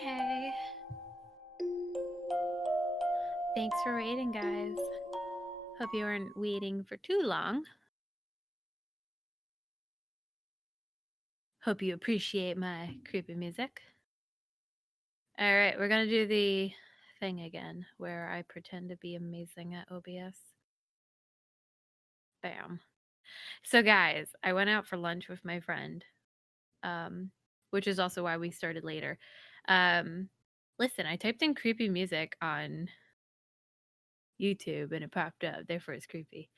Hey. Thanks for waiting, guys. Hope you weren't waiting for too long. Hope you appreciate my creepy music. All right, we're going to do the thing again where I pretend to be amazing at OBS. Bam. So, guys, I went out for lunch with my friend, which is also why we started later. Listen, I typed in creepy music on YouTube and it popped up. Therefore, it's creepy.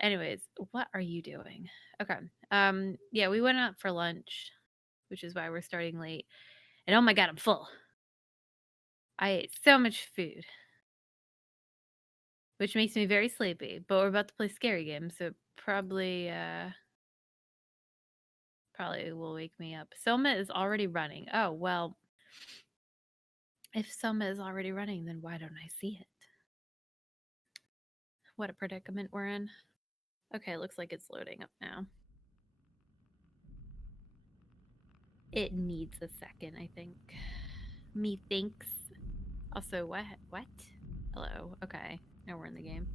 Anyways, what are you doing? Okay. Yeah, we went out for lunch, which is why we're starting late. And oh my god, I'm full. I ate so much food, which makes me very sleepy. But we're about to play scary games, so probably will wake me up. Soma is already running. Oh, well, if Soma is already running, then why don't I see it? What a predicament we're in. Okay, looks like it's loading up now. It needs a second, I think. Methinks. Also, what? What? Hello. Okay, now we're in the game.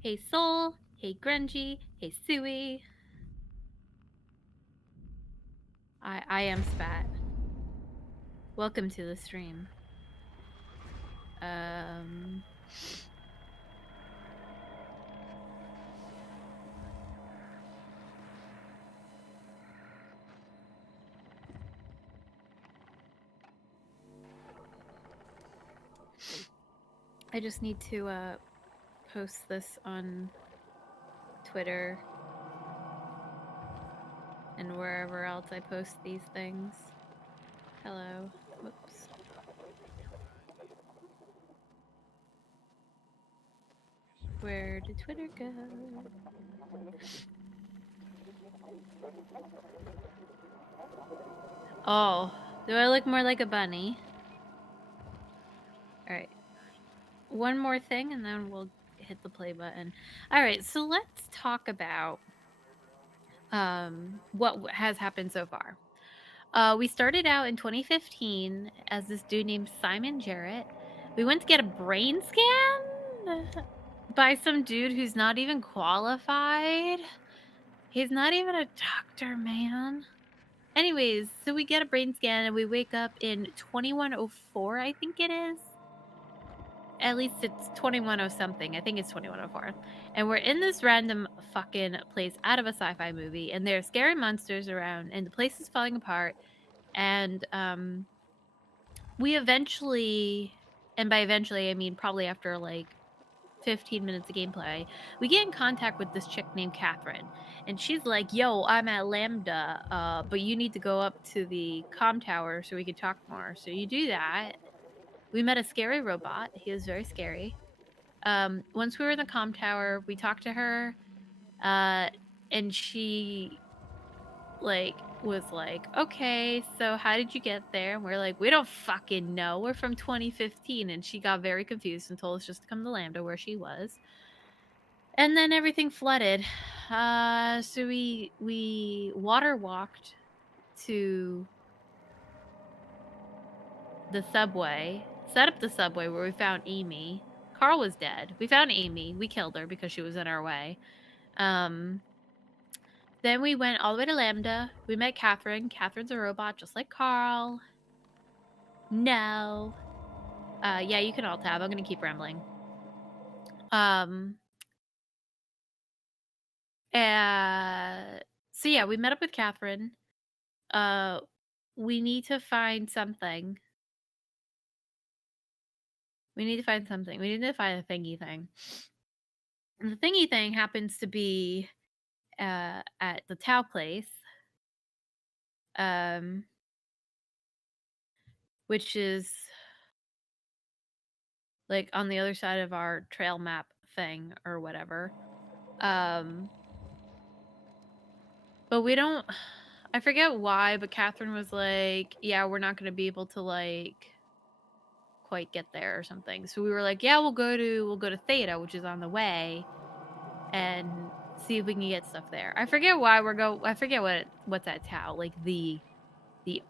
Hey Soul. Hey Grungy. Hey Suey. I am Spat. Welcome to the stream. I just need to post this on Twitter and wherever else I post these things. Hello. Whoops. Where did Twitter go? Oh, do I look more like a bunny? Alright. One more thing and then we'll hit the play button. Alright, so let's talk about what has happened so far. We started out in 2015 as this dude named Simon Jarrett. We went to get a brain scan by some dude who's not even qualified. He's not even a doctor, man. Anyways, so we get a brain scan and we wake up in 2104, I think it is. At least it's 21 something. I think it's 2104. And we're in this random fucking place out of a sci-fi movie and there's scary monsters around and the place is falling apart. And we eventually, and by eventually I mean probably after like 15 minutes of gameplay, we get in contact with this chick named Catherine. And she's like, yo, I'm at Lambda, but you need to go up to the comm tower so we can talk more. So you do that. We met a scary robot. He was very scary. Once we were in the comm tower, we talked to her, and she was like, okay, so how did you get there? And we're like, we don't fucking know. We're from 2015. And she got very confused and told us just to come to Lambda where she was. And then everything flooded. So we water walked to the subway, set up the subway where we found Amy. Carl was dead. We found Amy. We killed her because she was in our way. Then we went all the way to Lambda. We met Catherine. Catherine's a robot just like Carl. No. Yeah, you can alt tab. I'm gonna keep rambling. So yeah, we met up with Catherine. We need to find something. We need to find something. We need to find a thingy thing. And the thingy thing happens to be at the Tau place. Which is like on the other side of our trail map thing or whatever. But we don't, I forget why, but Catherine was like, yeah, we're not going to be able to like quite get there or something. So we were like, yeah, we'll go to Theta, which is on the way, and see if we can get stuff there. I forget why I forget what's at Tau, like the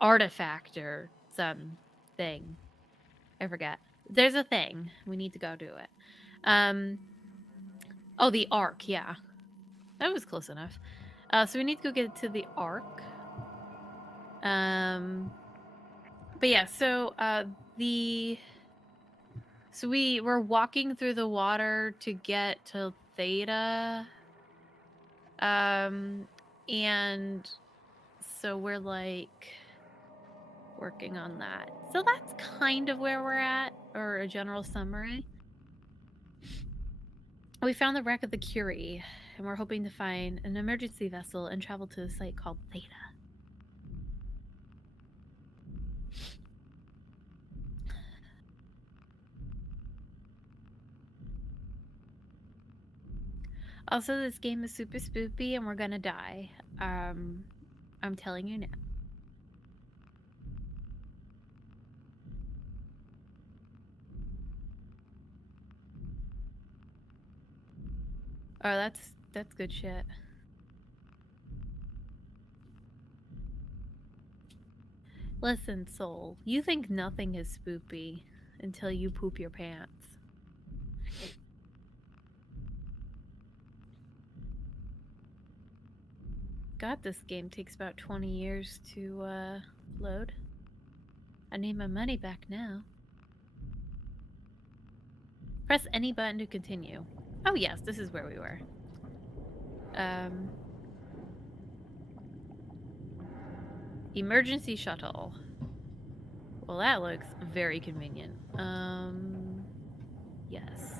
artifact or some thing. I forget. There's a thing. We need to go do it. Oh, the Ark, yeah. That was close enough. So we need to go get to the Ark. But yeah, so we were walking through the water to get to Theta. And so we're like working on that. So that's kind of where we're at, or a general summary. We found the wreck of the Curie, and we're hoping to find an emergency vessel and travel to a site called Theta. Also, this game is super spoopy and we're gonna die. I'm telling you now. Oh, that's good shit. Listen, soul, you think nothing is spoopy until you poop your pants. God, this game takes about 20 years to load. I need my money back now. Press any button to continue. Oh yes, this is where we were. Emergency shuttle. Well, that looks very convenient. Yes.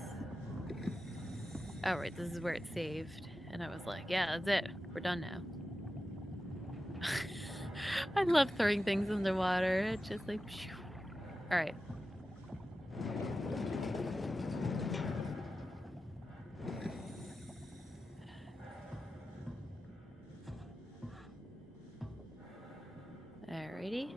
Oh, right, this is where it's saved. And I was like, yeah, that's it. We're done now. I love throwing things in the water. It's just like, all right. Alrighty.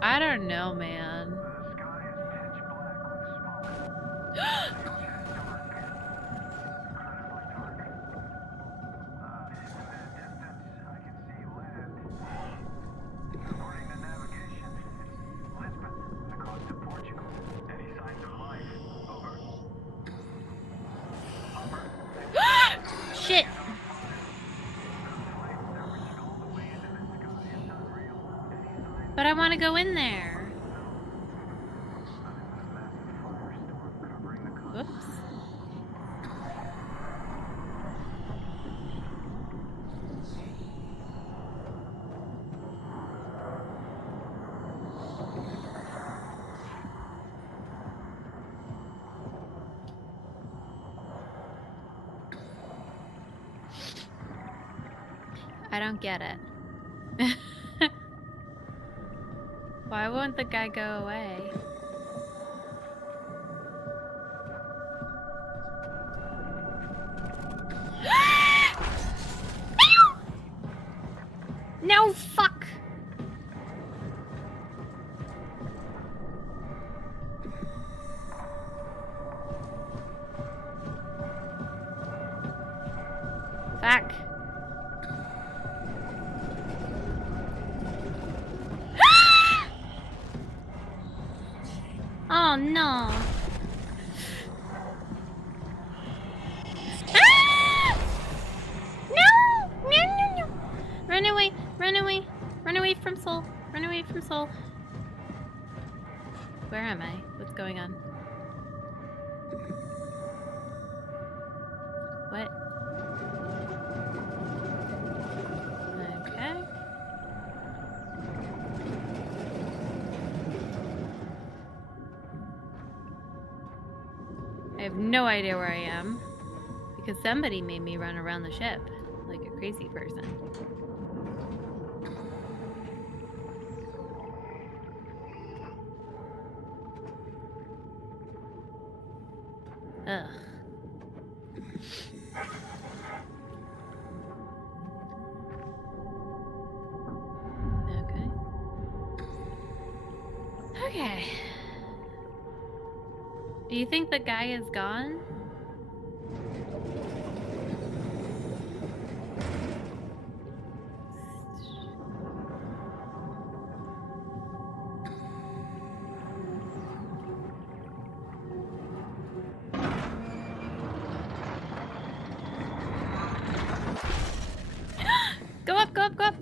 I don't know, man. The sky is pitch black with smoke. The ocean is dark. Incredibly dark. In the distance, I can see land. According to navigation, it's Lisbon, the coast of Portugal. Any signs of life? Over. Over. Shit! But I want to go in there. Whoops. I don't get it. Why won't the guy go away? No, fuck! Fuck. Oh no. Ah! No! No, no, no! Run away, run away, run away from Soul, run away from Soul. Where am I? What's going on? What? Okay. I have no idea where I am because somebody made me run around the ship like a crazy person. Ugh. Okay. Okay. Do you think the guy is gone? Go up, go up, go up.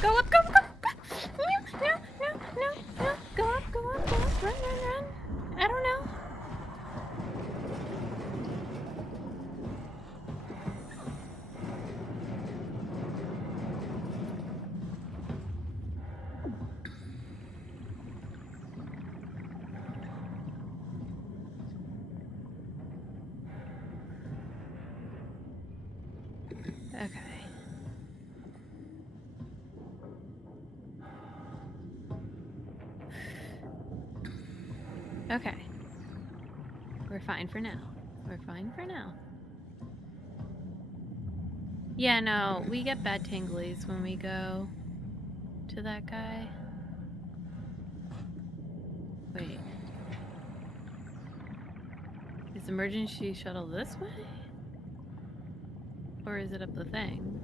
Go up, go up, go up. No, no, no, no, no. Go up, go up, go up. Run, run, run. I don't know. Okay. Okay. We're fine for now. We're fine for now. Yeah, no, we get bad tinglies when we go to that guy. Wait. Is emergency shuttle this way? Or is it up the thing?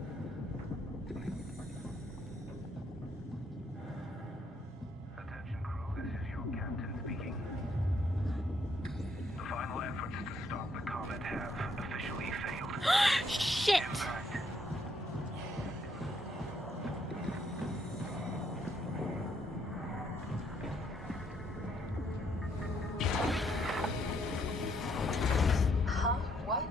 Attention crew, this is your captain speaking. The final efforts to stop the comet have officially failed. Shit! Impact. Huh? What?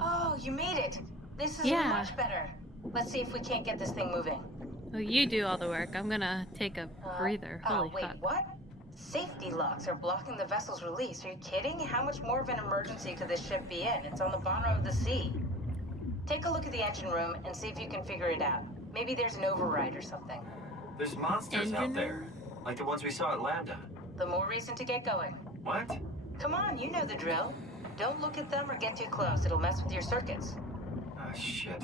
Oh, you made it. This is Yeah. much better. Let's see if we can't get this thing moving. Well, you do all the work. I'm gonna take a breather. Holy wait, fuck. what? Safety locks are blocking the vessel's release. Are you kidding? How much more of an emergency could this ship be in? It's on the bottom of the sea. Take a look at the engine room and see if you can figure it out. Maybe there's an override or something. There's monsters out there, like the ones we saw at Lambda. The more reason to get going. What? Come on, you know the drill. Don't look at them or get too close. It'll mess with your circuits. Ah, shit.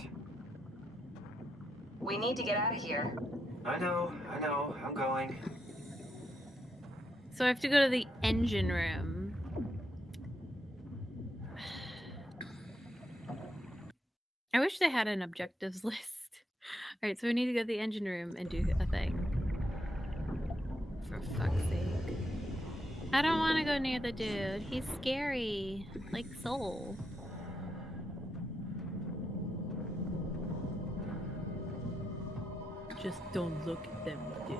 We need to get out of here. I know, I'm going. So I have to go to the engine room. I wish they had an objectives list. Alright, so we need to go to the engine room and do a thing. For fuck's sake. I don't want to go near the dude. He's scary. Like Soul. Just don't look at them, dude.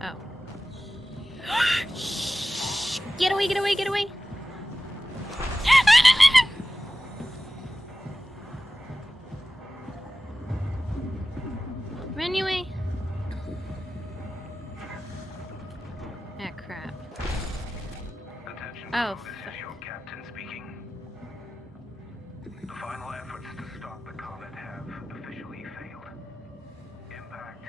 Oh. Get away, get away, get away! Run away! Ah, crap. Attention Oh, crew, this is your captain speaking. The final efforts to stop the comet have officially failed. Impact.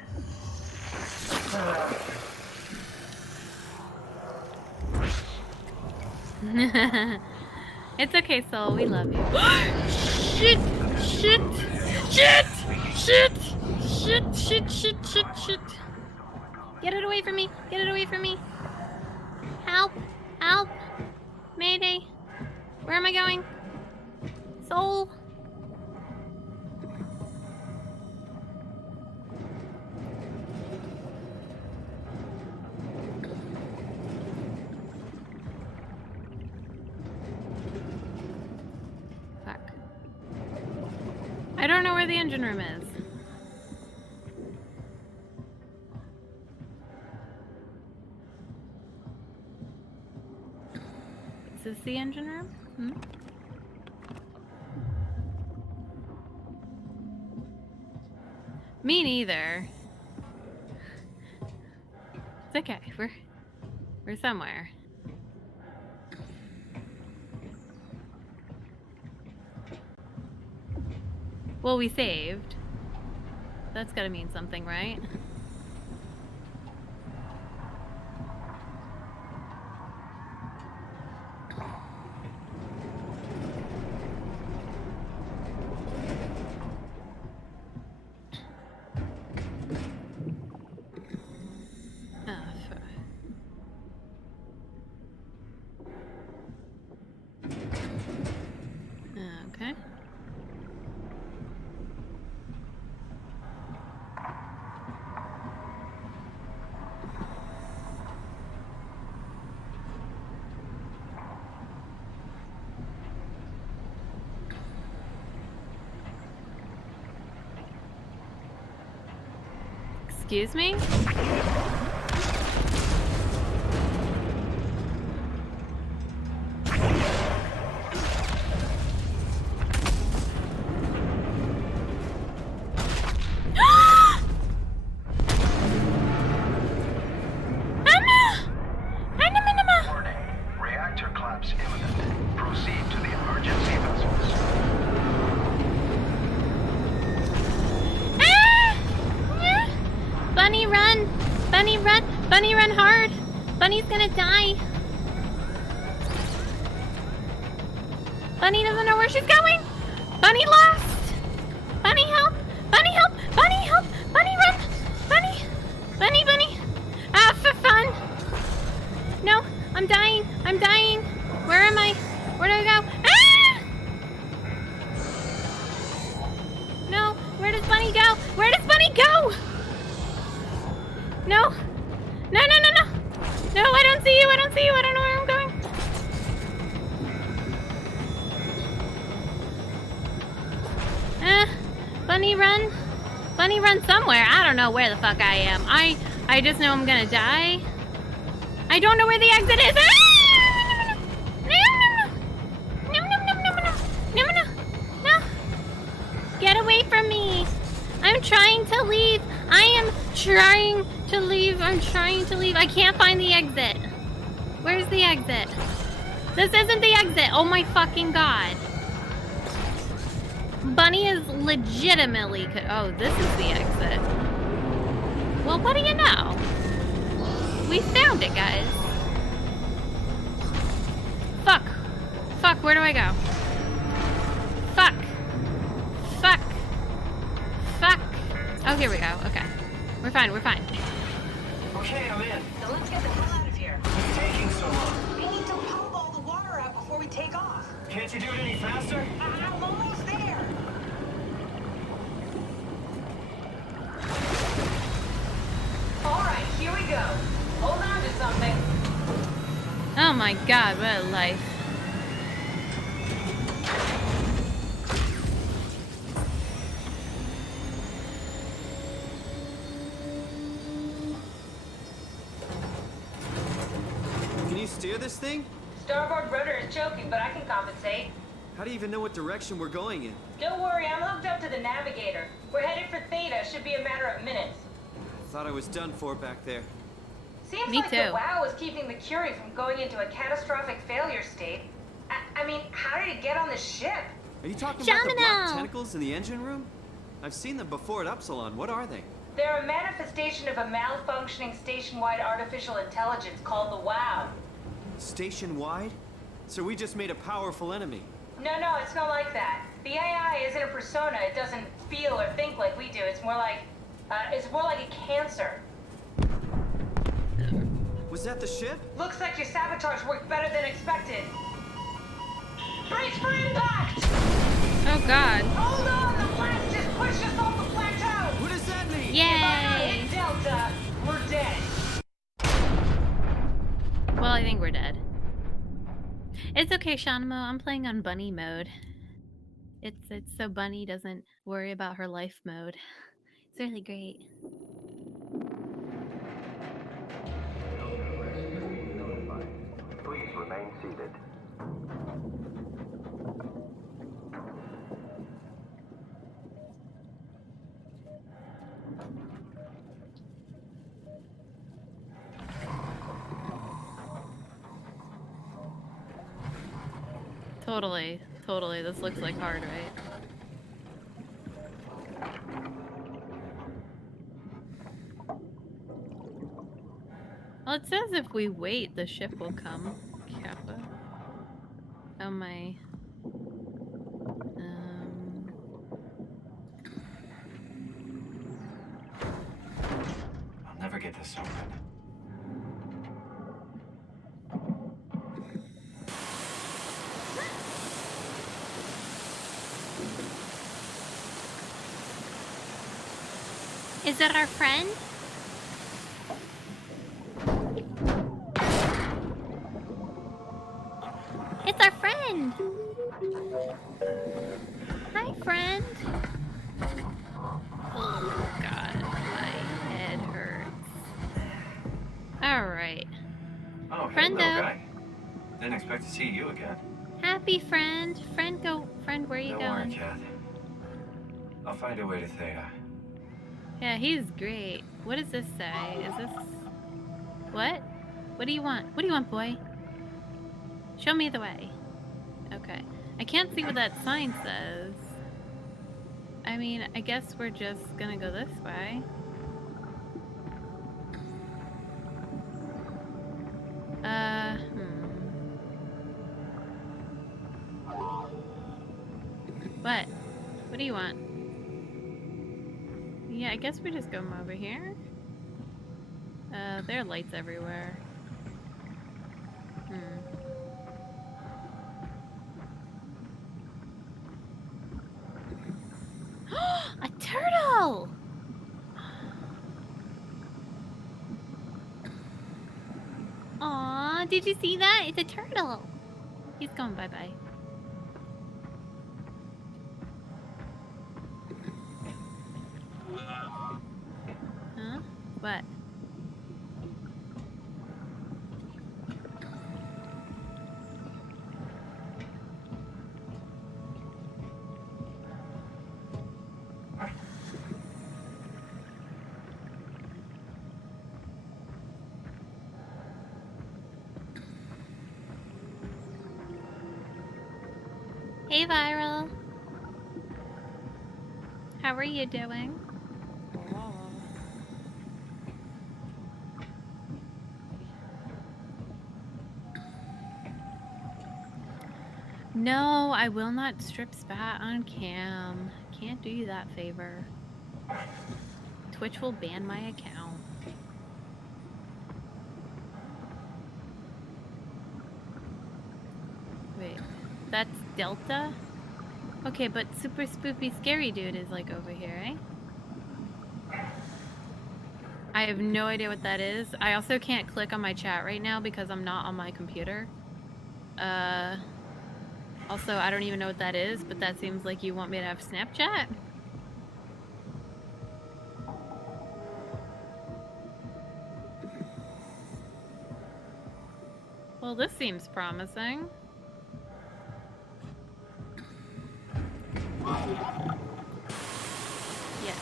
It's okay, Soul. We love you. Shit! Shit! Shit! Shit! Shit! Shit! Shit! Shit! Shit! Get it away from me! Get it away from me! Help! Help! Mayday! Where am I going? Soul! Fuck. I don't know where the engine room is. Is this the engine room? Hmm? Me neither. It's okay. We're somewhere. Well, we saved. That's gotta mean something, right? Ah, okay. Excuse me? Warning. Reactor collapse imminent. Proceed to the emergency vessels. Bunny, run! Bunny, run! Bunny, run hard! Bunny's gonna die! Bunny doesn't know where she's going! Bunny lost! Bunny, help! Bunny, help! Bunny, help! Bunny, run! Bunny! Bunny, bunny! Ah, for fun! No, I'm dying! I'm dying! Where am I? Where do I go? Ah! No, where does Bunny go? Where does Bunny go? No! No, no, no, no! No, I don't see you! I don't see you! I don't know where I'm going! Bunny, run! Bunny, run somewhere! I don't know where the fuck I am. I just know I'm gonna die. I don't know where the exit is! Ah! No, no, no! No, no, no, no, no! No, no, no! Get away from me! I'm trying to leave! I am trying to leave! I'm trying to leave! I can't find the exit! Where's the exit? This isn't the exit! Oh my fucking god! Bunny is legitimately... Oh, this is the exit. Well, what do you know? We found it, guys. Fuck. Fuck, where do I go? Fuck. Fuck. Fuck. Oh, here we go. Okay. We're fine, we're fine. Okay, I'm in. So let's get the hell out of here. It's taking so long. We need to pump all the water out before we take off. Can't you do it any faster? I'm almost there. All right, here we go. Hold on to something. Oh my god, what a life. Can you steer this thing? Starboard rudder is choking, but I can compensate. How do you even know what direction we're going in? Don't worry, I'm hooked up to the navigator. We're headed for Theta. Should be a matter of minutes. I thought I was done for back there. Seems Me like too. the WoW is keeping the Curie from going into a catastrophic failure state. I mean, how did it get on the ship? Are you talking about the black Shamino! tentacles in the engine room? I've seen them before at Upsilon. What are they? They're a manifestation of a malfunctioning station-wide artificial intelligence called the WoW. Station-wide? So we just made a powerful enemy. No, it's not like that. The AI isn't a persona. It doesn't feel or think like we do. It's more like a cancer. Was that the ship? Looks like your sabotage worked better than expected. Brace for impact! Oh god. Hold on, the blast just pushed us off the plateau! What does that mean? If I don't Yay! hit Delta, we're dead. Well, I think we're dead. It's okay, Shanamo. I'm playing on bunny mode. It's so Bunny doesn't worry about her life mode. It's really great. Please remain seated. Totally. This looks like hard, right? Well, it says if we wait, the ship will come. Kappa. Oh my. I'll never get this open. Is that our friend? It's our friend! Hi, friend! Oh, God. My head hurts. Alright. Oh, hey, little Friendo! guy. Didn't expect to see you again. Happy friend! Friend, where are you Don't worry, going? Kath. I'll find a way to Theta. Yeah, he's great. What does this say? Is this... What? What do you want? What do you want, boy? Show me the way. Okay. I can't see what that sign says. I mean, I guess we're just gonna go this way. What? What do you want? Yeah, I guess we just go over here. There are lights everywhere. A turtle! Aw, did you see that? It's a turtle. He's going bye-bye. Huh? What? Hey, Viral. How are you doing? No, I will not strip spat on cam. Can't do you that favor. Twitch will ban my account. Wait, that's Delta? Okay, but super spoopy scary dude is like over here, eh? I have no idea what that is. I also can't click on my chat right now because I'm not on my computer. Also, I don't even know what that is, but that seems like you want me to have Snapchat? Well, this seems promising. Yes.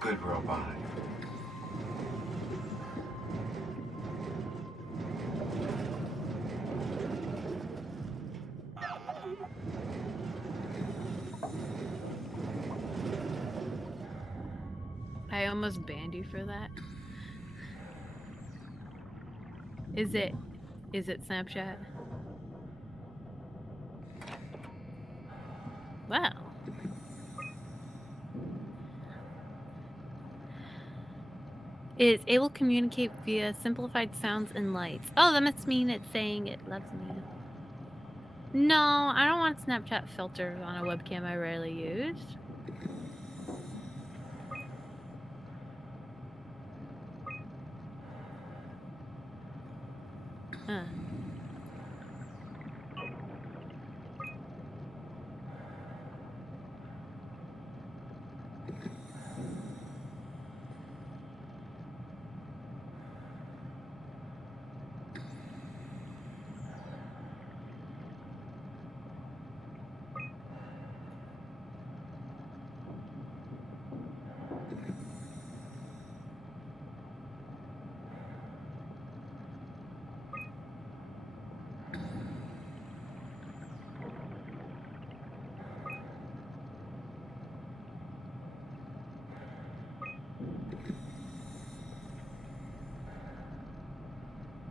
Good robot. I almost banned you for that. Is it Snapchat? Well. It's able to communicate via simplified sounds and lights. Oh, that must mean it's saying it loves me. No, I don't want Snapchat filters on a webcam I rarely use. Huh.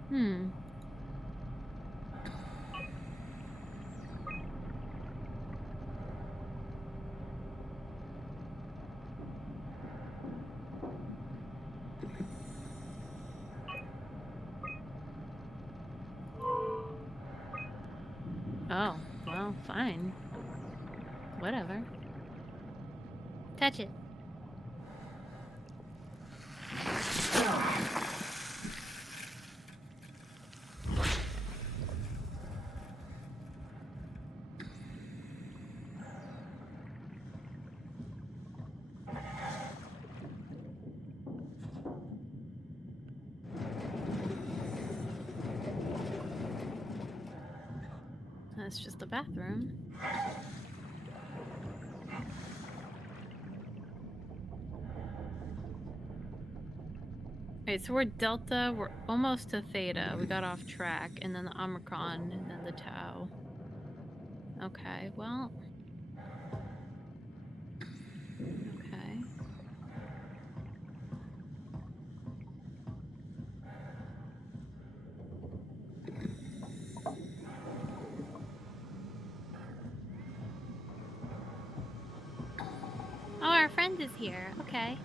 Hmm. Oh, well, fine. Whatever. Touch it. That's just the bathroom. Okay, so we're Delta, we're almost to Theta. We got off track, and then the Omicron, and then the Tau. Okay, well. Okay. Oh, our friend is here. Okay.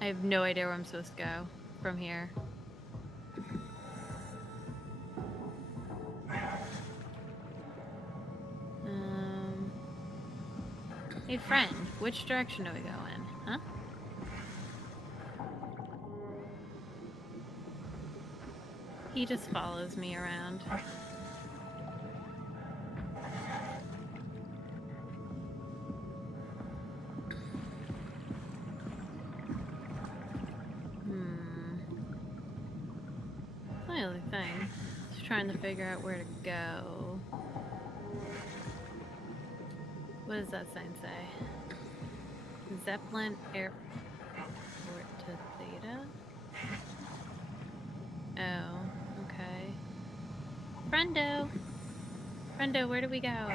I have no idea where I'm supposed to go from here. Hey friend, which direction do we go in? Huh? He just follows me around. That's the only thing. Just trying to figure out where to go. What does that sign say? Zeppelin Airport to Theta? Oh, okay. Friendo! Friendo, where do we go?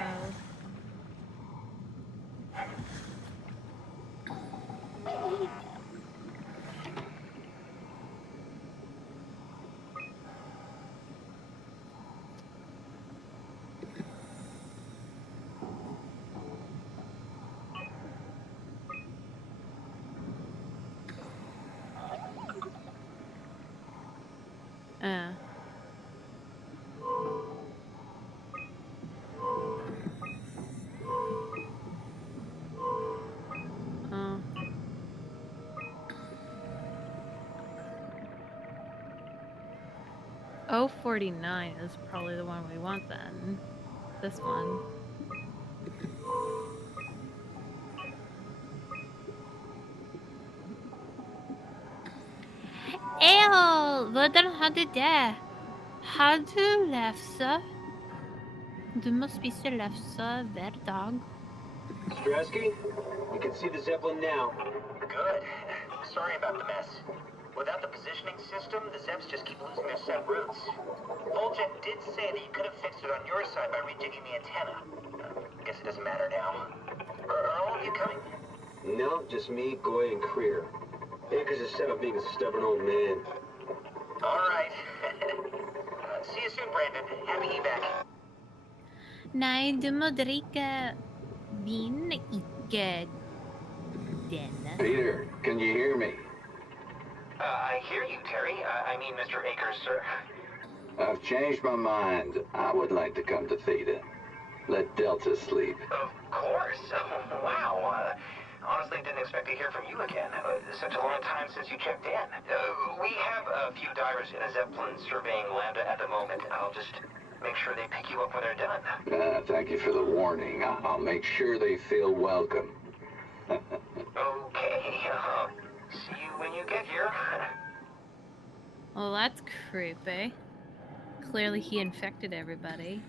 Oh, 49 is probably the one we want then. This one. Ew! Vad hade det? Har du läfsa? Du måste spisa läfsa varje dag. Stresky, you can see the Zeppelin now. Good. Sorry about the mess. Without the positioning system, the Zeps just keep losing their set routes. Voljet did say that you could have fixed it on your side by rejigging the antenna. Guess it doesn't matter now. Are all of you coming? No, just me, Goy, and Creer. Akers is set up being a stubborn old man. All right. See you soon, Brandon. Happy evac. Nej, du må dricka vin, icke den. Peter, can you hear me? I hear you, Terry. I mean, Mr. Akers, sir. I've changed my mind. I would like to come to Theta. Let Delta sleep. Of course. Wow. Honestly, didn't expect to hear from you again. Such a long time since you checked in. We have a few divers in a Zeppelin surveying Lambda at the moment. I'll just make sure they pick you up when they're done. Thank you for the warning. I'll make sure they feel welcome. Okay. See you when you get here. Well, that's creepy. Clearly he infected everybody.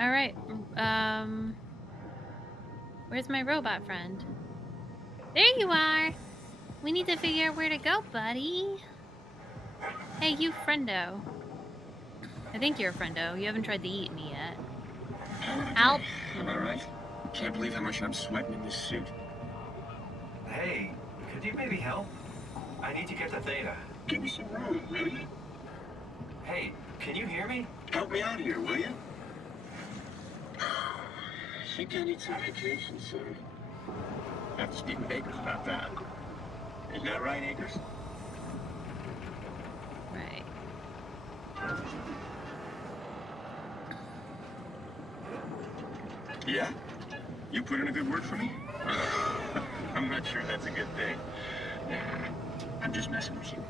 Alright, where's my robot friend? There you are! We need to figure out where to go, buddy. Hey, you friendo. I think you're a friendo. You haven't tried to eat me yet. Help! I'm alright. Can't believe how much I'm sweating in this suit. Hey, Could you maybe help? I need to get to Theta. Give me some room, will you? Hey, can you hear me? Help me out here, will you? I think I need some vacation, son. I have to speak with Akers about that. Isn't that right, Akers? Right. Yeah? You put in a good word for me? I'm not sure that's a good thing. I'm just messing with you.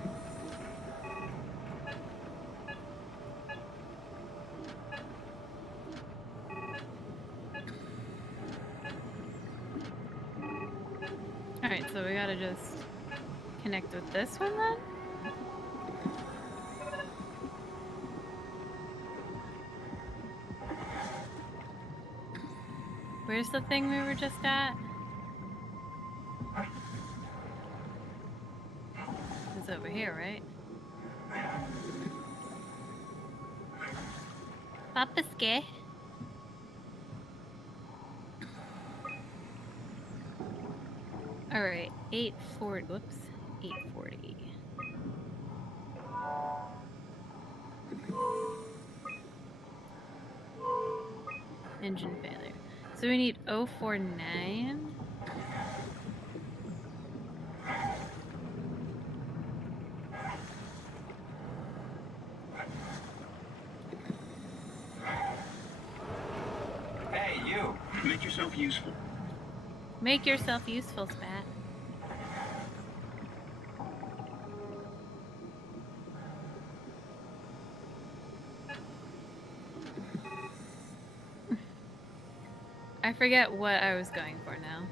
Alright, so we gotta just connect with this one then? Where's the thing we were just at? It's over here, right? Papaske. Alright, 840. Whoops. 840. Engine failure. So we need 049. Hey, you! Make yourself useful. Make yourself useful, Spat. I forget what I was going for now.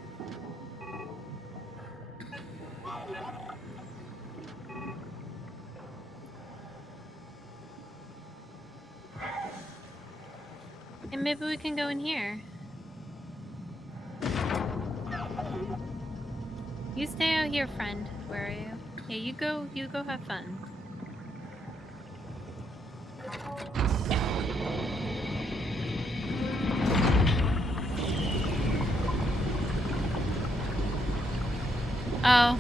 And maybe we can go in here. You stay out here, friend. Where are you? Yeah, you go have fun. Oh.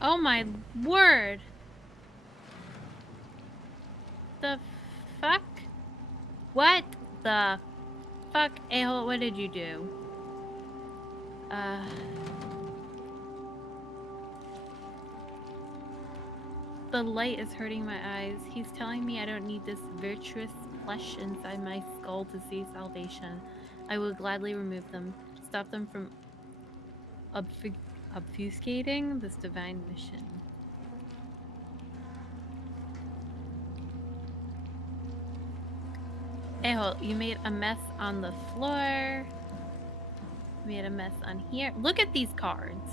Oh my word. The fuck? What the fuck? A-hole, what did you do? The light is hurting my eyes. He's telling me I don't need this virtuous flesh inside my skull to see salvation. I will gladly remove them, stop them from obfuscating this divine mission. A-hole, you made a mess on the floor. You made a mess on here. Look at these cards.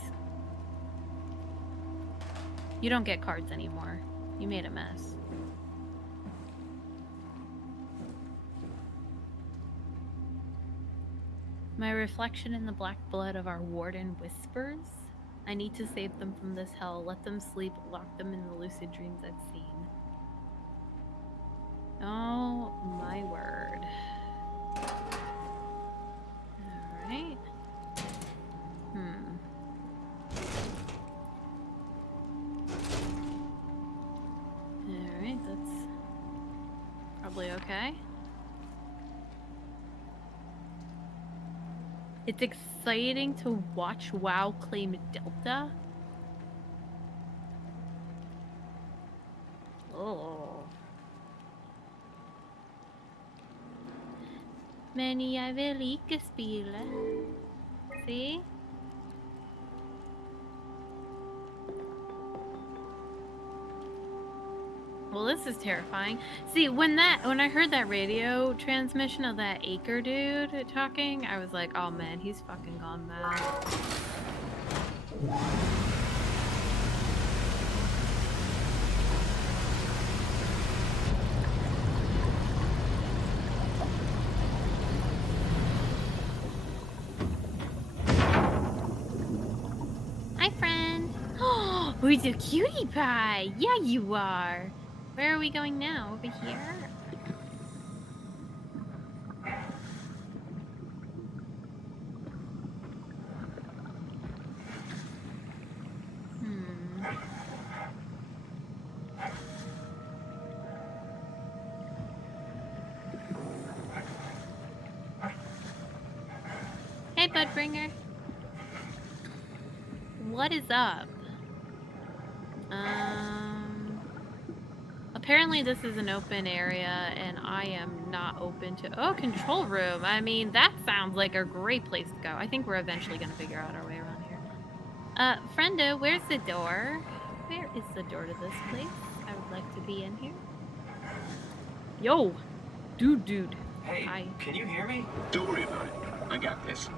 You don't get cards anymore. You made a mess. My reflection in the black blood of our warden whispers. I need to save them from this hell. Let them sleep. Lock them in the lucid dreams I've seen. Oh my word. Alright. Alright, that's probably okay. It's exciting to watch WoW claim Delta. Oh. Men jag vill ikke spela. See? Well, this is terrifying. See, when I heard that radio transmission of that Acre dude talking, I was like, oh man, he's fucking gone mad. Hi, friend. Oh, who's a cutie pie? Yeah, you are. Where are we going now? Over here? Hmm. Hey, Budbringer. What is up? Apparently this is an open area, and I am not open to... Oh, control room. I mean, that sounds like a great place to go. I think we're eventually going to figure out our way around here. Friendo, where's the door? Where is the door to this place? I would like to be in here. Yo! Dude. Hey, Hi. can you hear me? Don't worry about it. I got this.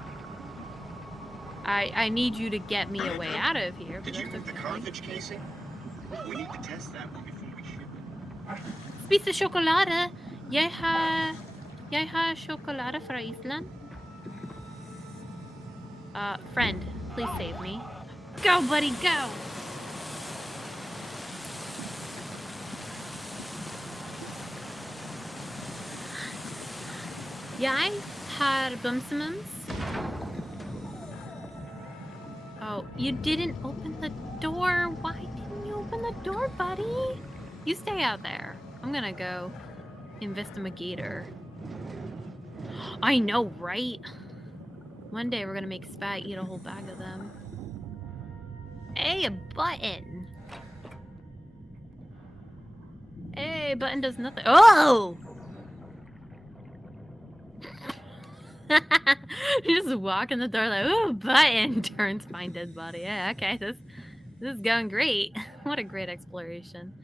I need you to get me a way out of here. Did you move the cartridge casing? We need to test that one before we ship it. Spise chocolade. Jeg har chocolade fra Island. Friend, please save me. Go, buddy, go! Jeg har bumsemums. Oh, you didn't open the door. Why didn't you open the door, buddy? You stay out there. I'm gonna go investigator. I know, right? One day we're gonna make Spat eat a whole bag of them. Hey, a button. Hey, button does nothing. Oh! You just walk in the door like, ooh, button. Turns, find dead body. Yeah, okay, this is going great. What a great exploration.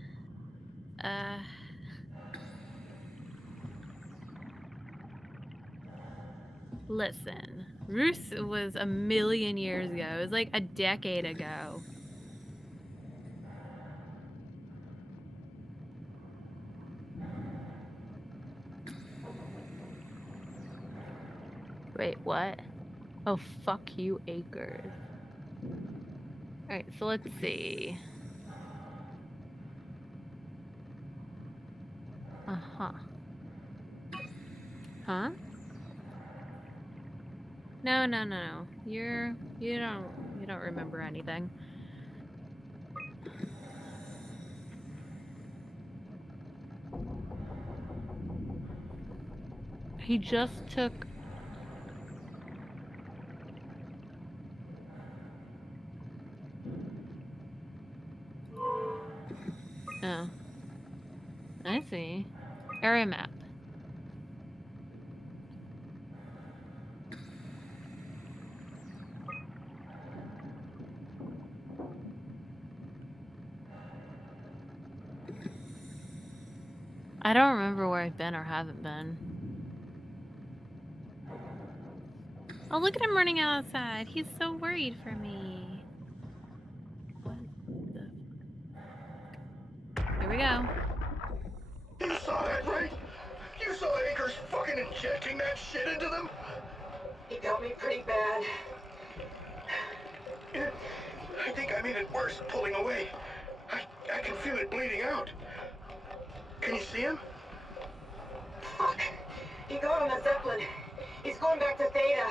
Listen, Roos was a million years ago. It was like a decade ago. Wait, what? Oh, fuck you, Acres. Alright, so let's see. Uh-huh. Huh? No. You don't remember anything. He just took... Oh. I see. Area map. I don't remember where I've been or haven't been. Oh, look at him running outside. He's so worried for me. What the... Here we go. You saw that, right? You saw Akers fucking injecting that shit into them? He got me pretty bad. I think I made it worse pulling away. I can feel it bleeding out. Can you see him? Fuck. He got on the Zeppelin. He's going back to Theta.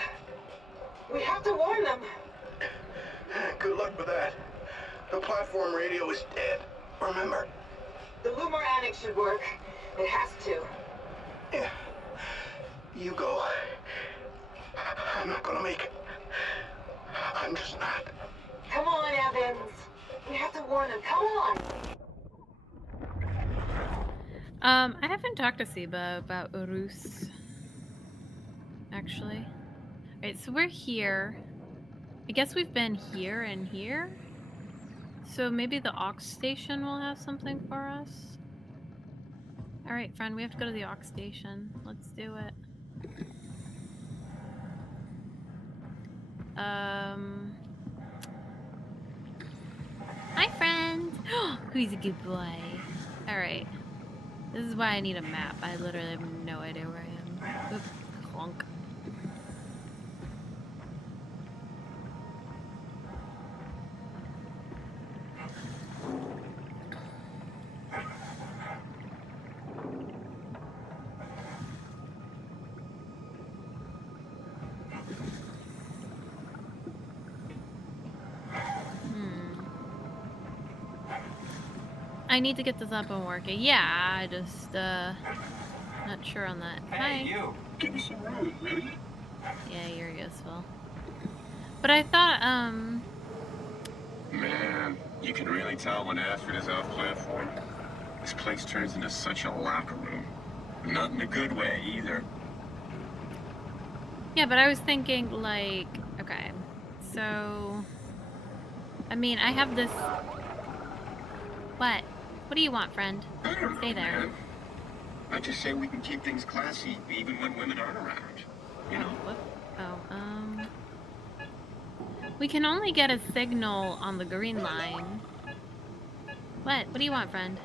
We have to warn them. Good luck with that. The platform radio is dead. Remember? The Lumar Annex should work. It has to. Yeah. You go. I'm not gonna make it. I'm just not. Come on, Evans. We have to warn them. Come on. I haven't talked to Siba about Urus. Actually. Alright, so we're here. I guess we've been here and here. So maybe the Aux station will have something for us. Alright, friend, we have to go to the Aux station. Let's do it. Hi, friend! Who's a good boy? Alright. This is why I need a map. I literally have no idea where I am. Oops, clunk. I need to get this up and working. Yeah, I just, not sure on that. Hey, Hi. you! Give me some room, really? Yeah, you're useful. But I thought, Man, you can really tell when Astrid is off platform. This place turns into such a locker room. Not in a good way, either. yeah, but I was thinking, like, okay, so, I mean, I have this, what? What do you want, friend? I don't know, Stay there. man. I just say we can keep things classy, even when women aren't around. You know? Whoop. Oh, we can only get a signal on the green line. What? What do you want, friend?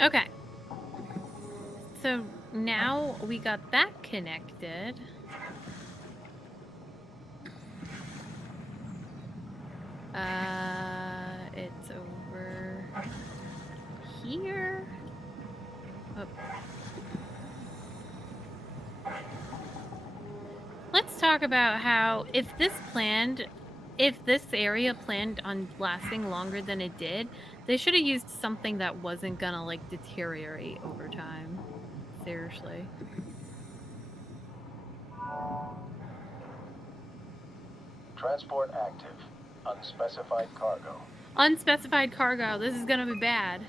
Okay. So now we got that connected. It's over here. Oh. Let's talk about how if this area planned on lasting longer than it did, they should have used something that wasn't gonna like deteriorate over time. Seriously. Transport active. Unspecified cargo. Unspecified cargo. This is gonna be bad.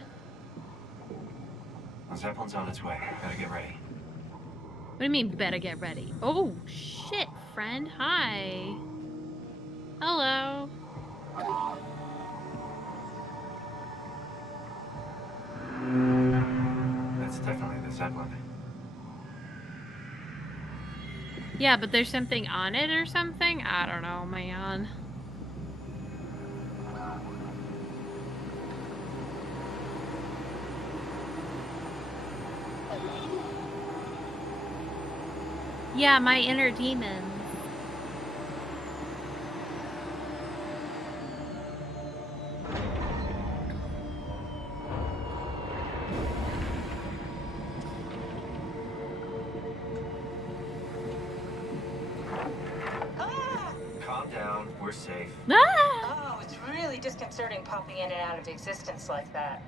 The Zeppelin's on its way. Gotta get ready. What do you mean, better get ready? Oh, shit, friend. Hi. Hello. That's definitely the Zeppelin. Yeah, but there's something on it or something? I don't know, man. Yeah, my inner demons. Calm down. We're safe. Ah! Oh, it's really disconcerting popping in and out of existence like that.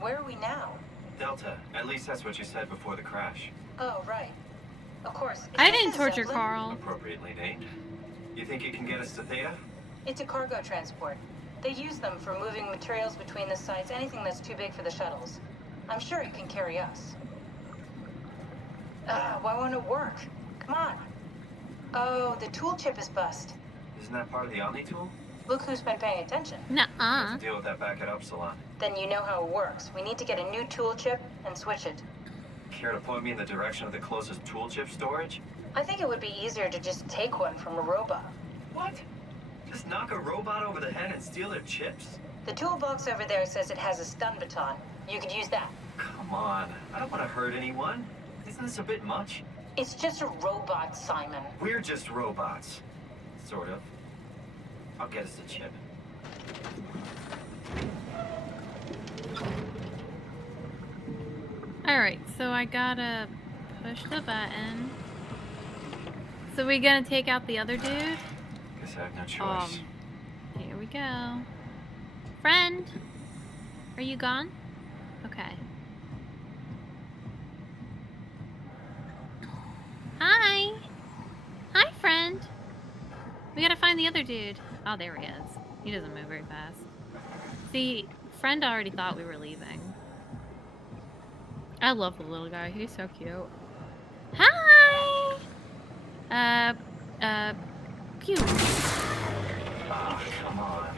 Where are we now? Delta. At least that's what you said before the crash. Oh, right. Of course. Is I this didn't a torture Zeppelin? Carl. Appropriately named. You think it can get us to Theta? It's a cargo transport. They use them for moving materials between the sites, anything that's too big for the shuttles. I'm sure it can carry us. Why won't it work? Come on. Oh, the tool chip is bust. Isn't that part of the Omni tool? Look who's been paying attention. Nuh-uh. Have to deal with that back at Upsilon. Then you know how it works. We need to get a new tool chip and switch it. Care to point me in the direction of the closest tool chip storage? I think it would be easier to just take one from a robot. What? Just knock a robot over the head and steal their chips? The toolbox over there says it has a stun baton. You could use that. Come on. I don't want to hurt anyone. Isn't this a bit much? It's just a robot, Simon. We're just robots. Sort of. I'll get us a chip. Alright, so I gotta push the button. So we gonna take out the other dude? Guess I have no choice. Here we go. Friend! Are you gone? Okay. Hi! Hi, friend! We gotta find the other dude. Oh, there he is. He doesn't move very fast. See, friend already thought we were leaving. I love the little guy. He's so cute. Hi! Pew. Ah, come on.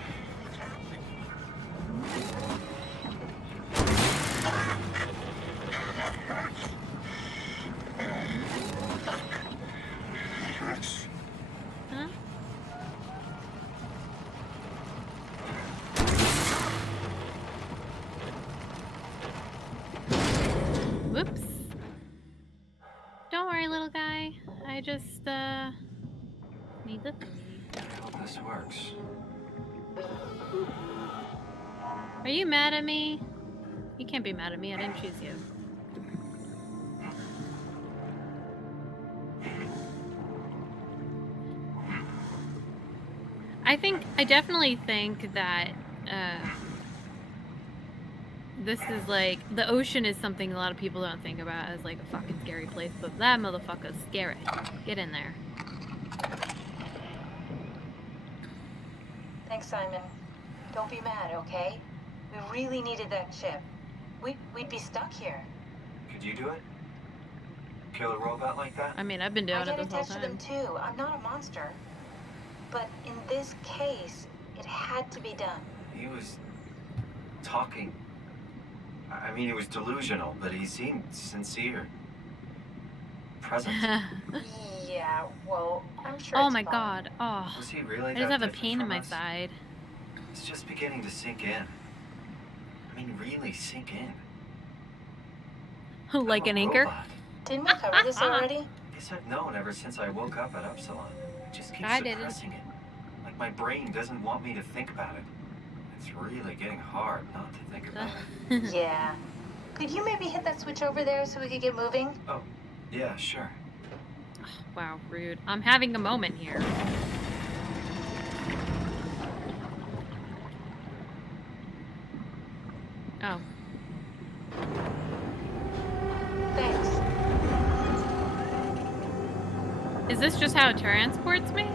Whoops. Don't worry, little guy. I just, need the thingy. I hope this works. Are you mad at me? You can't be mad at me. I didn't choose you. I definitely think that, this is like, the ocean is something a lot of people don't think about as like a fucking scary place, but that motherfucker's scary. Get in there. Thanks, Simon. Don't be mad, okay? We really needed that chip. We'd be stuck here. Could you do it? Kill a robot like that? I mean, I've been doing I it get this whole attached to them time. too. I'm not a monster. But in this case, it had to be done. He was talking. I mean, he was delusional, but he seemed sincere. Present. Yeah, well, I'm sure Oh it's my fine. god. Oh. Was he really I that just have a different pain in from my us? side. It's just beginning to sink in. I mean, really sink in. Like I'm an a anchor? robot. Didn't we cover this already? Guess I've known ever since I woke up at Upsilon. I just keep I didn't. suppressing it. Like my brain doesn't want me to think about it. It's really getting hard not to think about it. Yeah. Could you maybe hit that switch over there so we could get moving? Oh, yeah, sure. Wow, rude. I'm having a moment here. Oh. Thanks. Is this just how it transports me?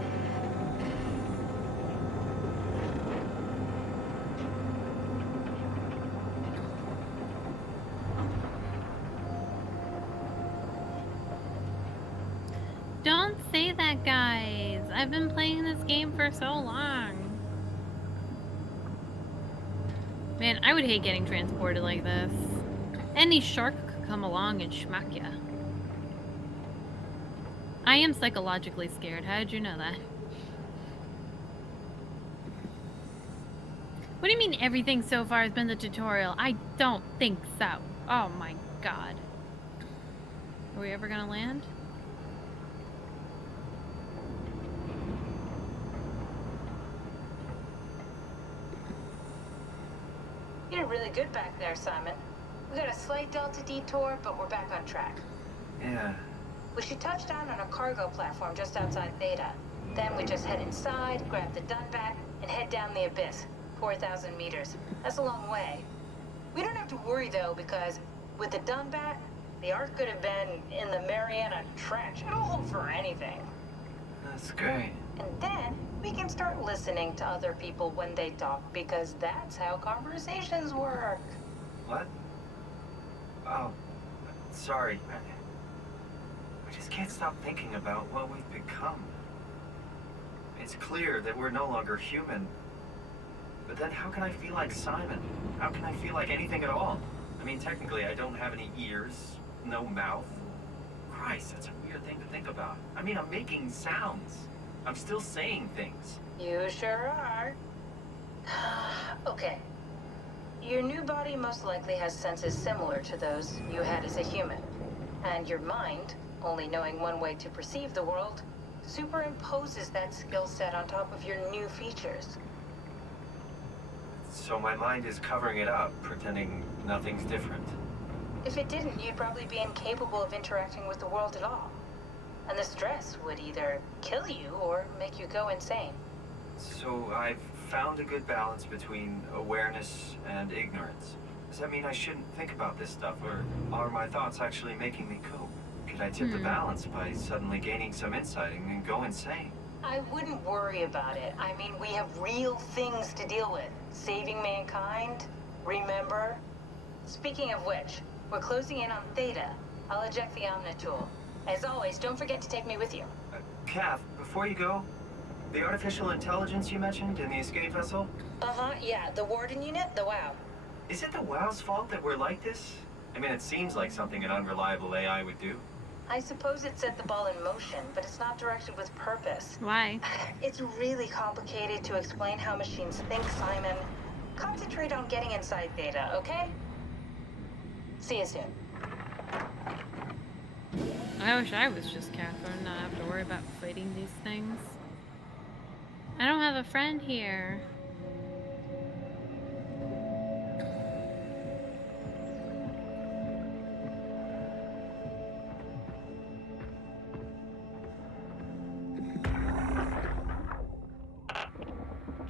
Don't say that, guys. I've been playing this game for so long. Man, I would hate getting transported like this. Any shark could come along and schmack ya. I am psychologically scared. How did you know that? What do you mean everything so far has been the tutorial? I don't think so. Oh my god. Are we ever gonna land? You did really good back there, Simon. We got a slight delta detour, but we're back on track. Yeah. We should touch down on a cargo platform just outside Theta. Then we just head inside, grab the Dunbat, and head down the abyss. 4,000 meters. That's a long way. We don't have to worry, though, because with the Dunbat, the Ark could have been in the Mariana Trench. It'll hold for anything. That's great. And then we can start listening to other people when they talk, because that's how conversations work. What? Oh, sorry. I just can't stop thinking about what we've become. It's clear that we're no longer human. But then how can I feel like Simon? How can I feel like anything at all? I mean, technically, I don't have any ears, no mouth. Christ, that's a weird thing to think about. I mean, I'm making sounds. I'm still saying things. You sure are. Okay. Your new body most likely has senses similar to those you had as a human. And your mind, only knowing one way to perceive the world, superimposes that skill set on top of your new features. So my mind is covering it up, pretending nothing's different. If it didn't, you'd probably be incapable of interacting with the world at all. And the stress would either kill you or make you go insane. So I've found a good balance between awareness and ignorance. Does that mean I shouldn't think about this stuff, or are my thoughts actually making me cope? Could I tip the balance by suddenly gaining some insight and go insane? I wouldn't worry about it. I mean, we have real things to deal with. Saving mankind, remember? Speaking of which, we're closing in on Theta. I'll eject the Omnitool. As always, don't forget to take me with you. Kath, before you go, the artificial intelligence you mentioned in the escape vessel? Uh-huh, yeah, the Warden unit, the WOW. Is it the WOW's fault that we're like this? I mean, it seems like something an unreliable AI would do. I suppose it set the ball in motion, but it's not directed with purpose. Why? It's really complicated to explain how machines think, Simon. Concentrate on getting inside Theta, okay? See you soon. I wish I was just Catherine, not have to worry about fighting these things. I don't have a friend here.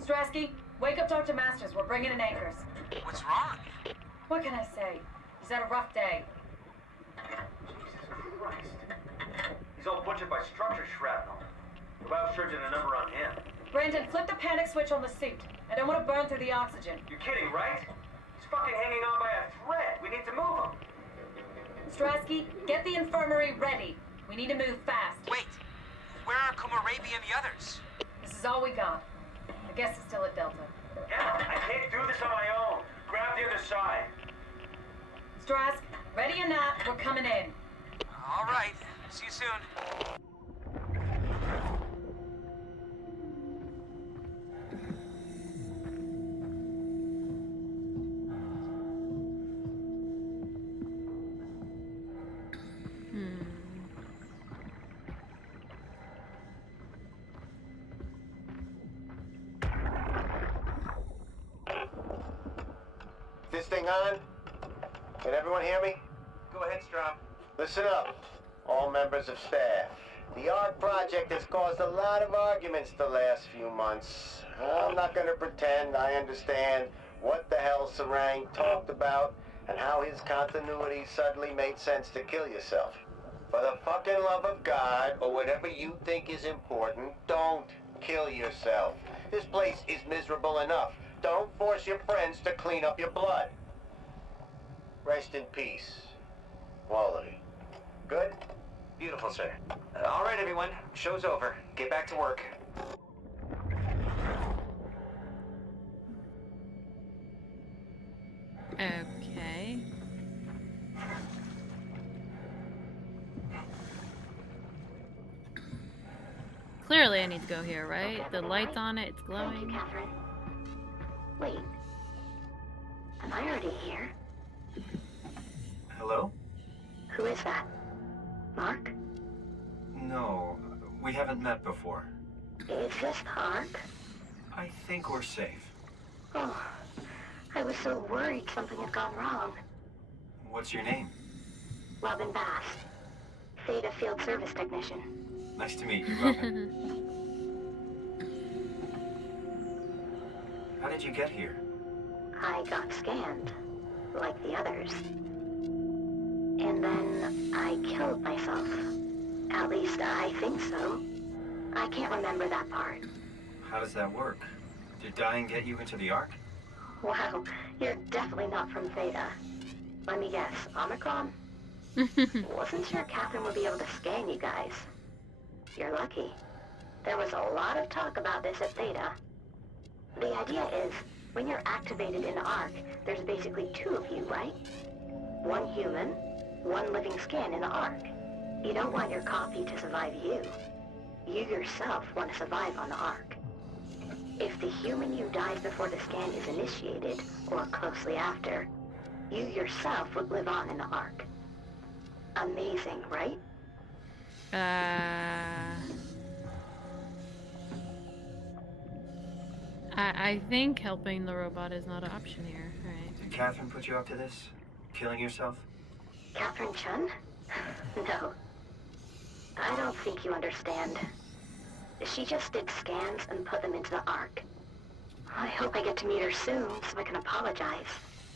Strasky, wake up Dr. Masters. We're bringing in anchors. What's wrong? What can I say? He's had a rough day. Jesus Christ. He's all butchered by structure shrapnel. The lab surgeon a number on him. Brandon, flip the panic switch on the suit. I don't want to burn through the oxygen. You're kidding, right? He's fucking hanging on by a thread. We need to move him. Strasky, get the infirmary ready. We need to move fast. Wait, where are Komorabi and the others? This is all we got. I guess it's still at Delta. Yeah, I can't do this on my own. Grab the other side. Strask, ready or not, we're coming in. All right, see you soon. This thing on? Can everyone hear me? Go ahead, Strom. Listen up, all members of staff. The ARC project has caused a lot of arguments the last few months. I'm not gonna pretend I understand what the hell Sarang talked about and how his continuity suddenly made sense to kill yourself. For the fucking love of God, or whatever you think is important, don't kill yourself. This place is miserable enough. Don't force your friends to clean up your blood. Rest in peace. Quality. Good? Beautiful, sir. All right, everyone. Show's over. Get back to work. Okay. Clearly I need to go here, right? The light's on it, it's glowing. Thank you, Catherine. Wait. Am I already here? Hello? Who is that? Mark? No, we haven't met before. Is this the Ark? I think we're safe. Oh, I was so worried something had gone wrong. What's your name? Robin Bass. Theta Field Service Technician. Nice to meet you, Robin. How did you get here? I got scanned, like the others. And then I killed myself. At least I think so. I can't remember that part. How does that work? Did dying get you into the Ark? Wow, you're definitely not from Theta. Let me guess, Omicron? Wasn't sure Catherine would be able to scan you guys. You're lucky. There was a lot of talk about this at Theta. The idea is, when you're activated in Ark, there's basically two of you, right? One human, one living skin in the Ark. You don't want your copy to survive you. You yourself want to survive on the Ark. If the human you dies before the scan is initiated, or closely after, you yourself would live on in the Ark. Amazing, right? I think helping the robot is not an option here. Alright. Did Catherine put you up to this? Killing yourself? Catherine Chun? No. I don't think you understand. She just did scans and put them into the Ark. I hope I get to meet her soon so I can apologize.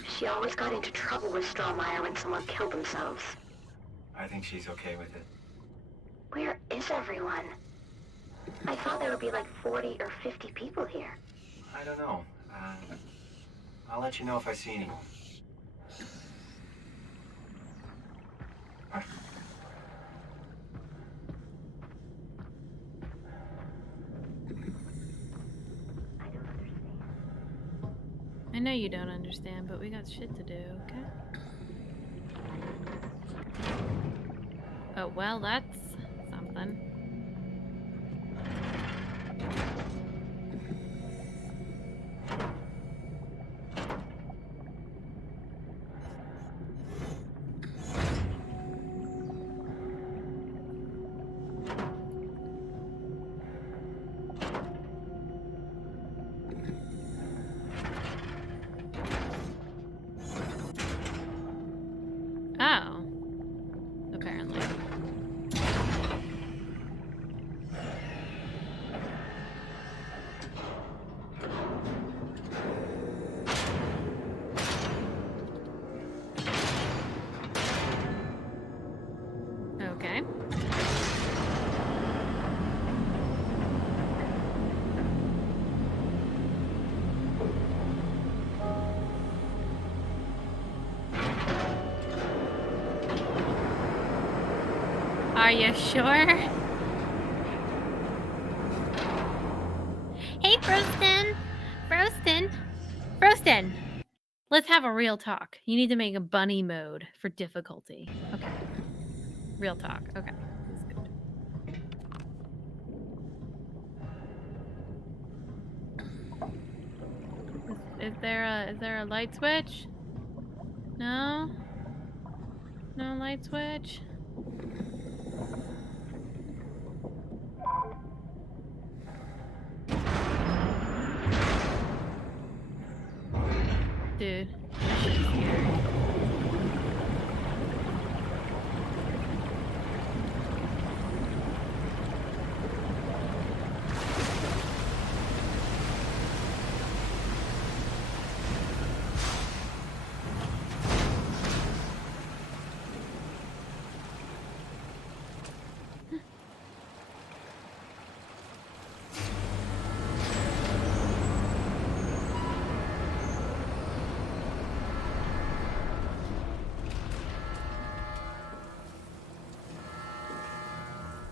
She always got into trouble with Strohmeyer when someone killed themselves. I think she's okay with it. Where is everyone? I thought there would be like 40 or 50 people here. I don't know. I'll let you know if I see anyone. I know you don't understand, but we got shit to do, okay? Oh, well, that's something. Oh. Apparently. Okay. Are you sure? Hey, Frostin! Frostin! Frostin! Let's have a real talk. You need to make a bunny mode for difficulty. Okay. Real talk. Okay. This is good. Is there a light switch? No? No light switch? Dude, that shit's scary.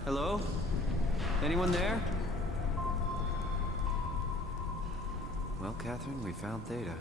Hello? Anyone there? Well, Catherine, we found Theta.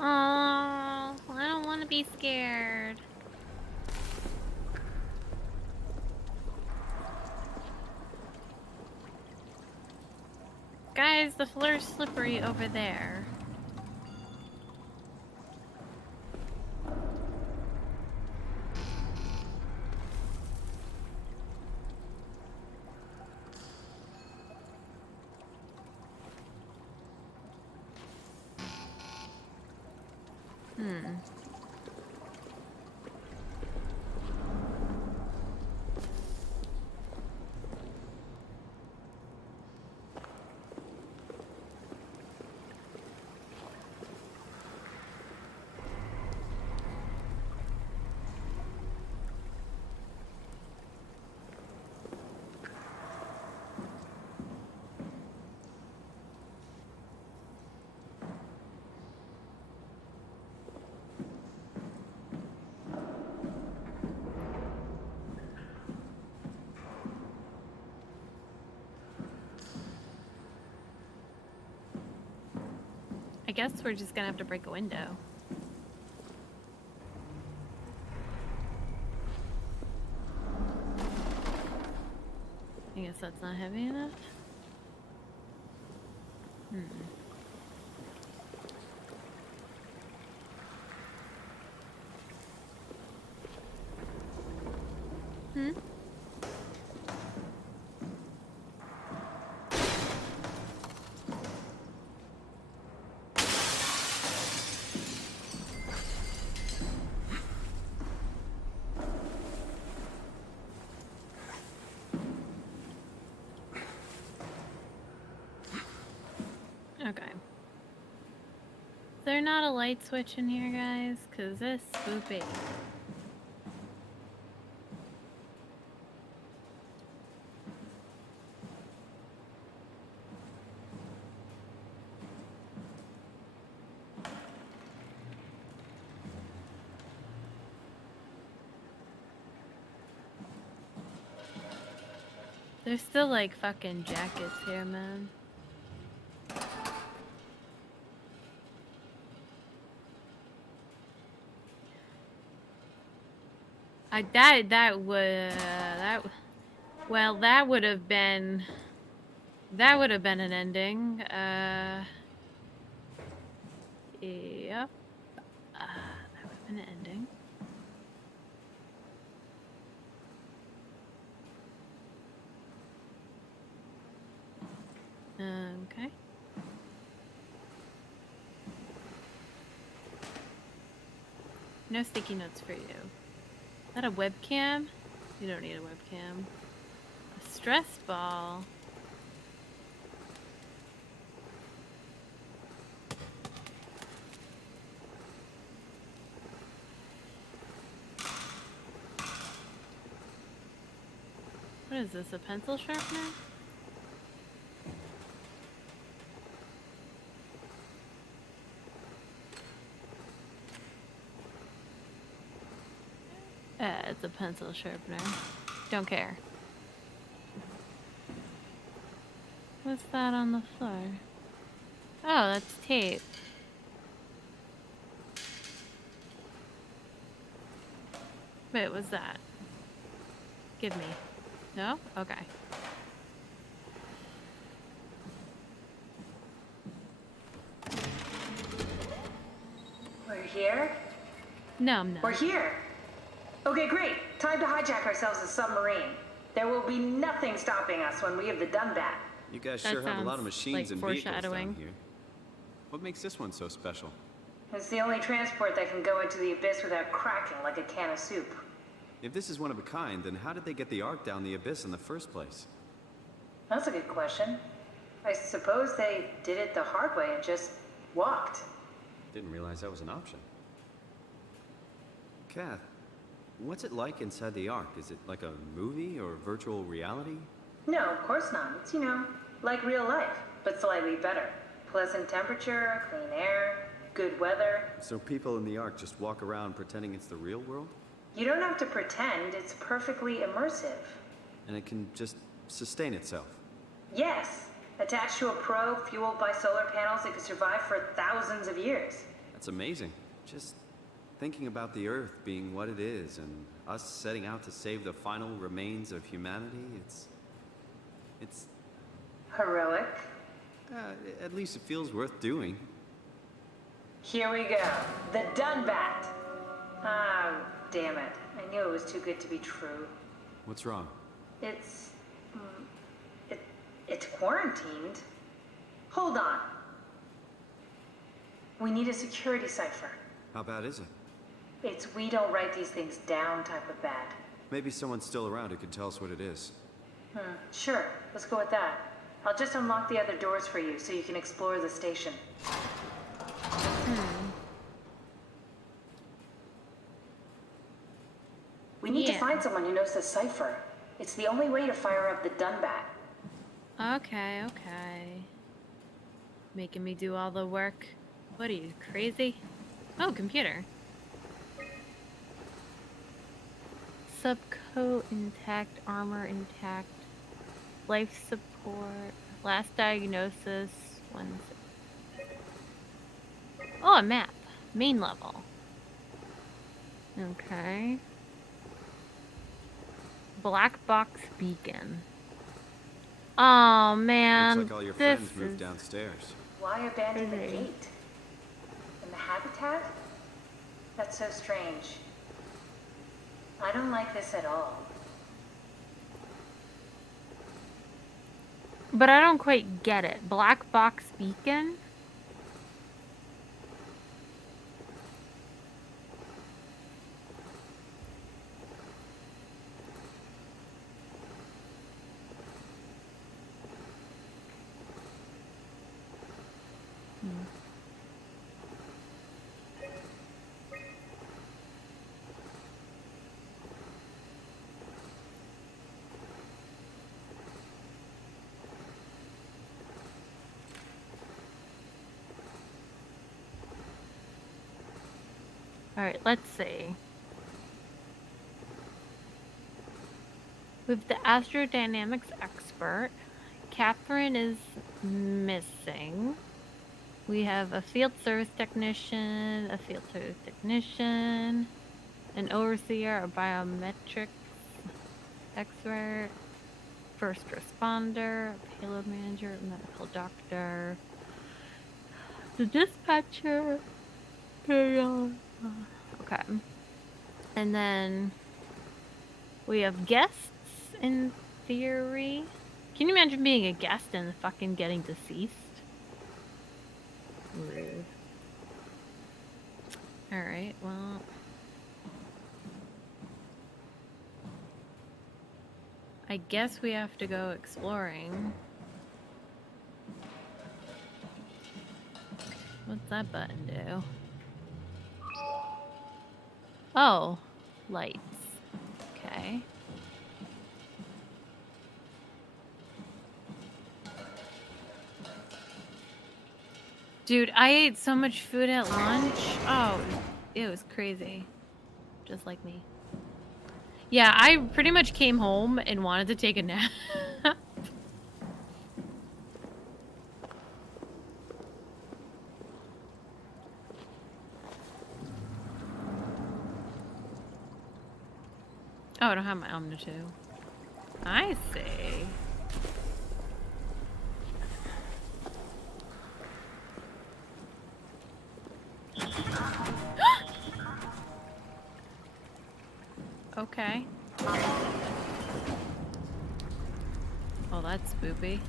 Oh, I don't want to be scared. Guys, the floor's slippery over there. I guess we're just gonna have to break a window. I guess that's not heavy enough. there not a light switch in here, guys? Cause this spoopy. There's still like fucking jackets here, man. That would have been an ending. Yep. That would have been an ending. Okay. No sticky notes for you. Is that a webcam? You don't need a webcam. A stress ball. What is this, a pencil sharpener? It's a pencil sharpener. Don't care. What's that on the floor? Oh, that's tape. Wait, what's that? Give me. No? Okay. We're here? No, I'm not. We're here. Okay, great. Time to hijack ourselves a submarine. There will be nothing stopping us when we have the done that. You guys That sure have a lot of sounds machines like and vehicles down foreshadowing. here. What makes this one so special? It's the only transport that can go into the abyss without cracking like a can of soup. If this is one of a kind, then how did they get the Ark down the abyss in the first place? That's a good question. I suppose they did it the hard way and just walked. Didn't realize that was an option. Kath, what's it like inside the Ark? Is it like a movie or virtual reality? No, of course not. It's, like real life, but slightly better. Pleasant temperature, clean air, good weather. So people in the Ark just walk around pretending it's the real world? You don't have to pretend, it's perfectly immersive. And it can just sustain itself? Yes. Attached to a probe fueled by solar panels, it could survive for thousands of years. That's amazing. Just thinking about the Earth being what it is and us setting out to save the final remains of humanity, it's... Heroic. At least it feels worth doing. Here we go. The Dunbat. Ah, damn it. I knew it was too good to be true. What's wrong? It's... It's quarantined. Hold on. We need a security cipher. How bad is it? It's we don't write these things down type of bad. Maybe someone's still around who can tell us what it is. Sure. Let's go with that. I'll just unlock the other doors for you so you can explore the station. We need to find someone who knows the cipher. It's the only way to fire up the Dunbat. Okay. Making me do all the work. What are you, crazy? Oh, computer. Subcoat intact, armor intact, life support, last diagnosis, Oh, a map. Main level. Okay. Black box beacon. Oh man. Looks like all your friends moved downstairs. Why abandon the gate? And the habitat? That's so strange. I don't like this at all. But I don't quite get it. Black box beacon? Alright, let's see. With the astrodynamics expert, Catherine is missing. We have a field service technician, an overseer, a biometrics expert, first responder, a payload manager, a medical doctor, the dispatcher. Okay. And then we have guests in theory. Can you imagine being a guest and fucking getting deceased? Rude. Alright, well. I guess we have to go exploring. What's that button do? Oh, lights. Okay. Dude, I ate so much food at lunch. Oh, it was crazy. Just like me. Yeah, I pretty much came home and wanted to take a nap. Oh, I don't have my Omni 2. I see. Okay. Oh, that's spoopy.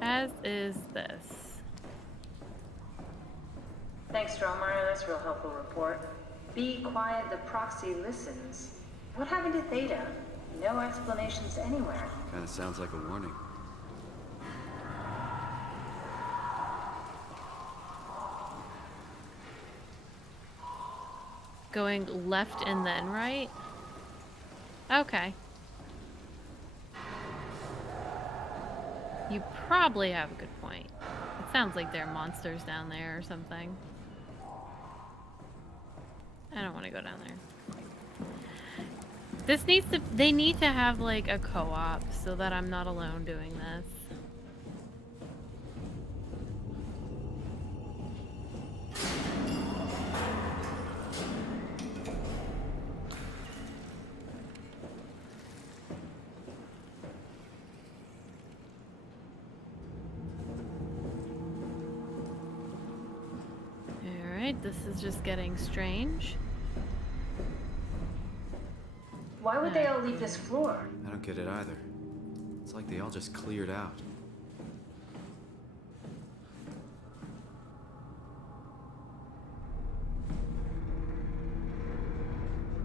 As is this. Thanks, Strohmeyer. That's a real helpful report. Be quiet, the proxy listens. What happened to Theta? No explanations anywhere. Kinda sounds like a warning. Going left and then right? Okay. You probably have a good point. It sounds like there are monsters down there or something. I don't want to go down there. They need to have like a co-op so that I'm not alone doing this. This is just getting strange. Why would they all leave this floor? I don't get it either. It's like they all just cleared out.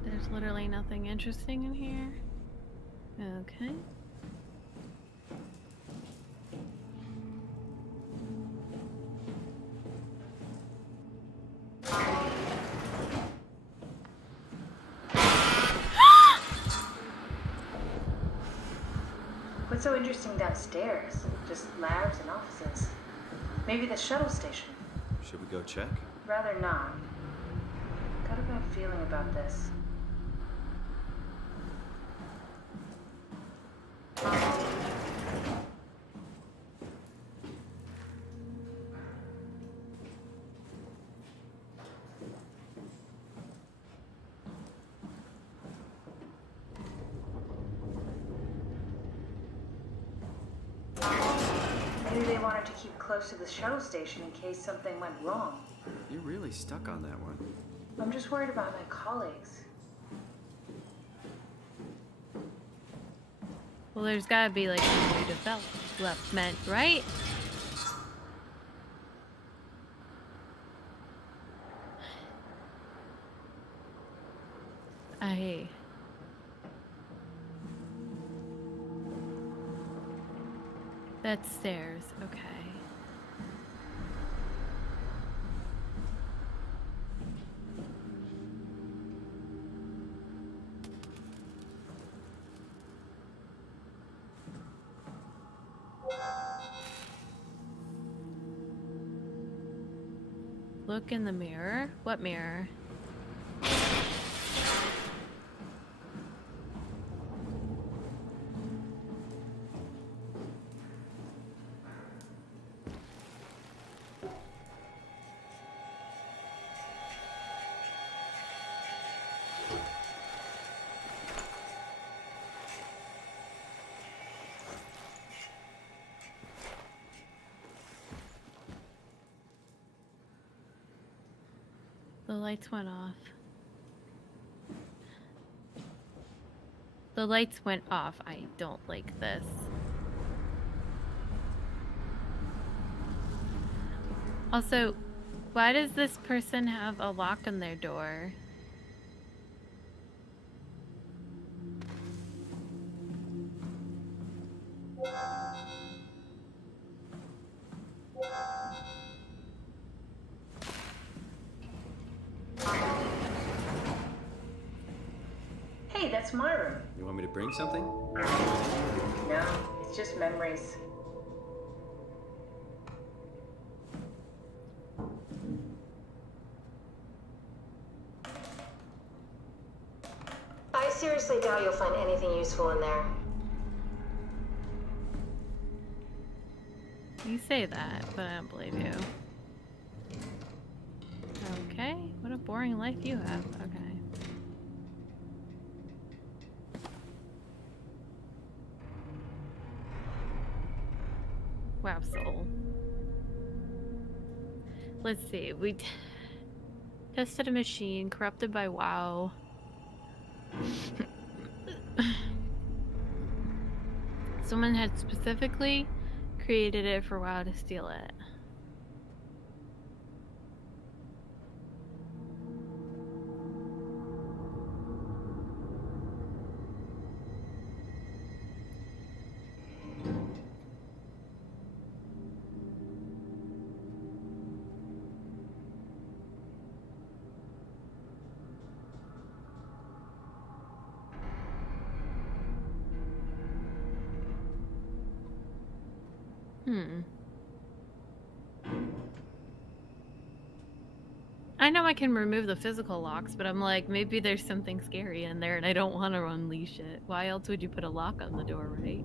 There's literally nothing interesting in here. Okay. What's so interesting downstairs? Just labs and offices. Maybe the shuttle station. Should we go check? Rather not. Got a bad feeling about this. Maybe they wanted to keep close to the shuttle station in case something went wrong. You're really stuck on that one. I'm just worried about my colleagues. Well, there's gotta be like a new development, right? That's stairs, okay. Look in the mirror? What mirror? The lights went off. The lights went off. I don't like this. Also, why does this person have a lock on their door? Hey, that's my room. You want me to bring something? No, it's just memories. I seriously doubt you'll find anything useful in there. You say that, but I don't believe you. Okay, what a boring life you have. Okay. Wow, soul. Let's see. We tested a machine corrupted by WoW. Someone had specifically created it for WoW to steal it. I know I can remove the physical locks, but I'm like, maybe there's something scary in there and I don't want to unleash it. Why else would you put a lock on the door, right?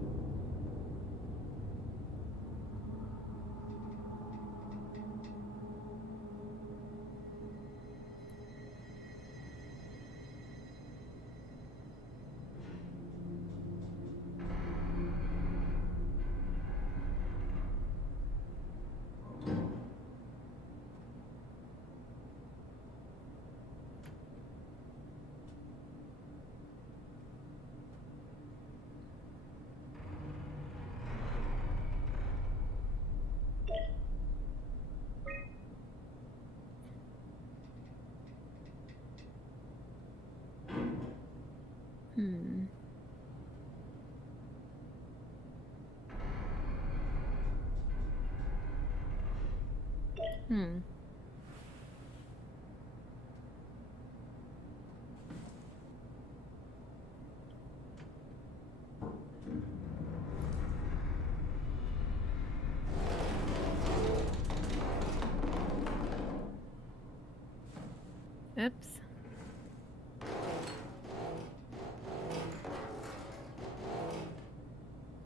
Oops.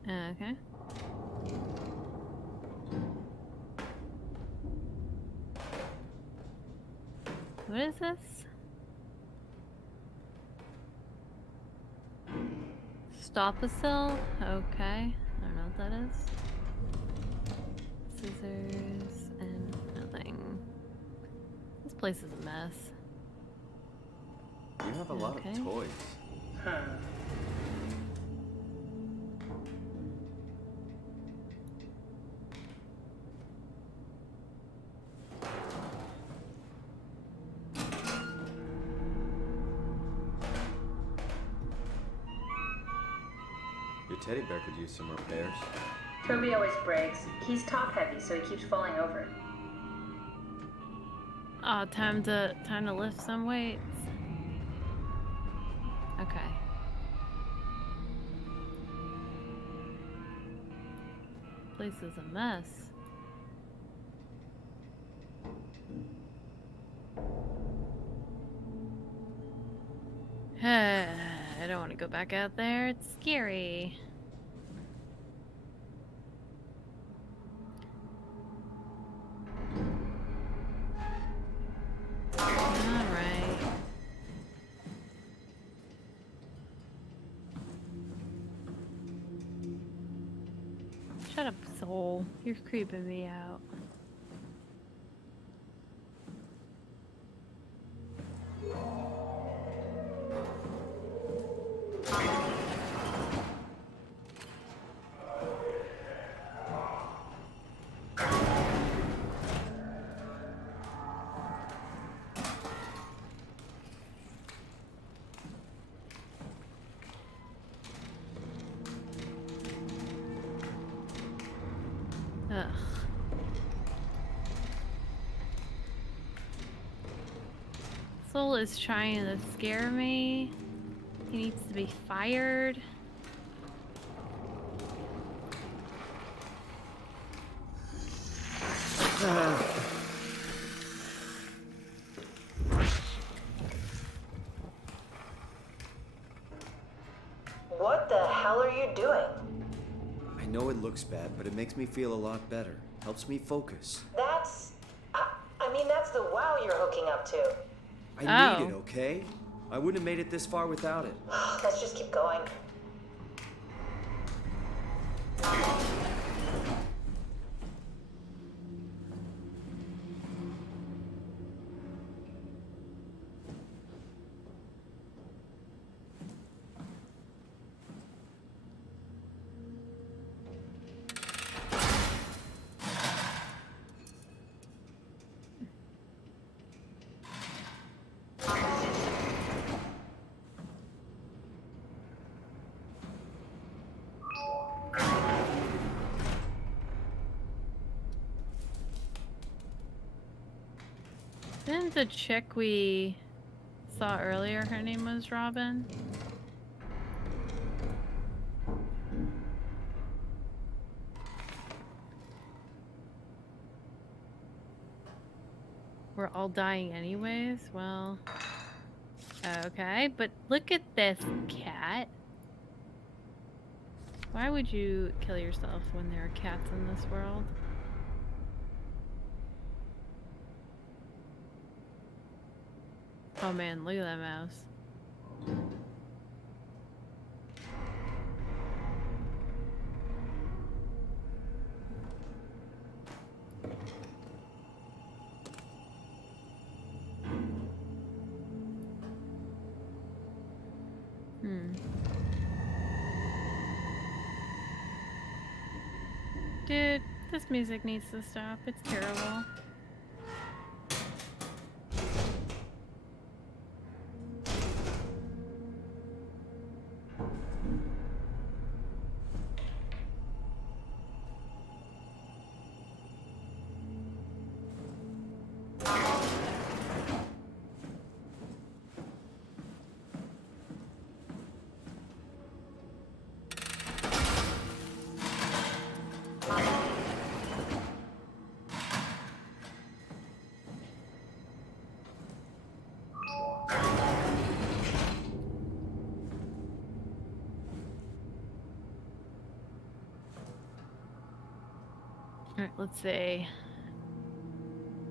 Okay. What is this? Stop-a-cell? Okay. I don't know what that is. Scissors and nothing. This place is a mess. You have a lot of toys. Your teddy bear could use some repairs. Toby always breaks. He's top heavy, so he keeps falling over. Oh, time to lift some weights. Okay. Place is a mess. I don't want to go back out there. It's scary. Alright. Shut up, soul. You're creeping me out. Ugh. Soul is trying to scare me. He needs to be fired. What the hell are you doing? I know it looks bad, but it makes me feel a lot better. Helps me focus. That's... I mean, that's the wow you're hooking up to. I need it, okay? I wouldn't have made it this far without it. Let's just keep going. Didn't the chick we saw earlier, her name was Robin? We're all dying anyways? Well... Okay, but look at this cat. Why would you kill yourself when there are cats in this world? Oh man, look at that mouse. Dude, this music needs to stop. It's terrible. Alright, let's see.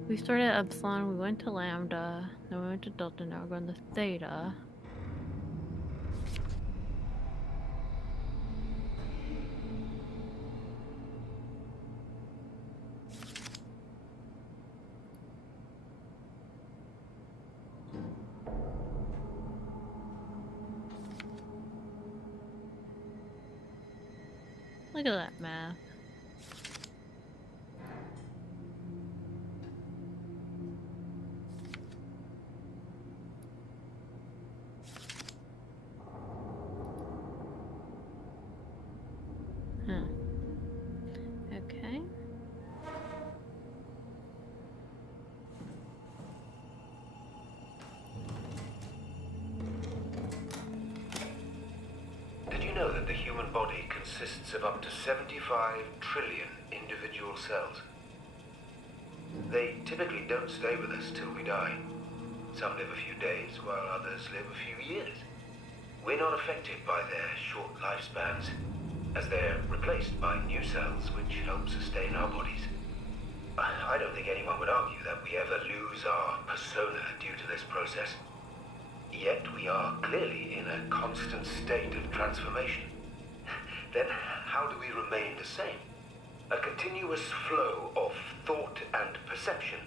We started at Epsilon, we went to Lambda, then we went to Delta, now we're going to Theta. Look at that map. Huh. Okay. Did you know that the human body consists of up to 75 trillion individual cells? They typically don't stay with us till we die. Some live a few days, while others live a few years. We're not affected by their short lifespans, as they're replaced by new cells which help sustain our bodies. I don't think anyone would argue that we ever lose our persona due to this process. Yet we are clearly in a constant state of transformation. Then how do we remain the same? A continuous flow of thought and perception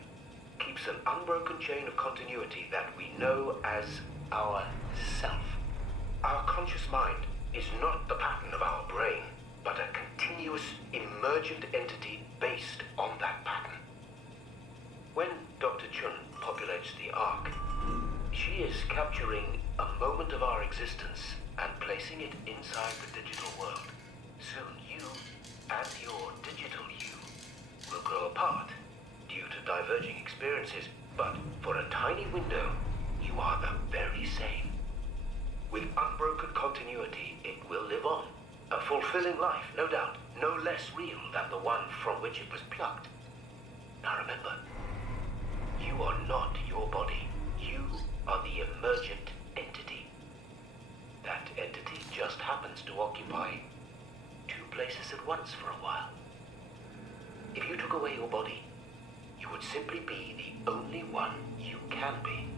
keeps an unbroken chain of continuity that we know as our self. Our conscious mind is not the pattern of our brain, but a continuous emergent entity based on that pattern. When Dr. Chun populates the Ark, she is capturing a moment of our existence and placing it inside the digital world. Soon you and your digital you will grow apart due to diverging experiences, but for a tiny window, you are the very same. With unbroken continuity, it will live on. A fulfilling life, no doubt, no less real than the one from which it was plucked. Now remember, you are not your body. You are the emergent entity. That entity just happens to occupy two places at once for a while. If you took away your body, you would simply be the only one you can be.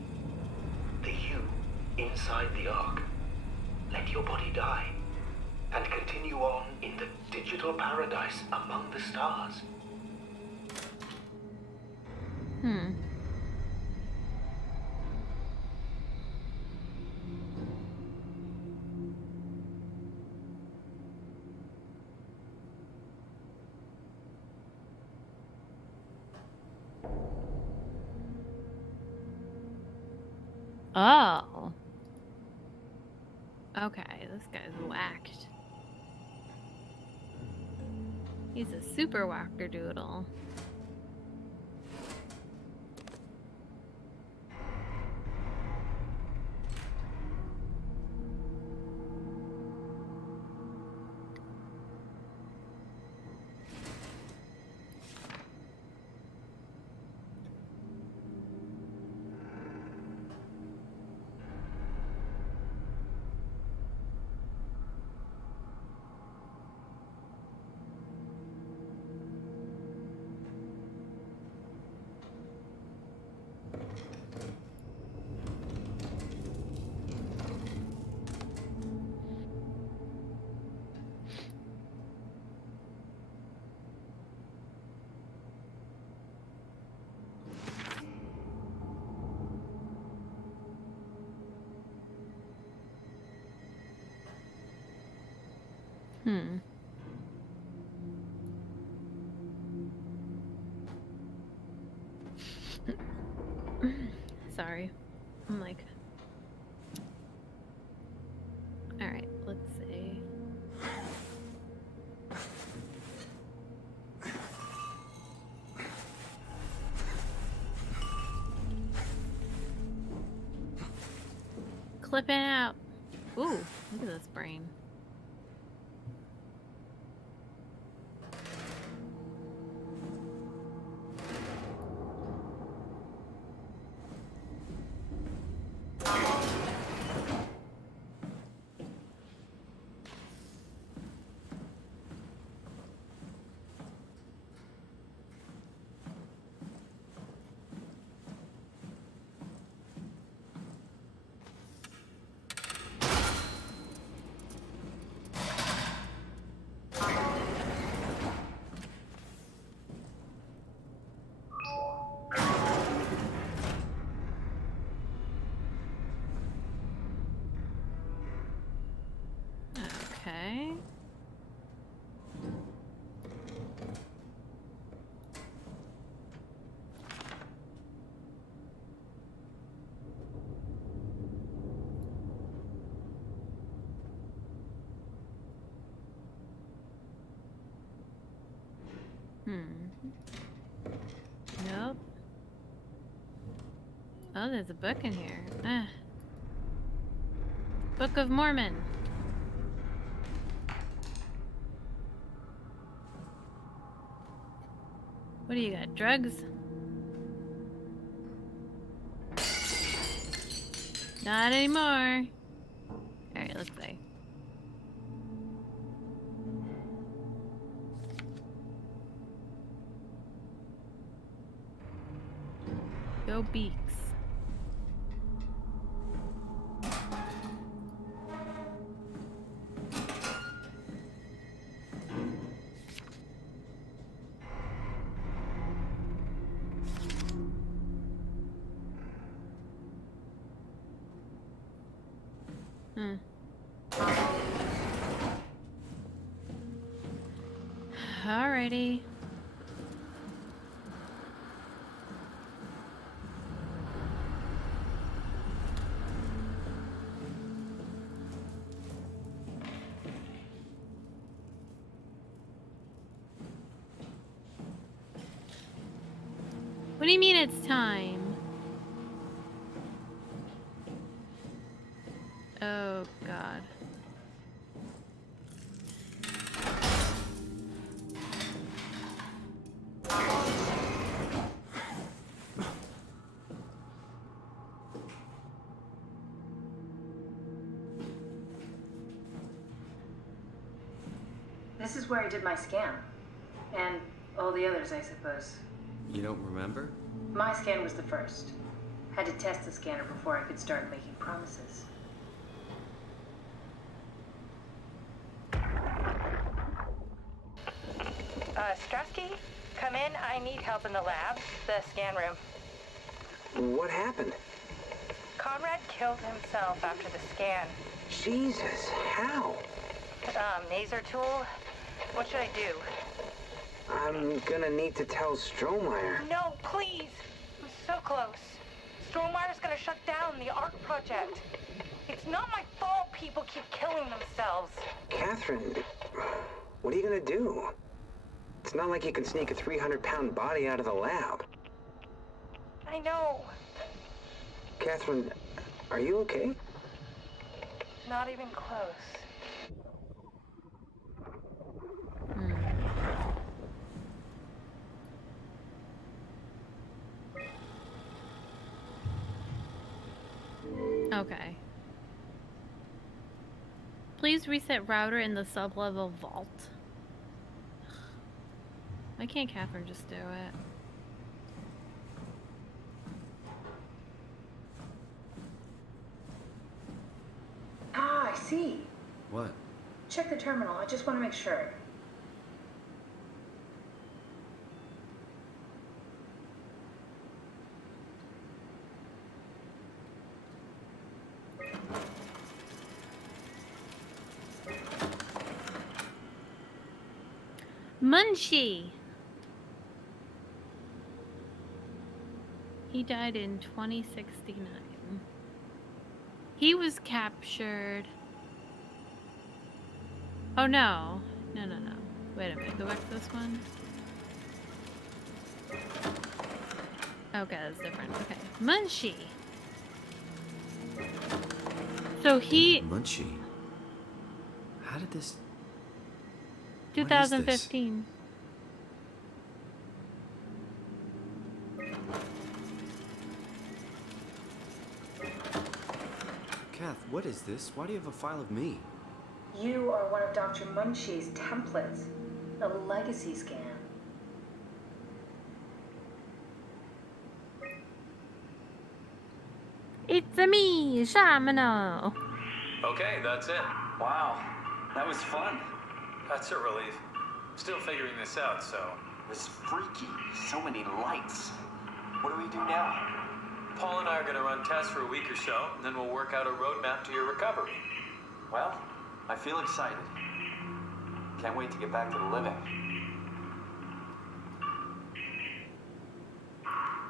The you inside the Ark. Let your body die and continue on in the digital paradise among the stars. Oh. Okay, this guy's whacked. He's a super wackadoodle. Sorry. I'm like... Alright, let's see. Clipping out. Ooh, look at this brain. Okay. Nope. Oh, there's a book in here. Book of Mormon. What do you got? Drugs? Not anymore. Alright, Let's see. Go Beaks. Alrighty. What do you mean it's time? Oh, God. This is where I did my scan. And all the others, I suppose. You don't remember? My scan was the first. Had to test the scanner before I could start making promises. Strasky, come in. I need help in the lab, the scan room. What happened? Conrad killed himself after the scan. Jesus, how? Maser tool? What should I do? I'm gonna need to tell Strohmeyer. No, please! I'm so close. Strohmeyer's gonna shut down the ARC project. It's not my fault people keep killing themselves. Catherine, what are you gonna do? It's not like you can sneak a 300-pound body out of the lab. I know. Catherine, are you okay? Not even close. Okay. Please reset router in the sub-level vault. Why can't Catherine just do it? Ah, I see. What? Check the terminal. I just want to make sure. Munchie! He died in 2069. He was captured. Oh no. No. Wait a minute. Go back to this one. Okay, that's different. Okay. Munchie. So he... Munchie? How did this... 2015. Kath, what is this? Why do you have a file of me? You are one of Dr. Munchie's templates. A legacy scan. It's a me, Shamano. Okay, that's it. Wow, that was fun. That's a relief. Still figuring this out, so... It was freaky. So many lights. What do we do now? Paul and I are going to run tests for a week or so, and then we'll work out a roadmap to your recovery. Well, I feel excited. Can't wait to get back to the living.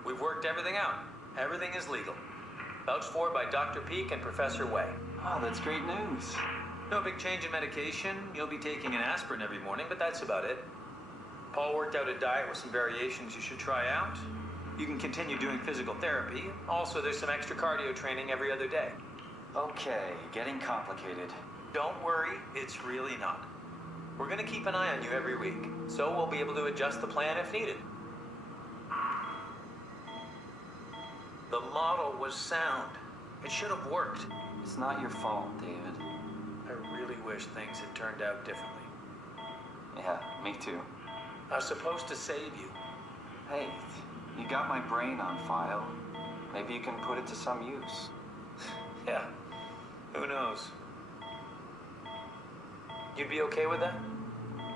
We've worked everything out. Everything is legal. Vouched for by Dr. Peak and Professor Way. Oh, that's great news. No big change in medication. You'll be taking an aspirin every morning, but that's about it. Paul worked out a diet with some variations you should try out. You can continue doing physical therapy. Also, there's some extra cardio training every other day. Okay, getting complicated. Don't worry, it's really not. We're going to keep an eye on you every week, so we'll be able to adjust the plan if needed. The model was sound. It should have worked. It's not your fault, David. really wish things had turned out differently. Yeah, me too. I was supposed to save you. Hey, you got my brain on file. Maybe you can put it to some use. Yeah, who knows? You'd be okay with that?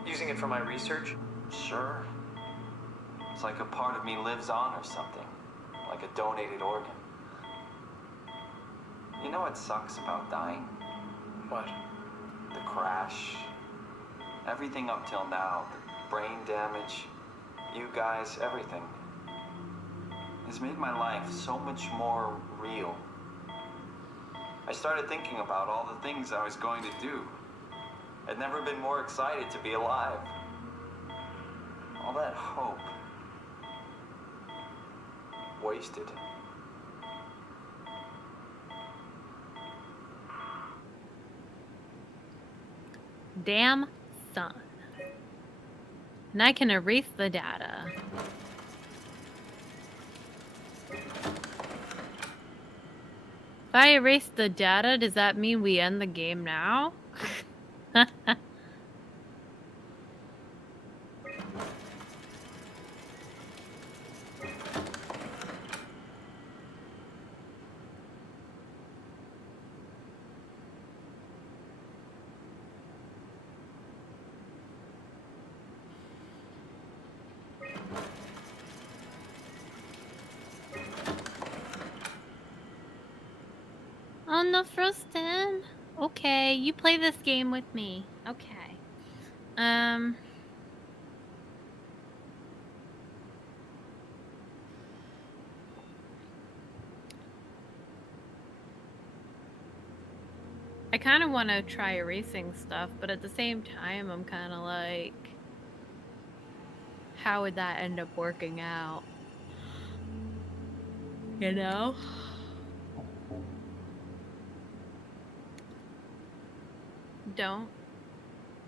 Using it for my research? Sure. It's like a part of me lives on or something. Like a donated organ. You know what sucks about dying? What? The crash. Everything up till now. The brain damage. You guys, everything. Has made my life so much more real. I started thinking about all the things I was going to do. I'd never been more excited to be alive. All that hope. Wasted. Damn son. And I can erase the data. If I erase the data, does that mean we end the game now? Oh no, Frosten. Okay, you play this game with me. Okay. I kind of want to try erasing stuff, but at the same time, I'm kind of like, how would that end up working out? You know?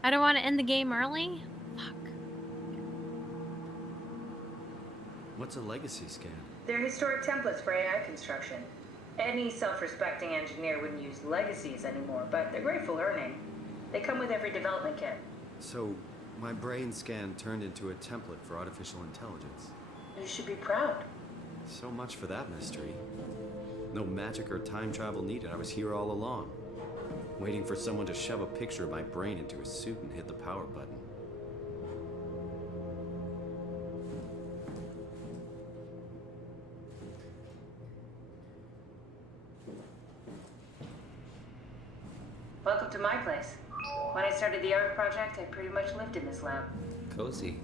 I don't want to end the game early? Fuck. What's a legacy scan? They're historic templates for AI construction. Any self-respecting engineer wouldn't use legacies anymore, but they're great for learning. They come with every development kit. So, my brain scan turned into a template for artificial intelligence. You should be proud. So much for that mystery. No magic or time travel needed. I was here all along. Waiting for someone to shove a picture of my brain into a suit and hit the power button. Welcome to my place. When I started the art project, I pretty much lived in this lab. Cozy.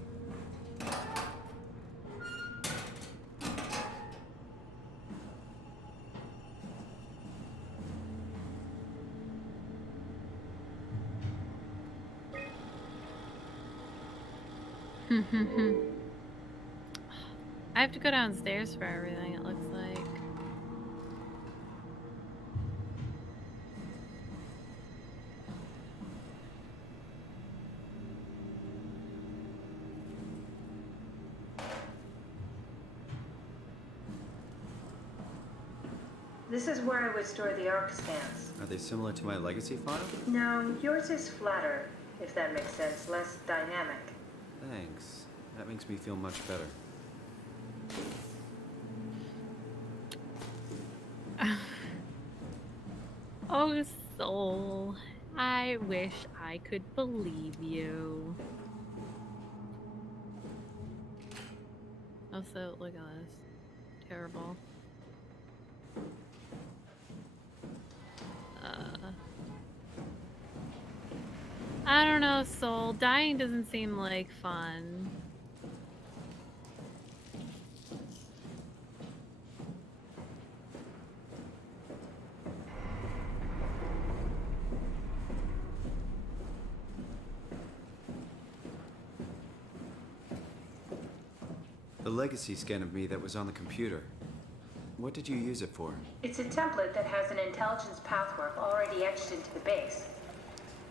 I have to go downstairs for everything, it looks like. This is where I would store the ARC scans. Are they similar to my legacy file? No, yours is flatter, if that makes sense, less dynamic. Thanks. That makes me feel much better. Oh, Soul. I wish I could believe you. Also, look at this. Terrible. I don't know, Soul. Dying doesn't seem like fun. The legacy scan of me that was on the computer. What did you use it for? It's a template that has an intelligence pathwork already etched into the base.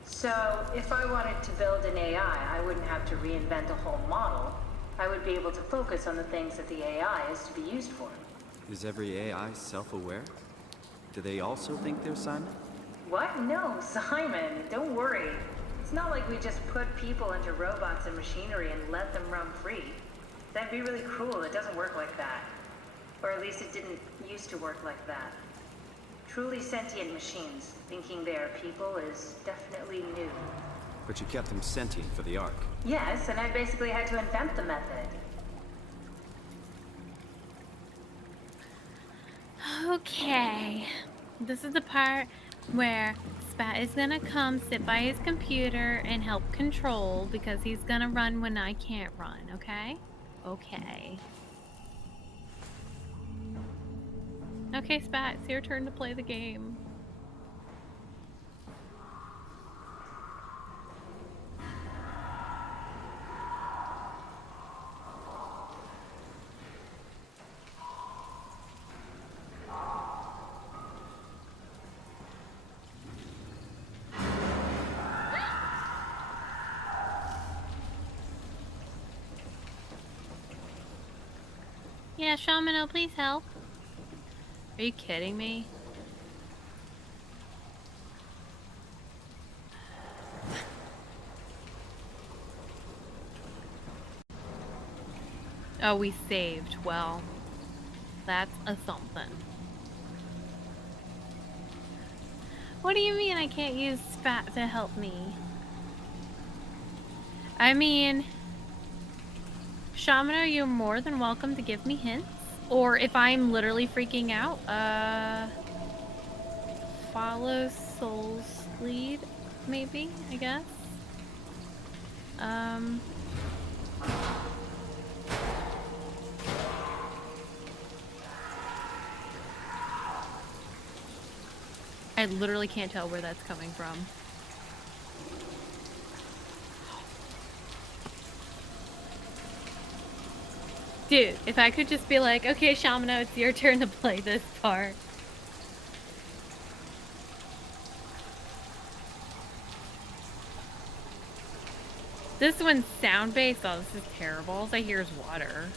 So, if I wanted to build an AI, I wouldn't have to reinvent a whole model. I would be able to focus on the things that the AI is to be used for. Is every AI self-aware? Do they also think they're Simon? What? No, Simon, don't worry. It's not like we just put people into robots and machinery and let them roam free. That'd be really cruel. It doesn't work like that. Or at least it didn't used to work like that. Truly sentient machines, thinking they are people is definitely new. But you kept them sentient for the Ark. Yes, and I basically had to invent the method. Okay. This is the part where Spat is gonna come sit by his computer and help control because he's gonna run when I can't run, okay? Okay. Okay, Spat, it's your turn to play the game. Yeah, Shamano, please help. Are you kidding me? Oh, we saved. Well, that's a something. What do you mean I can't use Spat to help me? I mean, Shamano, you're more than welcome to give me hints. Or if I'm literally freaking out, follow Soul's lead, maybe, I guess. I literally can't tell where that's coming from. Dude, if I could just be like, okay, Shamano, it's your turn to play this part. This one's sound-based. Oh, this is terrible. All I hear is water.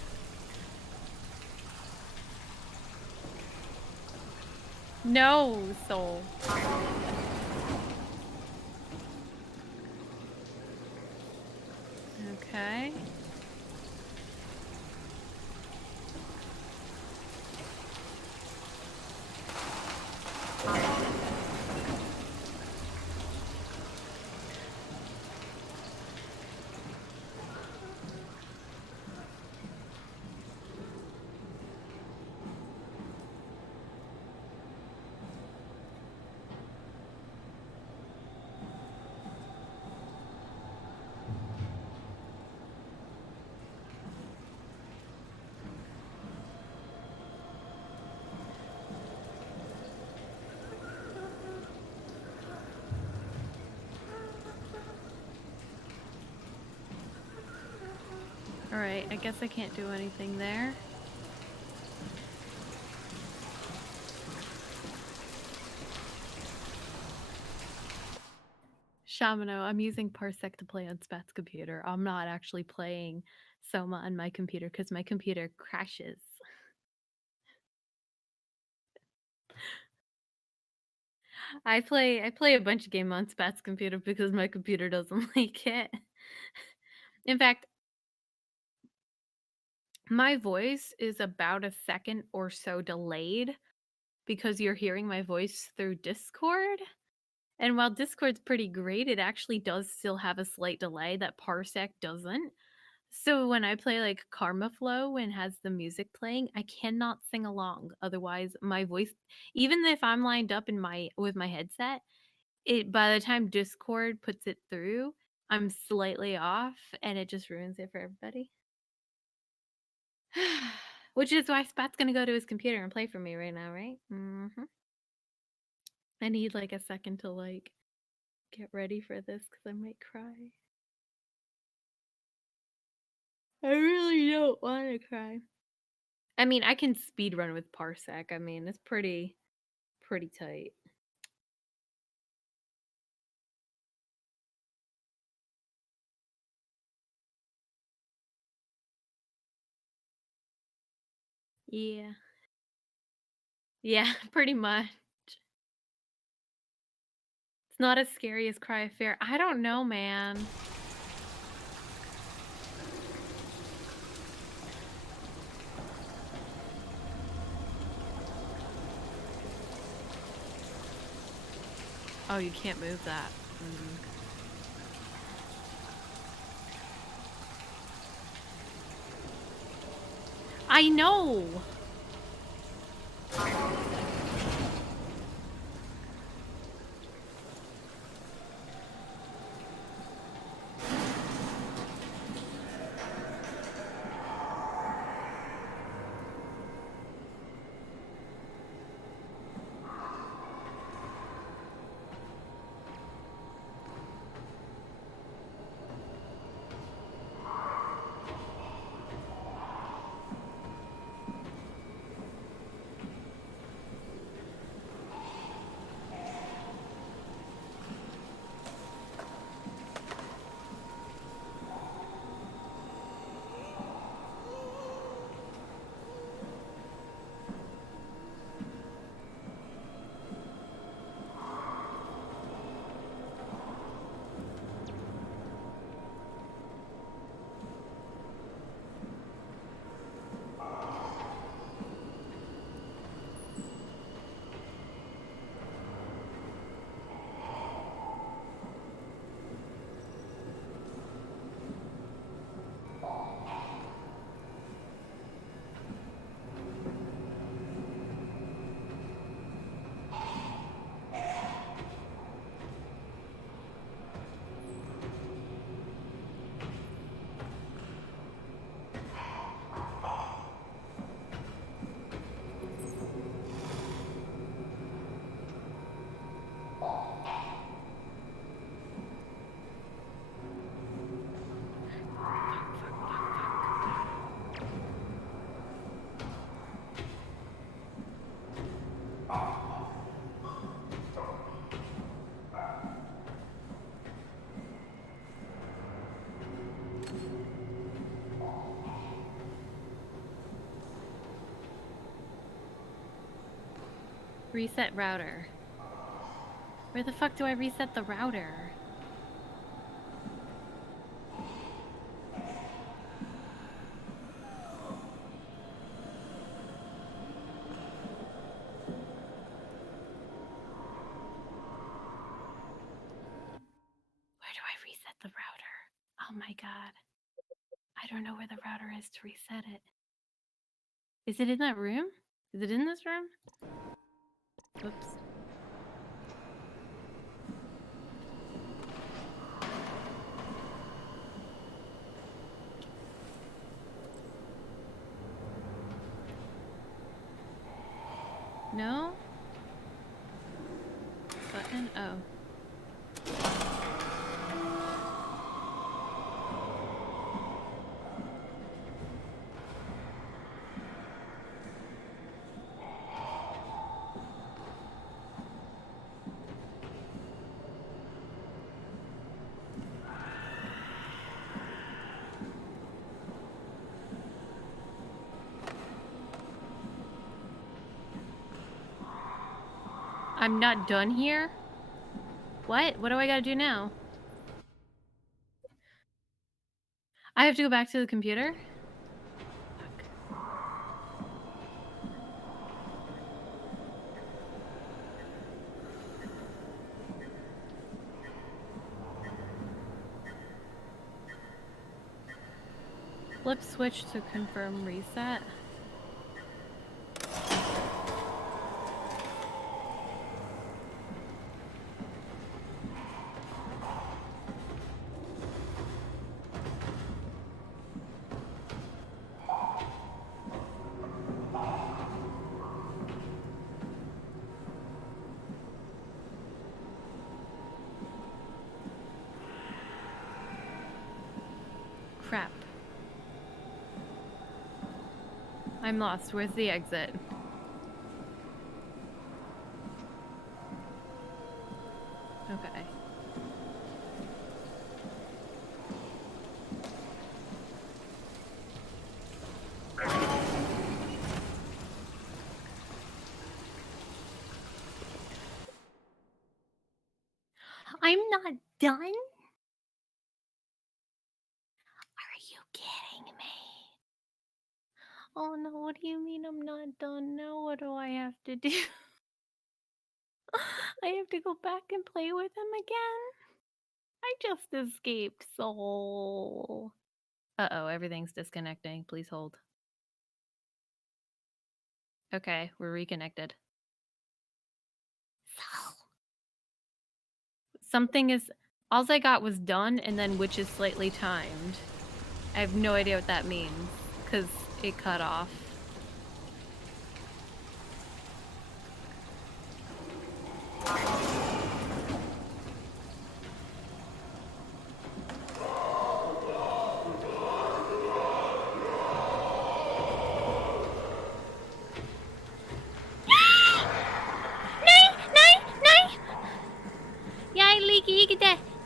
No, Soul. Okay. Alright, I guess I can't do anything there. Shamano, I'm using Parsec to play on Spat's computer. I'm not actually playing Soma on my computer because my computer crashes. I play a bunch of games on Spat's computer because my computer doesn't like it. In fact, my voice is about a second or so delayed because you're hearing my voice through Discord. And while Discord's pretty great, it actually does still have a slight delay that Parsec doesn't. So when I play like Karma Flow and has the music playing, I cannot sing along. Otherwise, my voice, even if I'm lined up in my with my headset, it by the time Discord puts it through, I'm slightly off and it just ruins it for everybody. Which is why Spat's gonna go to his computer and play for me right now, right? I need like a second to like get ready for this because I might cry. I really don't want to cry. I mean, I can speed run with Parsec. I mean, it's pretty tight. Yeah. Yeah, pretty much. It's not as scary as Cry of Fear. I don't know, man. Oh, you can't move that. I know! Reset router. Where the fuck do I reset the router? Where do I reset the router? Oh my god. I don't know where the router is to reset it. Is it in that room? Is it in this room? Oops. No? Button? Oh. I'm not done here? What? What do I gotta do now? I have to go back to the computer? Flip switch to confirm reset. Crap. I'm lost. Where's the exit? Okay. I'm not done? Are you kidding me? Oh no, what do you mean I'm not done now? What do I have to do? I have to go back and play with him again? I just escaped, Soul. Uh-oh, everything's disconnecting. Please hold. Okay, we're reconnected. Something is... All I got was done and then which is slightly timed. I have no idea what that means, because it cut off.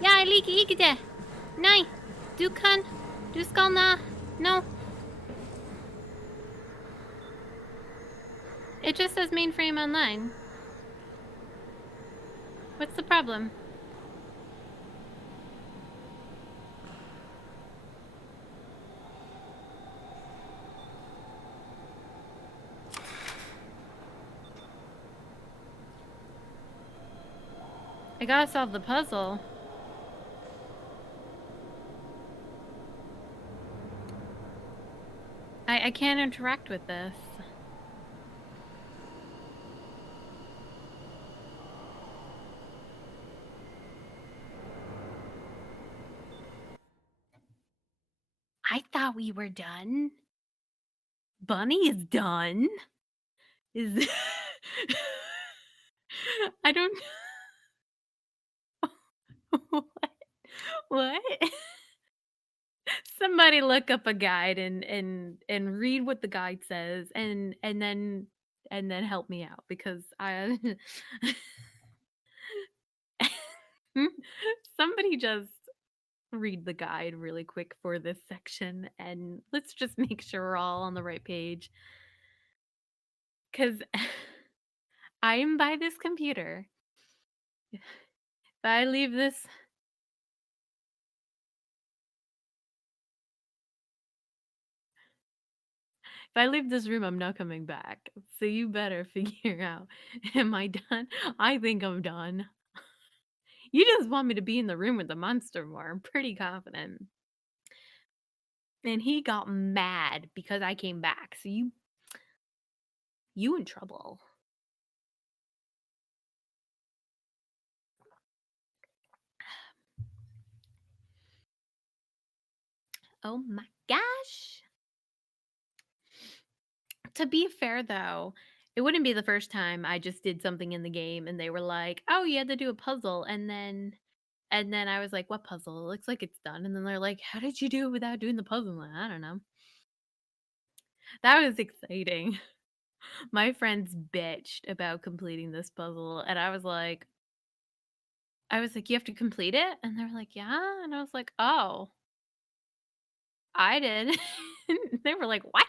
Jeg liker ikke det. Nei, du skal no. It just says mainframe online. What's the problem? I gotta solve the puzzle. I can't interact with this. I thought we were done. Bunny is done. Is I don't What? Somebody look up a guide and read what the guide says and then help me out because I somebody just read the guide really quick for this section and let's just make sure we're all on the right page. Cuz I am by this computer. If I leave this room, I'm not coming back. So you better figure out, am I done? I think I'm done. You just want me to be in the room with the monster more. I'm pretty confident. And he got mad because I came back. So you in trouble. Oh my gosh. To be fair though, it wouldn't be the first time I just did something in the game and they were like, "Oh, you had to do a puzzle." And then I was like, "What puzzle? It looks like it's done." And then they're like, "How did you do it without doing the puzzle?" I'm like, I don't know. That was exciting. My friends bitched about completing this puzzle and I was like, "You have to complete it?" And they were like, "Yeah." And I was like, "Oh, I did." They were like, "What?"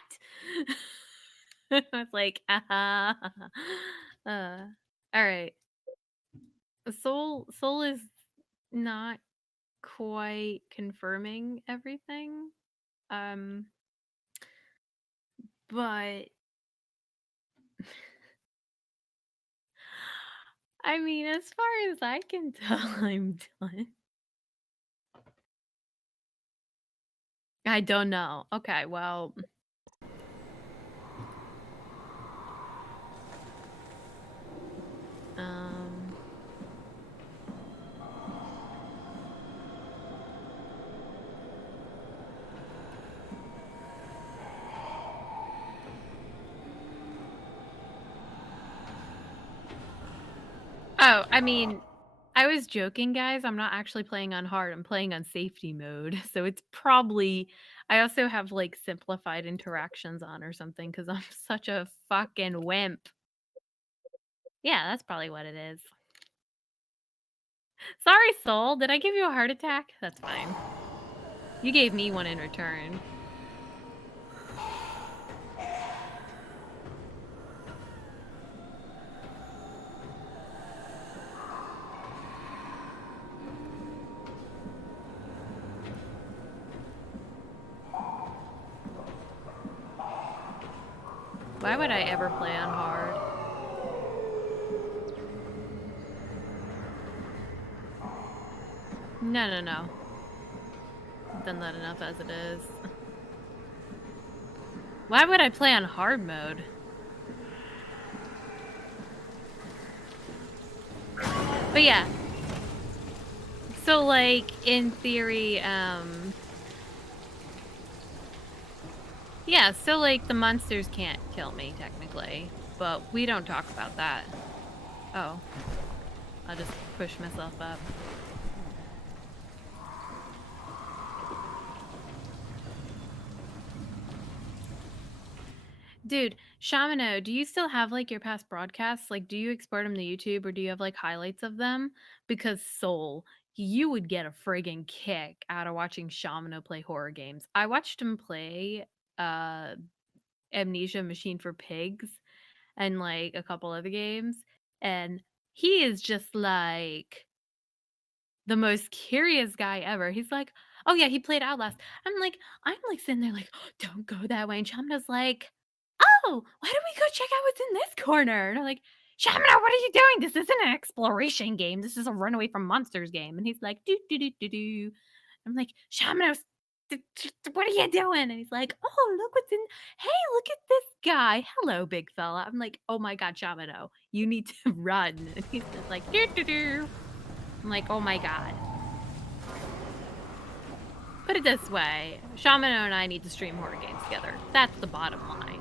I was like, all right. Soul is not quite confirming everything. But I mean, as far as I can tell, I'm done. I don't know. Okay, well. Oh, I mean, I was joking, guys. I'm not actually playing on hard. I'm playing on safety mode. So it's probably... I also have, like, simplified interactions on or something because I'm such a fucking wimp. Yeah, that's probably what it is. Sorry, Soul. Did I give you a heart attack? That's fine. You gave me one in return. Why would I ever play on hard? No. I've done that enough as it is. Why would I play on hard mode? But yeah. So like, in theory, yeah, so like the monsters can't kill me technically, but we don't talk about that. Oh. I'll just push myself up. Dude, Shamano, do you still have like your past broadcasts? Like, do you export them to YouTube or do you have like highlights of them? Because Soul, you would get a friggin' kick out of watching Shamano play horror games. I watched him play Amnesia Machine for Pigs and like a couple other games, and he is just like the most curious guy ever. He's like, "Oh yeah, he played Outlast." I'm like sitting there like, "Oh, don't go that way." And Shamana's like, "Oh, why don't we go check out what's in this corner?" And I'm like, "Shamana, what are you doing? This isn't an exploration game. This is a run away from monsters game." And he's like, "Do do do do do." I'm like, "Shamana, what are you doing?" And he's like, "Oh, look what's in. Hey, look at this guy. Hello, big fella." I'm like, "Oh my god, Shamano, you need to run." And he's just like, "Do do do." I'm like, "Oh my god." Put it this way, Shamano and I need to stream horror games together. That's the bottom line.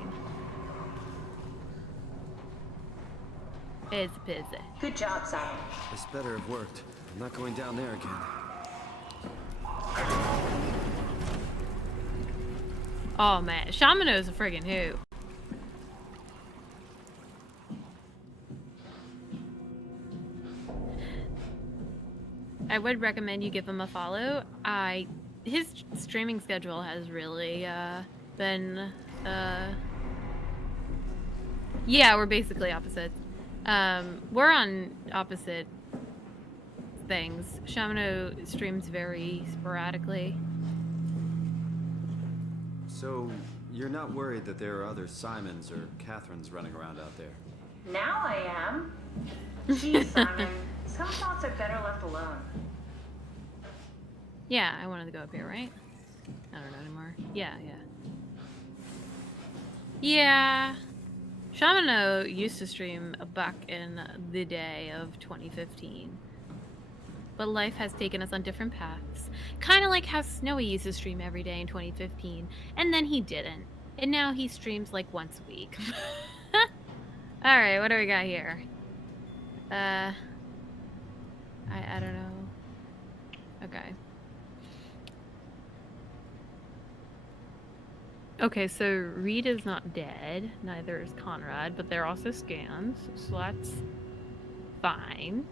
It's busy. Good job, Simon. This better have worked. I'm not going down there again. Oh man, Shamano's a friggin' hoot. I would recommend you give him a follow. His streaming schedule has really been yeah, we're basically opposites. We're on opposite things. Shamano streams very sporadically. So, you're not worried that there are other Simons or Catherines running around out there? Now I am. Geez, Simon, some thoughts are better left alone. Yeah, I wanted to go up here, right? I don't know anymore. Yeah. Yeah. Shamano used to stream back in the day of 2015. But life has taken us on different paths. Kind of like how Snowy used to stream every day in 2015, and then he didn't. And now he streams like once a week. Alright, what do we got here? I don't know. Okay. Okay, so Reed is not dead. Neither is Conrad, but they're also scans, so that's fine.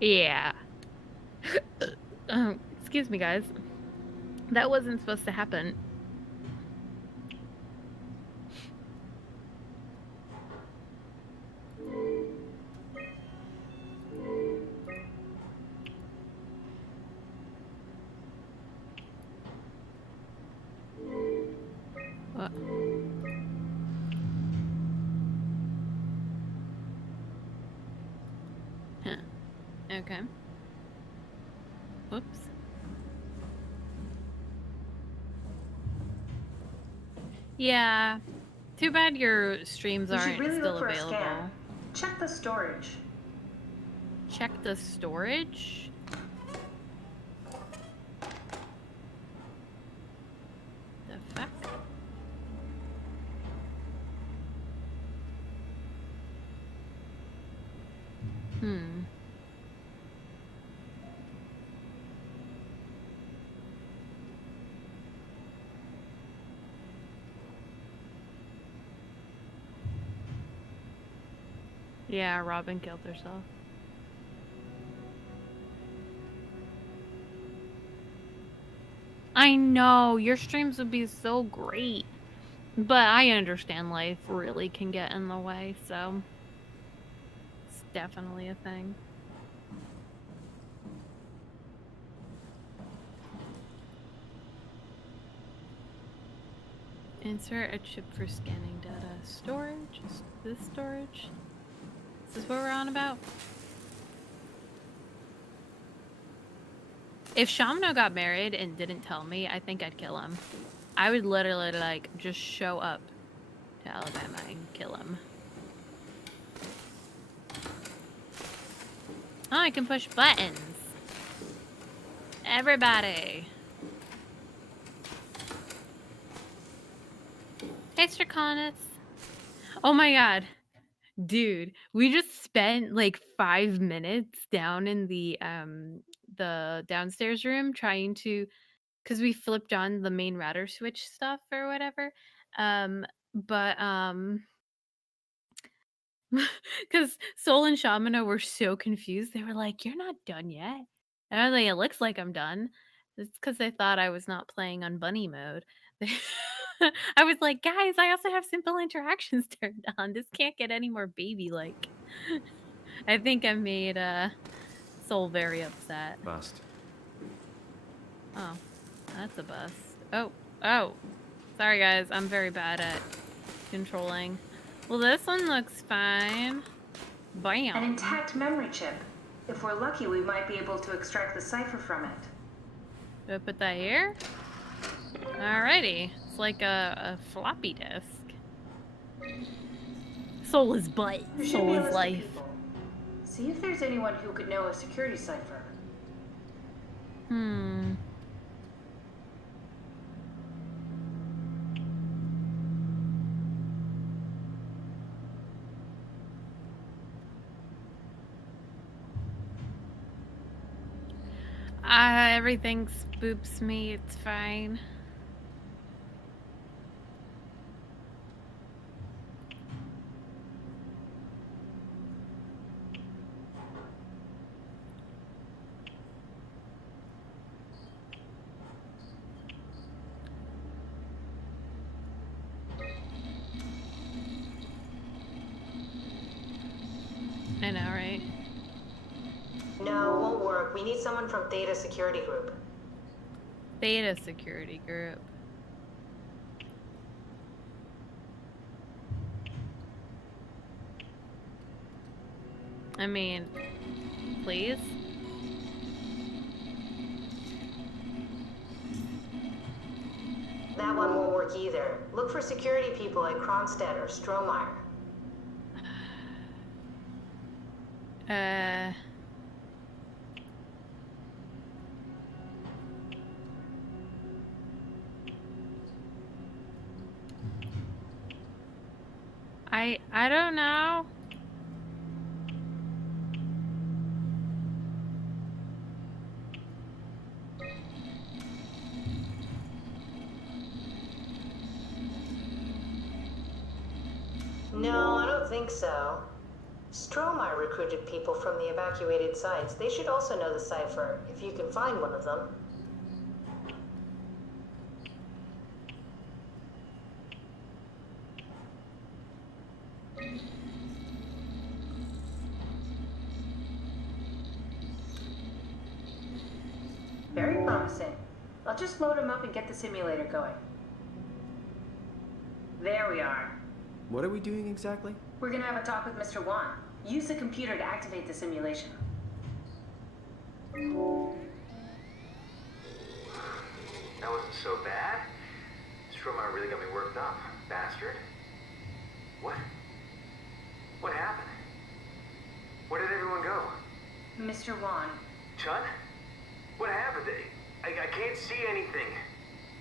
Yeah. Excuse me, guys. That wasn't supposed to happen. What? Huh. Okay. Whoops. Yeah. Too bad your streams You should aren't really still look for a available. scan. Check the storage. Check the storage? The fuck? Yeah, Robin killed herself. I know, your streams would be so great. But I understand life really can get in the way, so it's definitely a thing. Insert a chip for scanning data. Storage? Is this storage? Is this what we're on about? If Shamno got married and didn't tell me, I think I'd kill him. I would literally, like, just show up to Alabama and kill him. Oh, I can push buttons. Everybody. Hey, Straconis. Oh my god. Dude, we just spent like 5 minutes down in the downstairs room trying to, because we flipped on the main router switch stuff or whatever. But because Soul and Shamana were so confused. They were like, "You're not done yet." And I was like, "It looks like I'm done." It's because they thought I was not playing on bunny mode. I was like, "Guys, I also have simple interactions turned on. This can't get any more baby-like." I think I made Soul very upset. Bust. Oh, that's a bust. Oh. Sorry, guys. I'm very bad at controlling. Well, this one looks fine. Bam. An intact memory chip. If we're lucky, we might be able to extract the cipher from it. Do I put that here? Alrighty. It's like a floppy disk. Soul is butt. Soul is life. See if there's anyone who could know a security cipher. Everything spoops me. It's fine. I know, right? No, it won't work. We need someone from Theta Security Group. Theta Security Group. I mean, please? That one won't work either. Look for security people like Kronstadt or Strohmeyer. I don't know. No, I don't think so. Strohmeyer recruited people from the evacuated sites. They should also know the cipher, if you can find one of them. Very promising. I'll just load him up and get the simulator going. There we are. What are we doing exactly? We're gonna have a talk with Mr. Wan. Use the computer to activate the simulation. That wasn't so bad. Strohmeyer really got me worked up, bastard. What? What happened? Where did everyone go? Mr. Wan. Chun? What happened? I can't see anything.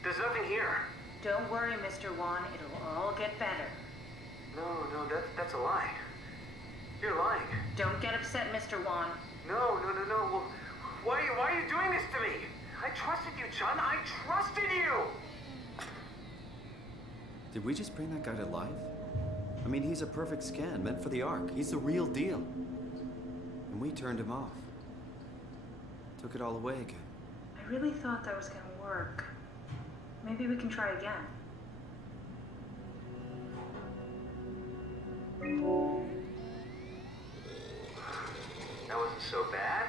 There's nothing here. Don't worry, Mr. Wan. It'll all get better. No, that's a lie. You're lying. Don't get upset, Mr. Wan. No. Well, why are you doing this to me? I trusted you, Chun. I trusted you! Did we just bring that guy to life? I mean, he's a perfect scan, meant for the Ark. He's the real deal. And we turned him off. Took it all away again. I really thought that was gonna work. Maybe we can try again. That wasn't so bad.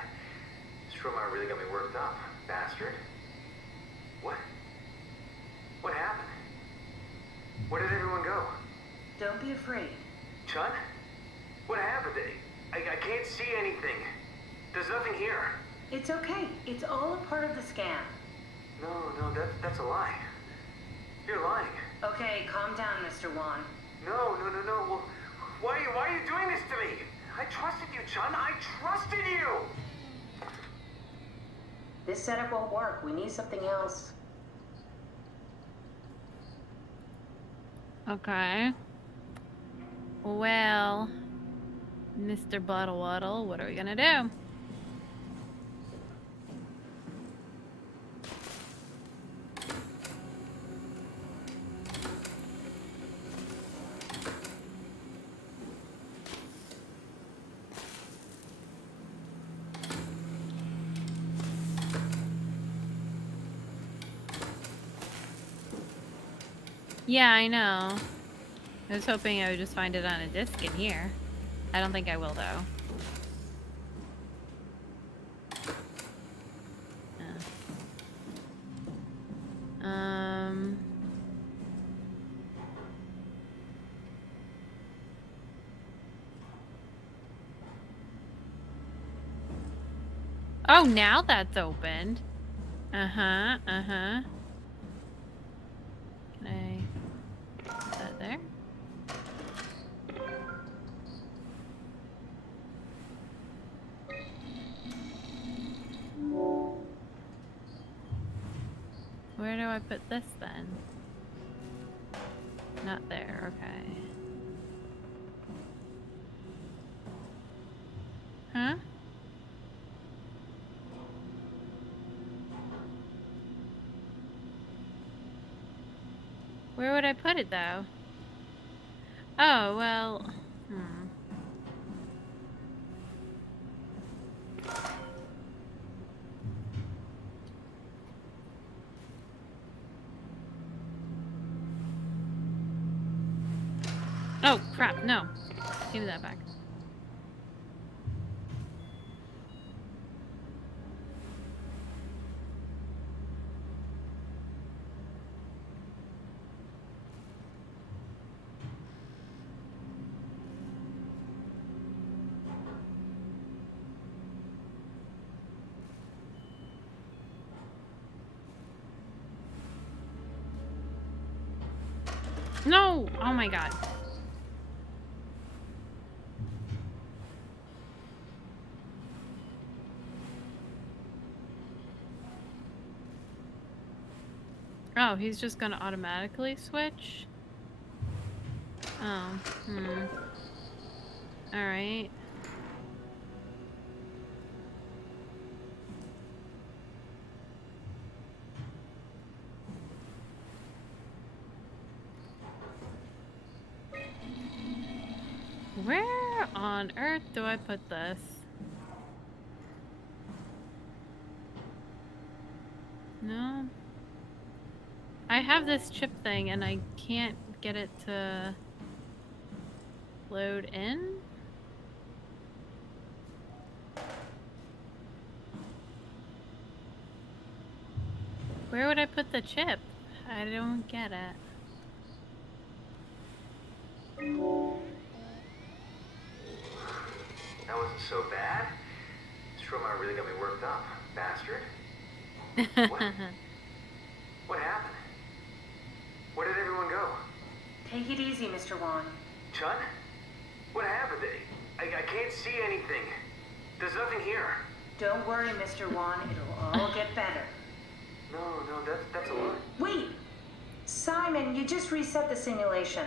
Strohmeyer really got me worked up, bastard. What? What happened? Don't be afraid. Chun? What happened? I can't see anything. There's nothing here. It's okay. It's all a part of the scam. No, that's a lie. You're lying. Okay, calm down, Mr. Wan. No. Well, why are you doing this to me? I trusted you, Chun. I trusted you! This setup won't work. We need something else. Okay. Well, Mr. Bottle Waddle, what are we gonna do? Yeah, I know. I was hoping I would just find it on a disc in here. I don't think I will, though. Oh, now that's opened. Uh-huh. Can I put that there? Where do I put this then? Not there, okay. Huh? Where would I put it though? Oh, well, Oh, crap, no. Give me that back. No! Oh my god. Oh, he's just gonna automatically switch? Oh, Alright. Where on earth do I put this? No. I have this chip thing and I can't get it to load in. Where would I put the chip? I don't get it. That wasn't so bad. Soma really got me worked up, bastard. What happened? Where did everyone go? Take it easy, Mr. Wan. Chun? What happened? I can't see anything. There's nothing here. Don't worry, Mr. Wan. It'll all get better. No, that's a lie. Wait! Simon, you just reset the simulation.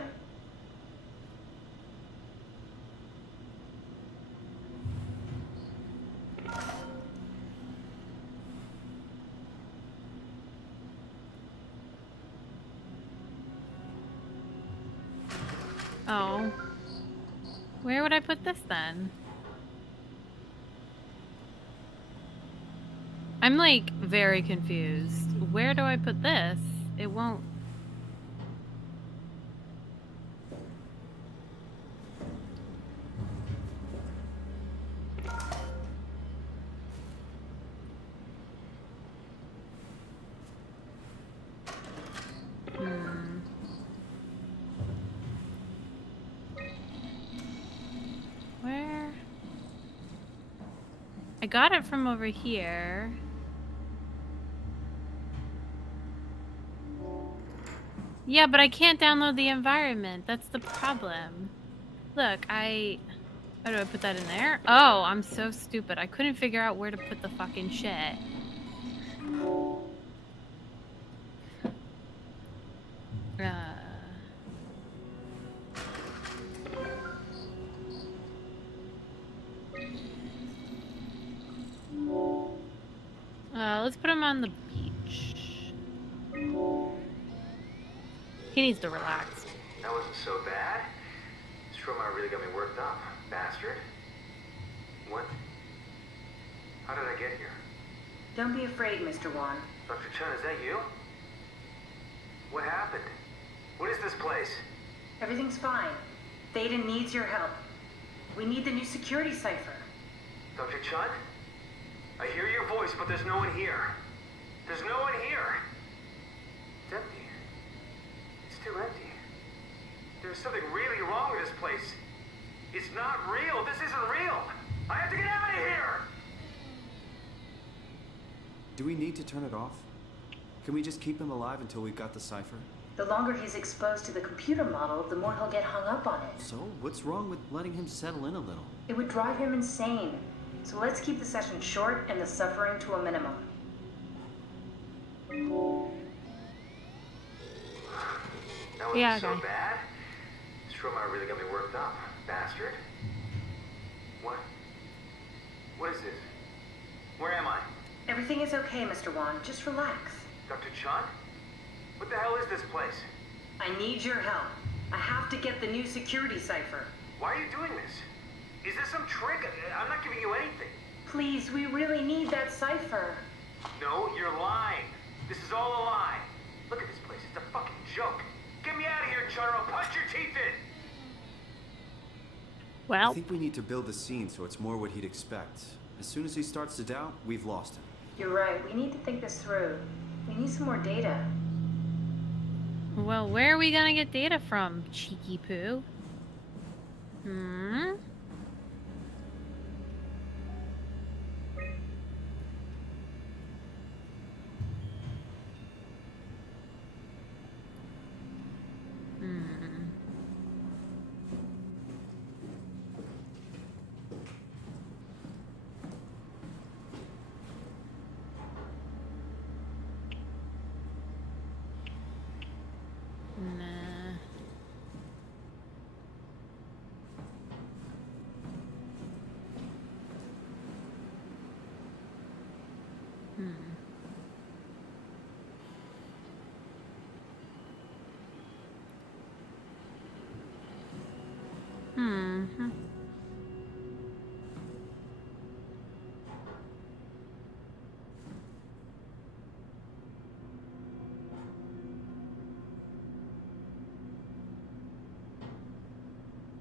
Oh. Where would I put this then? I'm like very confused. Where do I put this? It won't. I got it from over here. Yeah, but I can't download the environment. That's the problem. Look, how do I put that in there? Oh, I'm so stupid. I couldn't figure out where to put the fucking shit. Let's put him on the beach. He needs to relax. That wasn't so bad. Soma really got me worked up, bastard. What? How did I get here? Don't be afraid, Mr. Wan. Dr. Chun, is that you? What happened? What is this place? Everything's fine. Theta needs your help. We need the new security cipher. Dr. Chun? I hear your voice, but there's no one here. There's no one here. It's empty. It's too empty. There's something really wrong with this place. It's not real. This isn't real. I have to get out of here! Do we need to turn it off? Can we just keep him alive until we've got the cipher? The longer he's exposed to the computer model, the more he'll get hung up on it. So, what's wrong with letting him settle in a little? It would drive him insane. So let's keep the session short and the suffering to a minimum. That wasn't so bad. Soma really got me worked up, bastard. What? What is this? Where am I? Everything is okay, Mr. Wan. Just relax. Dr. Chun? What the hell is this place? I need your help. I have to get the new security cipher. Why are you doing this? Is this some trick? I'm not giving you anything. Please, we really need that cipher. No, you're lying. This is all a lie. Look at this place. It's a fucking joke. Get me out of here, Chun, or I'll punch your teeth in. Well, I think we need to build the scene so it's more what he'd expect. As soon as he starts to doubt, we've lost him. You're right. We need to think this through. We need some more data. Well, where are we gonna get data from, cheeky poo? Nah.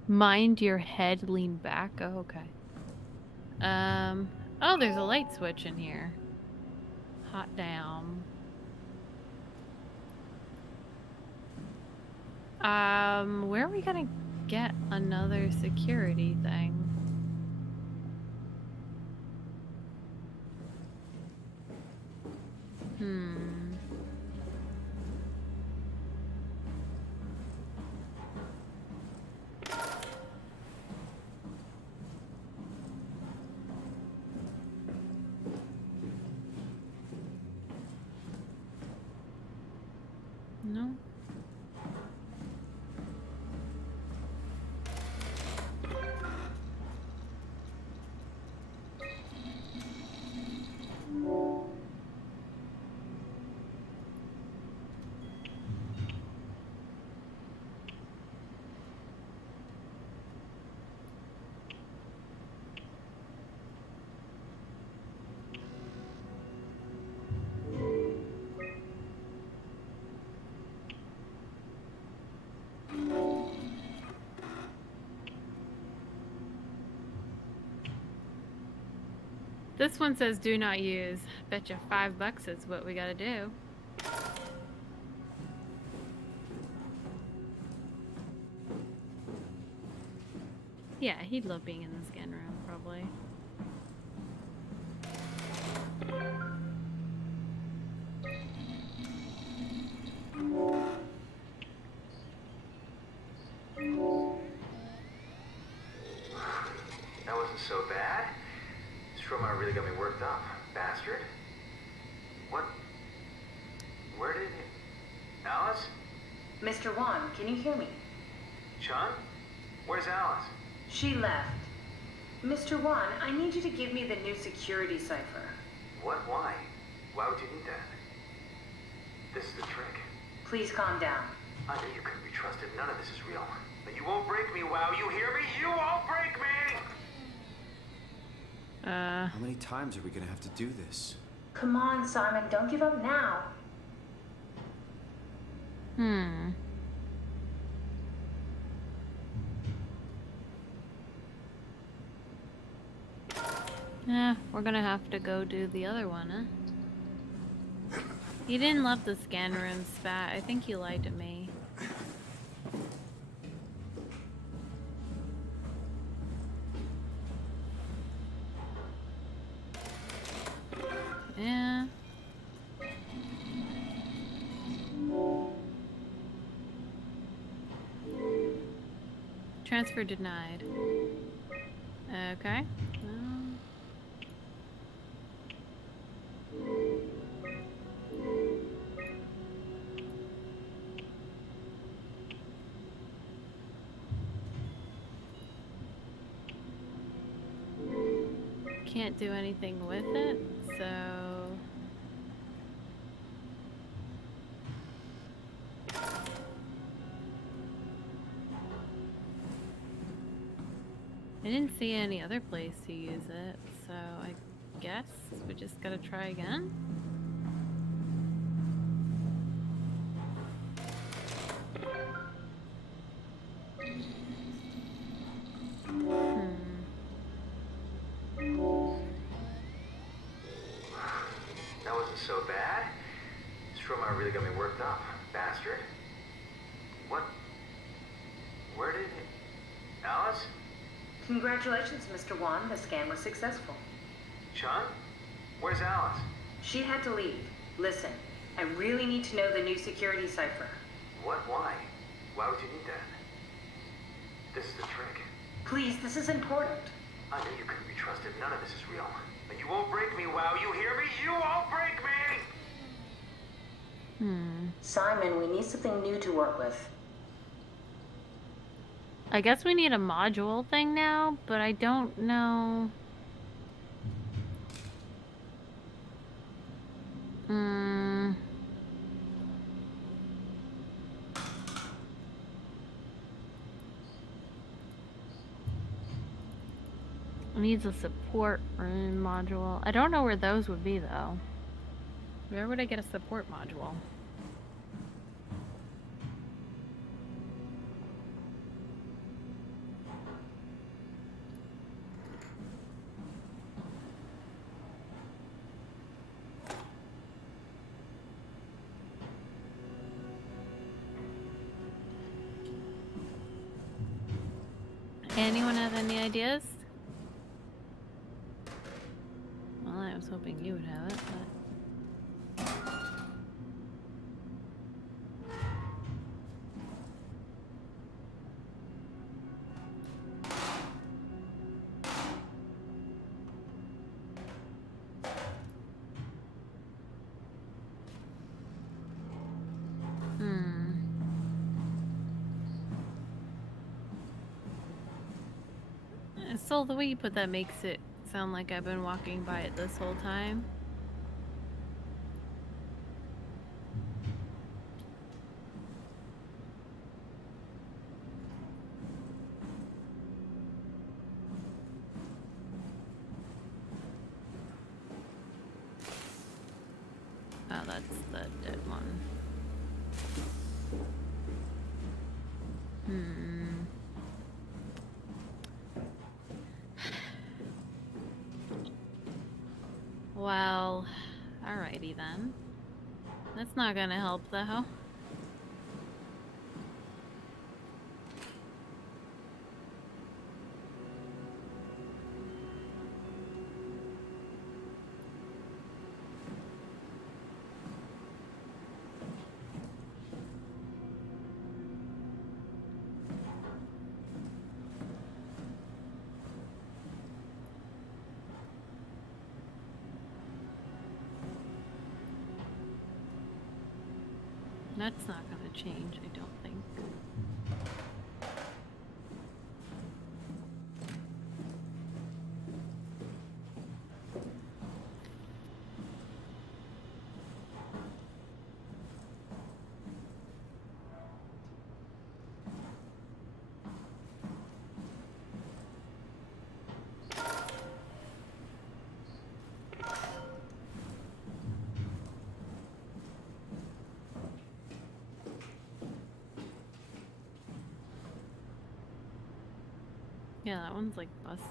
Mind your head, lean back. Oh, okay. Oh, there's a light switch in here. Hot down. Where are we gonna get another security thing? No. This one says do not use. Betcha $5 is what we gotta do. Yeah, he'd love being in the scan room, probably. so bad. Soma really got me worked up, bastard. What? Where did... Alice? Mr. Wan, can you hear me? Chun? Where's Alice? She left. Mr. Wan, I need you to give me the new security cipher. What? Why? Why would you need that? This is the trick. Please calm down. I knew you couldn't be trusted. None of this is real. But you won't break me, WoW. You hear me? You won't break me! How many times are we gonna have to do this? Come on, Simon, don't give up now. Yeah, we're gonna have to go do the other one, huh? You didn't love the scan room, Spat. I think you lied to me. Yeah. Transfer denied. Okay. Can't do anything with it, so... I didn't see any other place to use it, so I guess we just gotta try again. That wasn't so bad. Soma really got me worked up, bastard. What? Where did... Alice? Congratulations, Mr. Wan. The scan was successful. Chun? Where's Alice? She had to leave. Listen, I really need to know the new security cipher. What? Why? Why would you need that? This is the trick. Please, this is important. I knew you couldn't be trusted. None of this is real. But you won't break me, WoW. You hear me? You won't break me! Simon, we need something new to work with. I guess we need a module thing now, but I don't know. It needs a support room module. I don't know where those would be though. Where would I get a support module? Anyone have any ideas? Well, I was hoping you would have it, but... So the way you put that makes it sound like I've been walking by it this whole time. Oh, that's the dead one. Well, alrighty then. That's not gonna help though. That's not gonna change, I don't think. Yeah, that one's like busted.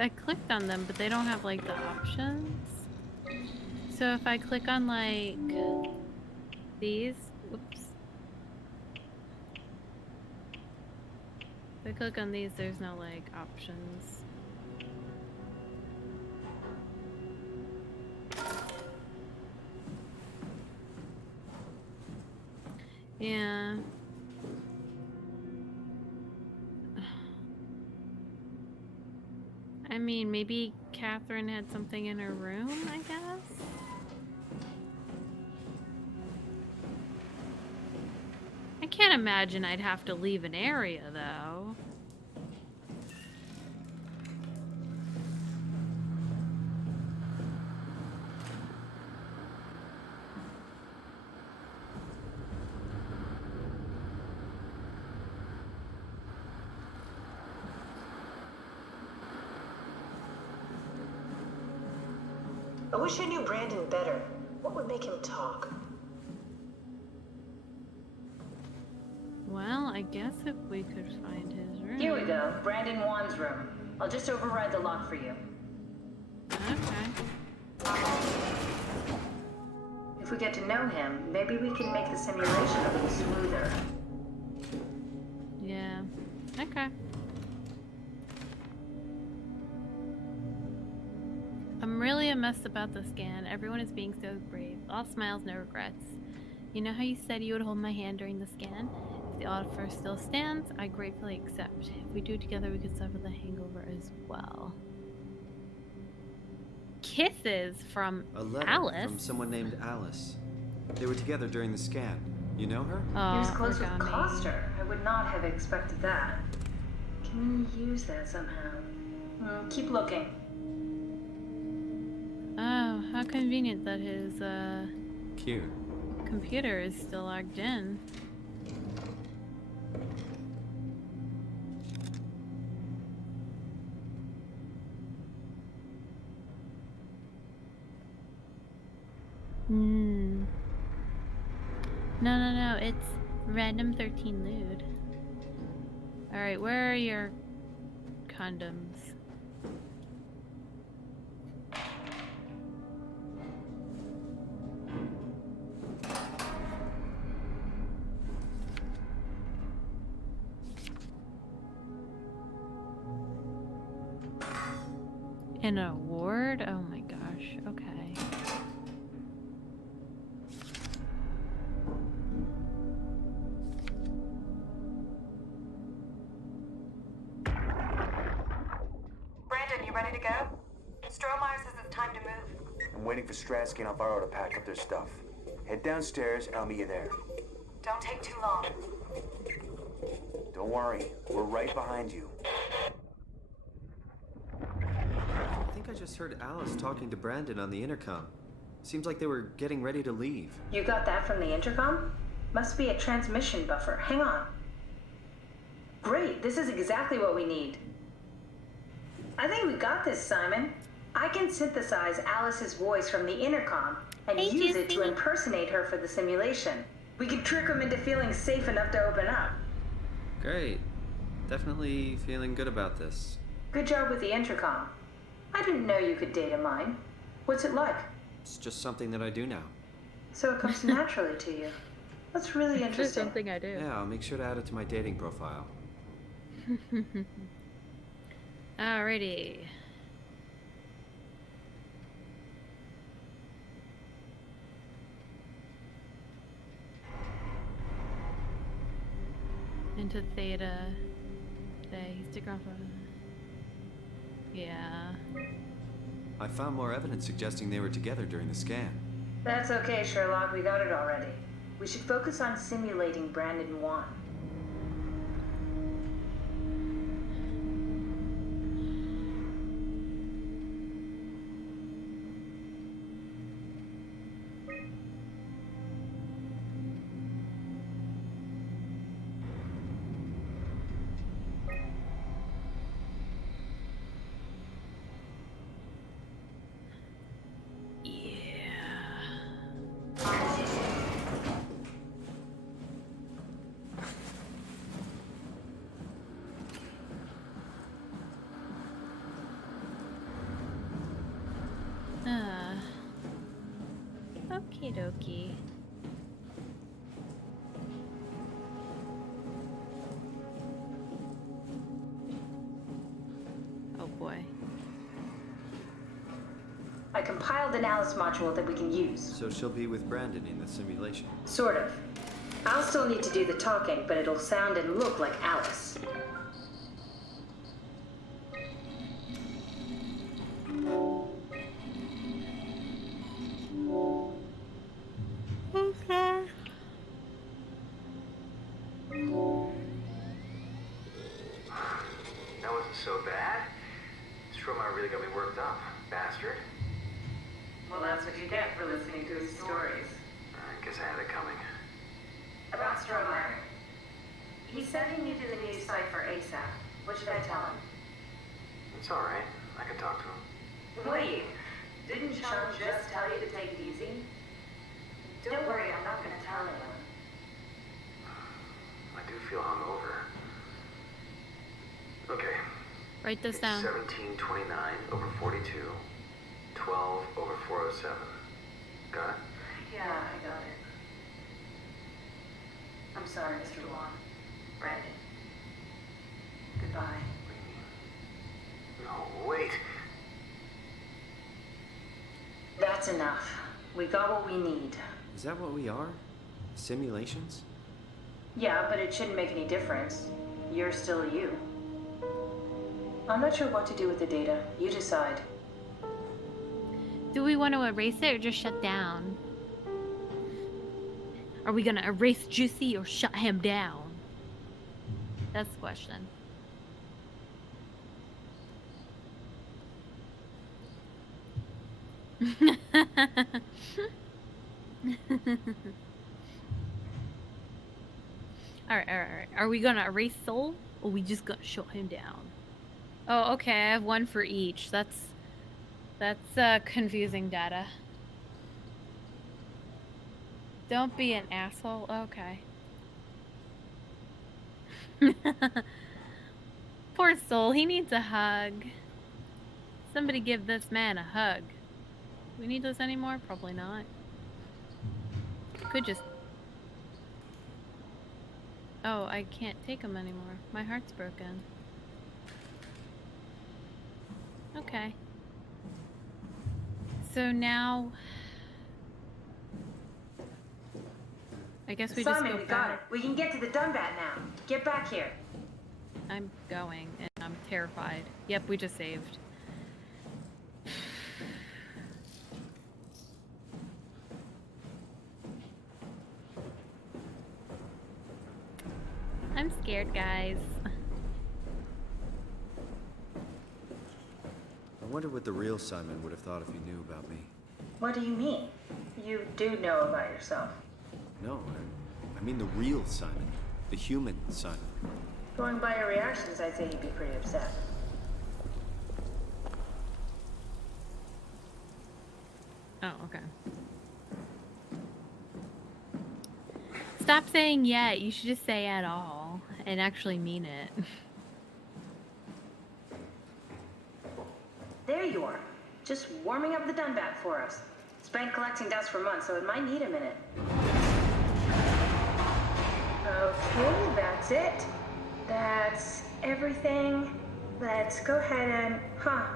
I clicked on them, but they don't have like the options. So if I click on like these, whoops. If I click on these, there's no like options. Yeah. I mean, maybe Catherine had something in her room, I guess? I can't imagine I'd have to leave an area, though. I wish I knew Brandon better. What would make him talk? Well, I guess if we could find his room. Here we go. Brandon Wan's room. I'll just override the lock for you. Okay. If we get to know him, maybe we can make the simulation a little smoother. Yeah. Okay. I'm really a mess about the scan. Everyone is being so brave. All smiles, no regrets. You know how you said you would hold my hand during the scan? If the offer still stands, I gratefully accept. If we do it together, we could suffer the hangover as well. Kisses from A letter Alice? from someone named Alice. They were together during the scan. You know her? He was close with Coster. I would not have expected that. Can we use that somehow? Keep looking. Oh, how convenient that his Cute. computer is still logged in. No, it's random 13 lewd. Alright, where are your condoms? An award? Oh my gosh, okay. Brandon, you ready to go? Strohmeyer says it's time to move. I'm waiting for Stratsky and Alvaro to pack up their stuff. Head downstairs and I'll meet you there. Don't take too long. Don't worry, we're right behind you. I think I just heard Alice talking to Brandon on the intercom. Seems like they were getting ready to leave. You got that from the intercom? Must be a transmission buffer. Hang on. Great, this is exactly what we need. I think we got this, Simon. I can synthesize Alice's voice from the intercom and use it to impersonate her for the simulation. We could trick them into feeling safe enough to open up. Great. Definitely feeling good about this. Good job with the intercom. I didn't know you could data mine. What's it like? It's just something that I do now. So it comes naturally to you. That's really interesting. It's something I do. Yeah, I'll make sure to add it to my dating profile. Alrighty. Into Theta. They stick around for. Yeah. I found more evidence suggesting they were together during the scan. That's okay, Sherlock. We got it already. We should focus on simulating Brandon 1. Okie dokie. Oh boy. I compiled an Alice module that we can use. So she'll be with Brandon in the simulation. Sort of. I'll still need to do the talking, but it'll sound and look like Alice. Okay. That wasn't so bad. Stromae really got me worked up, bastard. Well, that's what you get for listening to his stories. I guess I had it coming. About Stromae. He said he needed a new site for ASAP. What should I tell him? It's all right. I can talk to him. Wait, didn't Sean just tell you to take it easy? Don't worry, I'm not gonna tell anyone. I do feel hungover. Okay. Write this down. 1729 over 42. 12 over 407. Got it? Yeah, I got it. I'm sorry, Mr. Long. Brandon. Goodbye. No, wait. That's enough. We got what we need. Is that what we are? Simulations? Yeah, but it shouldn't make any difference. You're still you. I'm not sure what to do with the data. You decide. Do we want to erase it or just shut down? Are we gonna erase Juicy or shut him down? That's the question. Alright. Are we gonna erase Soul? Or are we just gonna shut him down? Oh, okay, I have one for each. That's confusing data. Don't be an asshole. Okay. Poor Soul, he needs a hug. Somebody give this man a hug. Do we need this anymore? Probably not. Could just... Oh, I can't take him anymore. My heart's broken. Okay. So now... I guess we Simon, just go we got it. back. We can get to the Dunbat now. Get back here. I'm going, and I'm terrified. Yep, we just saved. I'm scared, guys. I wonder what the real Simon would have thought if he knew about me. What do you mean? You do know about yourself. No, I mean the real Simon. The human Simon. Going by your reactions, I'd say you'd be pretty upset. Oh, okay. Stop saying yet. You should just say at all and actually mean it. There you are. Just warming up the Dunbat for us. It's been collecting dust for months, so it might need a minute. Okay, that's it. That's everything. Let's go ahead and... Huh.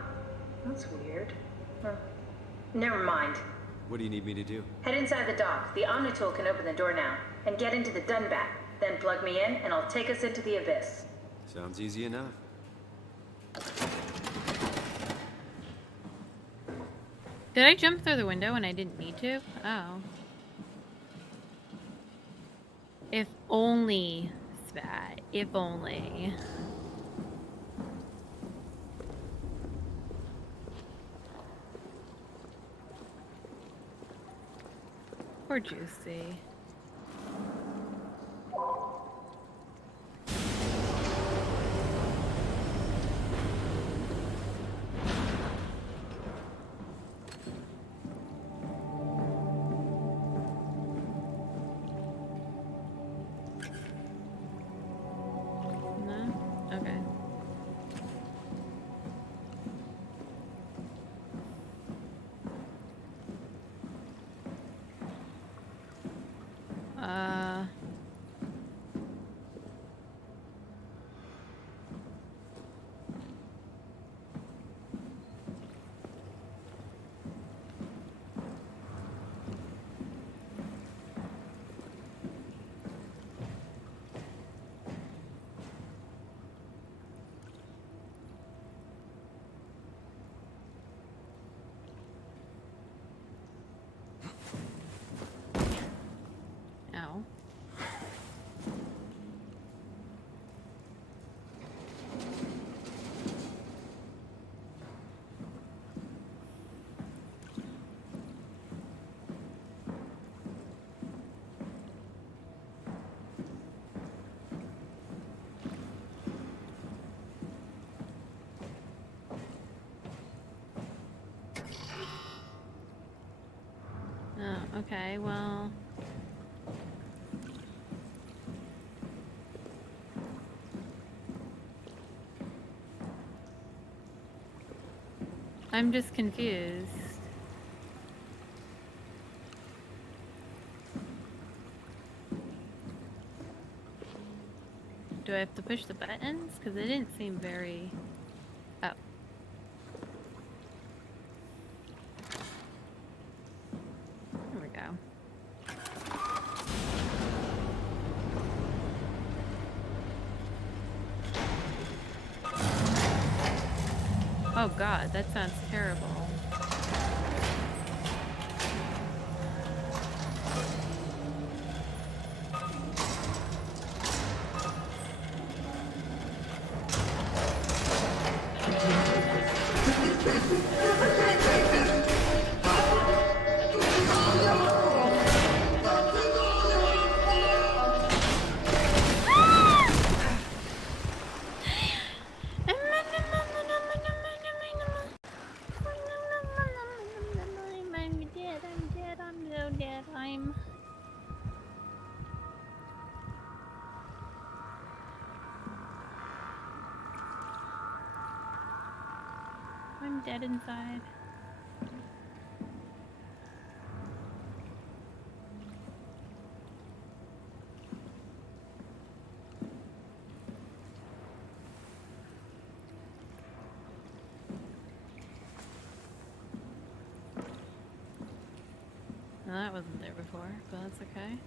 That's weird. Huh. Never mind. What do you need me to do? Head inside the dock. The Omnitool can open the door now. And get into the Dunbat. Then plug me in, and I'll take us into the Abyss. Sounds easy enough. Did I jump through the window when I didn't need to? Oh. If only, Spat. If only. Poor Juicy. No? Okay. Ow. Oh, okay, well... I'm just confused. Do I have to push the buttons? Because it didn't seem very... Oh. There we go. Oh god, that sounds terrible. I'm dead inside. No, that wasn't there before, but that's okay.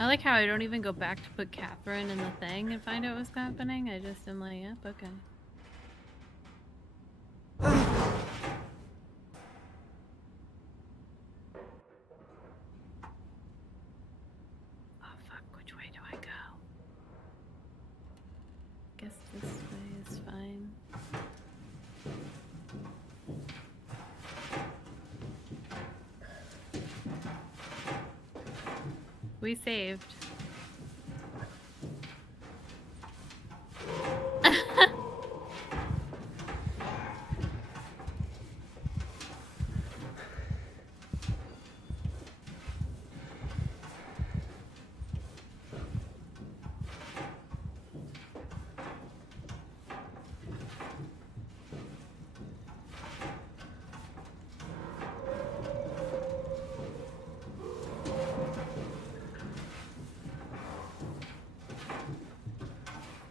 I like how I don't even go back to put Catherine in the thing and find out what's happening. I just am like, yep, okay. we saved.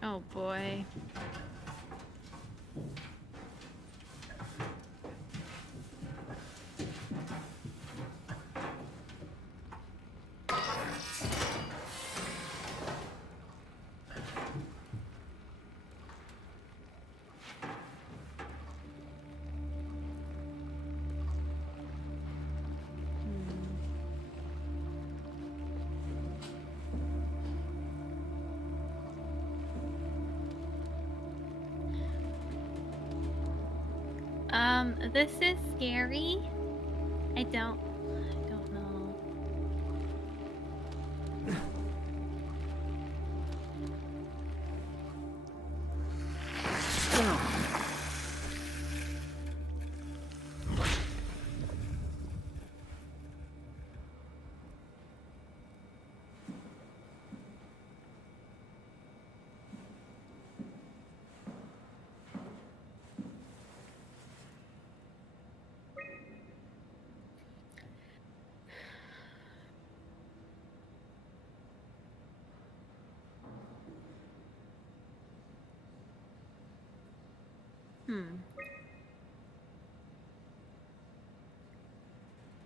Oh boy. This is scary. I don't know.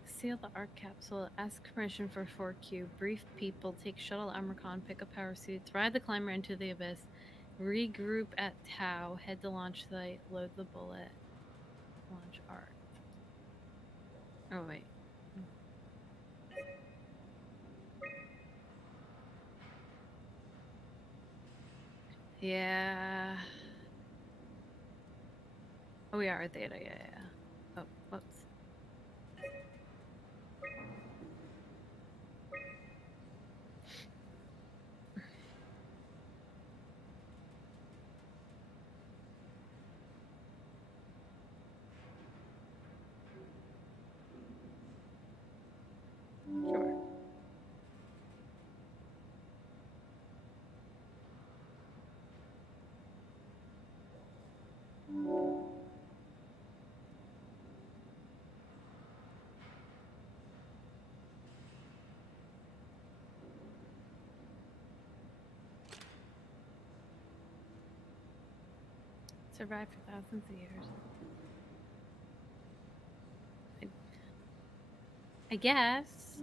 Seal the Ark capsule. Ask permission for 4Q. Brief people. Take shuttle Amercon. Pick up power suits. Ride the climber into the abyss. Regroup at Tau. Head to launch site. Load the bullet. Launch Ark. Oh wait. Yeah. Oh, we are at Theta. Yeah. Oh, whoops. Sure. Survived for thousands of years. I guess.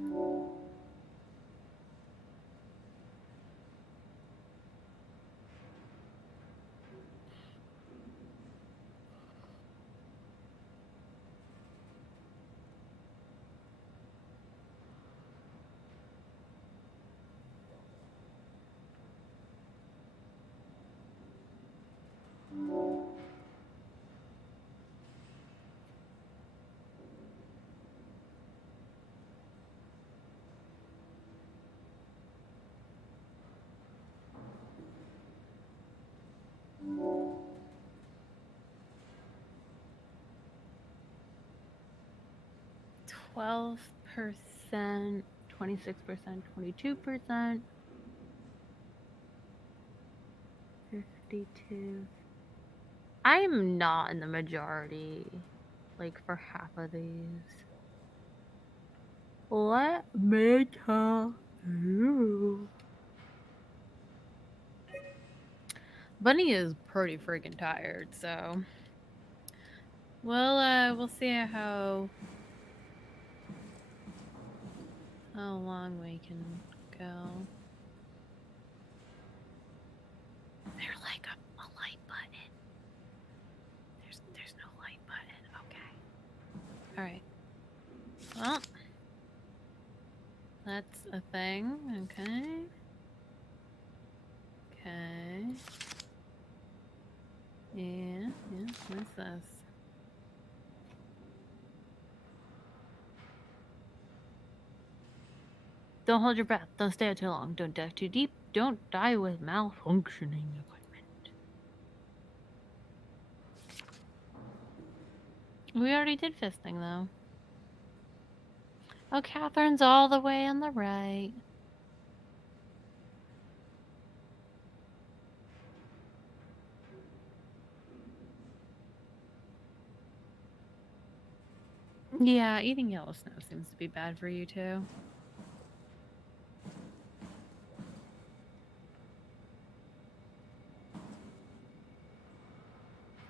$12%, 26%, 22%, 52. I am not in the majority, like for half of these. Let me tell you. Bunny is pretty freaking tired, so we'll see how long we can go. There's like a light button. There's no light button. Okay. All right. Well, that's a thing. Okay. Okay. Yeah. What's this? Don't hold your breath. Don't stay out too long. Don't dive too deep. Don't die with malfunctioning equipment. We already did fisting, though. Oh, Catherine's all the way on the right. Yeah, eating yellow snow seems to be bad for you, too.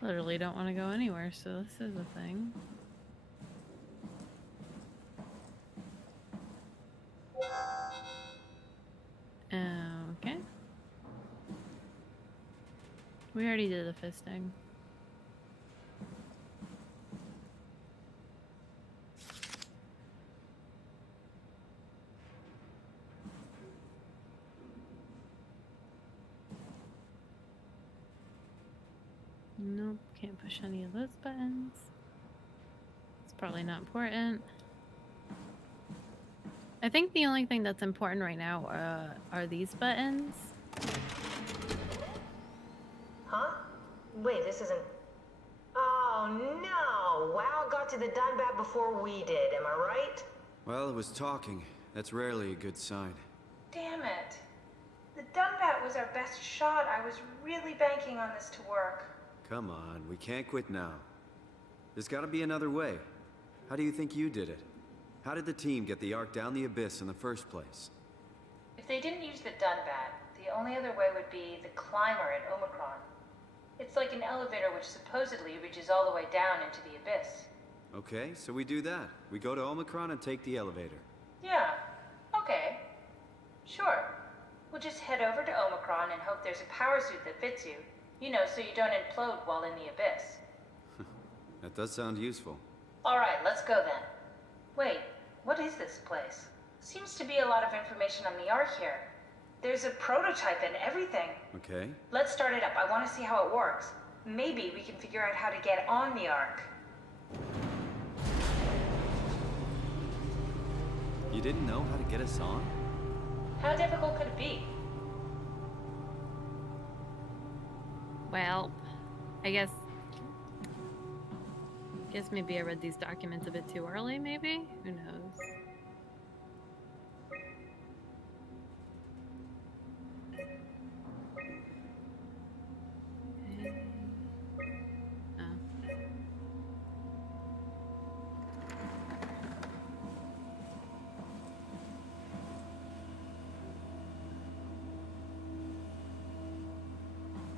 Literally don't want to go anywhere, so this is a thing. Okay. We already did the fisting. Nope, can't push any of those buttons. It's probably not important. I think the only thing that's important right now are these buttons. Huh? Wait, this isn't... Oh, no! WoW got to the Dunbat before we did, am I right? Well, it was talking. That's rarely a good sign. Damn it. The Dunbat was our best shot. I was really banking on this to work. Come on, we can't quit now. There's gotta be another way. How do you think you did it? How did the team get the Ark down the abyss in the first place? If they didn't use the Dunbat, the only other way would be the climber at Omicron. It's like an elevator which supposedly reaches all the way down into the abyss. Okay, so we do that. We go to Omicron and take the elevator. Yeah, okay. Sure. We'll just head over to Omicron and hope there's a power suit that fits you. You know, so you don't implode while in the abyss. That does sound useful. Alright, let's go then. Wait, what is this place? Seems to be a lot of information on the Ark here. There's a prototype and everything. Okay. Let's start it up. I want to see how it works. Maybe we can figure out how to get on the Ark. You didn't know how to get us on? How difficult could it be? Well, I guess maybe I read these documents a bit too early, maybe? Who knows? Okay. Oh.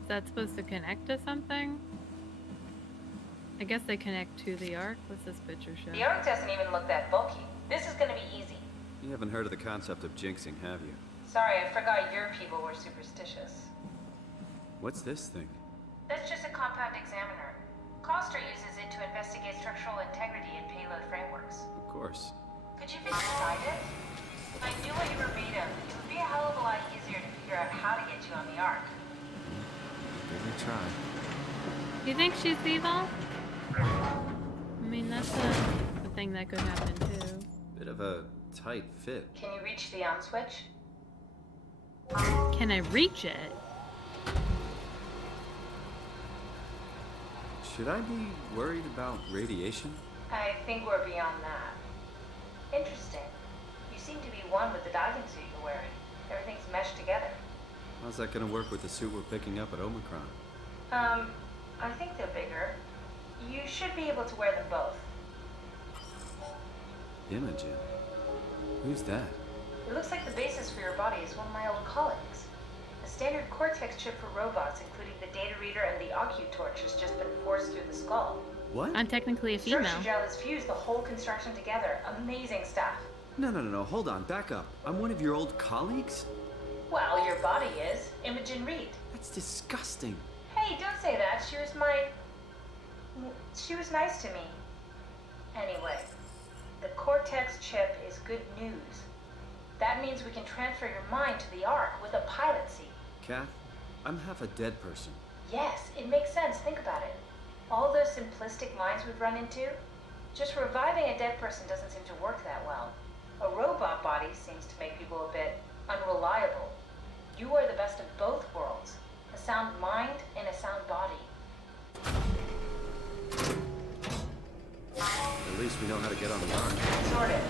Is that supposed to connect to something? I guess they connect to the Ark. What's this picture show? The Ark doesn't even look that bulky. This is gonna be easy. You haven't heard of the concept of jinxing, have you? Sorry, I forgot your people were superstitious. What's this thing? That's just a compound examiner. Coster uses it to investigate structural integrity in payload frameworks. Of course. Could you get inside it? If I knew what you were made of, it would be a hell of a lot easier to figure out how to get you on the Ark. Give it a try. You think she's evil? I mean, that's a thing that could happen too. Bit of a tight fit. Can you reach the on switch? Can I reach it? Should I be worried about radiation? I think we're beyond that. Interesting. You seem to be one with the diving suit you're wearing. Everything's meshed together. How's that gonna work with the suit we're picking up at Omicron? I think they're bigger. You should be able to wear them both. Imogen? Who's that? It looks like the basis for your body is one of my old colleagues. A standard Cortex chip for robots, including the data reader and the OcuTorch, has just been forced through the skull. What? I'm technically a female. Structure gel has fused the whole construction together. Amazing stuff. No, hold on, back up. I'm one of your old colleagues? Well, your body is. Imogen Reed. That's disgusting. Hey, don't say that. She was nice to me. Anyway, the Cortex chip is good news. That means we can transfer your mind to the Ark with a pilot seat. Kath, I'm half a dead person. Yes, it makes sense. Think about it. All those simplistic minds we've run into, just reviving a dead person doesn't seem to work that well. A robot body seems to make people a bit unreliable. You are the best of both worlds. A sound mind and a sound body. At least we know how to get on the ark. Sort of.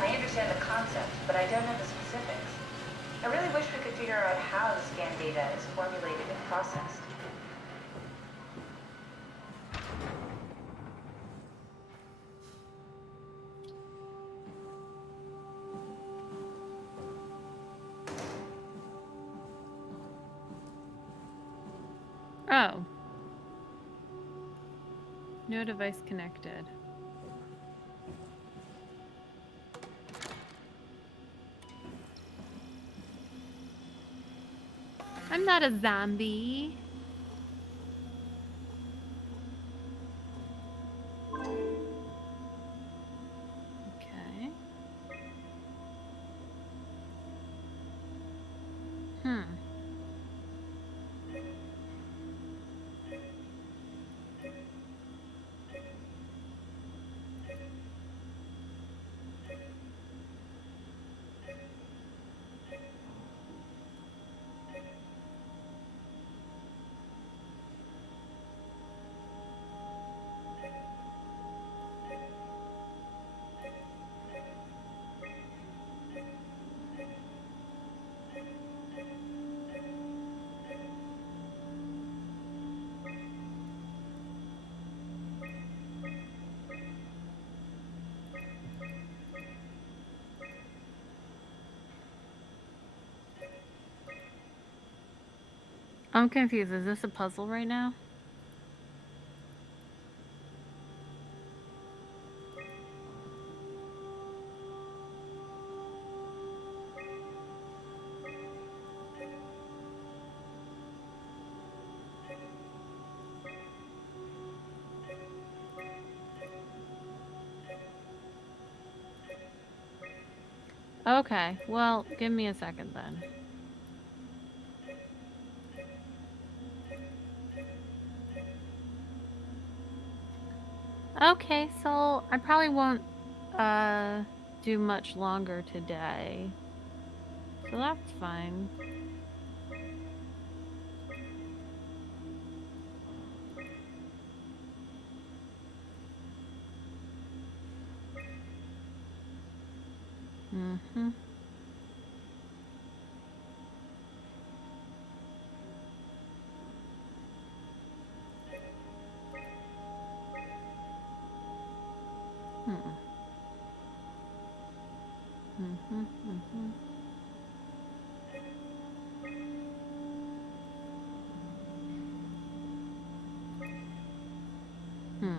I understand the concept, but I don't know the specifics. I really wish we could figure out how the scan data is formulated and processed. Oh. No device connected. I'm not a zombie. Okay. I'm confused. Is this a puzzle right now? Okay, well, give me a second then. Okay, so I probably won't do much longer today. So that's fine. Mm-hmm. Mm-hmm. Mm-hmm. Hmm.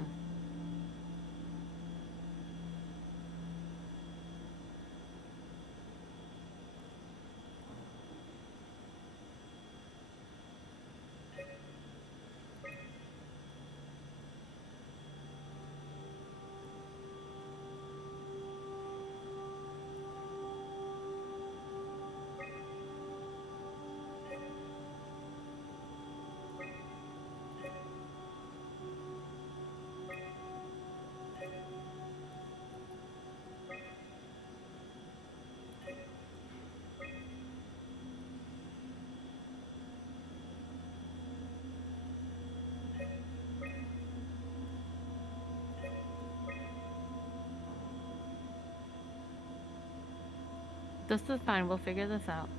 This is fine. We'll figure this out.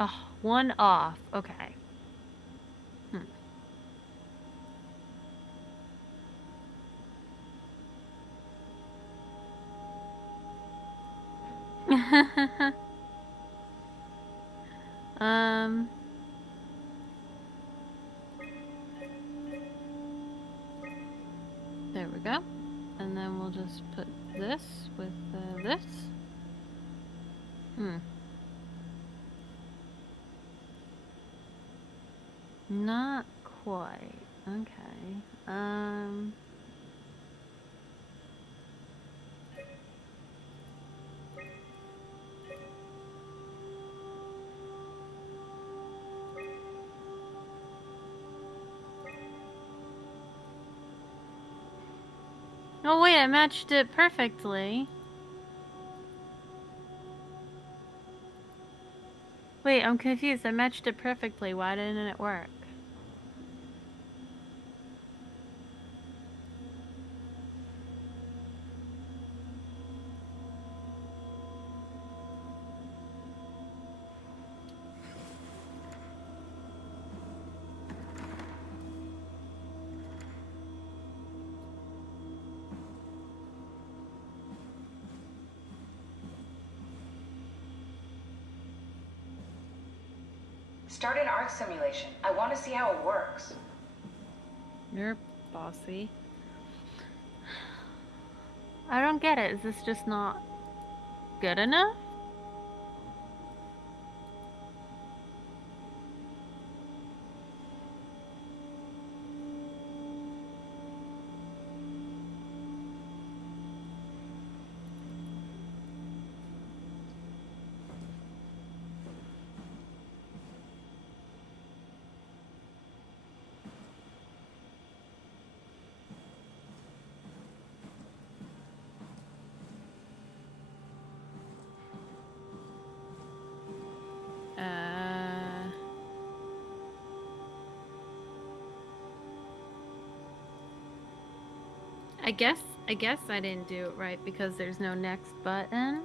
Oh, one off. Okay. um. There we go. And then we'll just put this with this. Not quite. Okay. Oh wait, I matched it perfectly. Wait, I'm confused. I matched it perfectly. Why didn't it work? Start an arc simulation. I want to see how it works. You're bossy. I don't get it. Is this just not good enough? I guess I didn't do it right because there's no next button.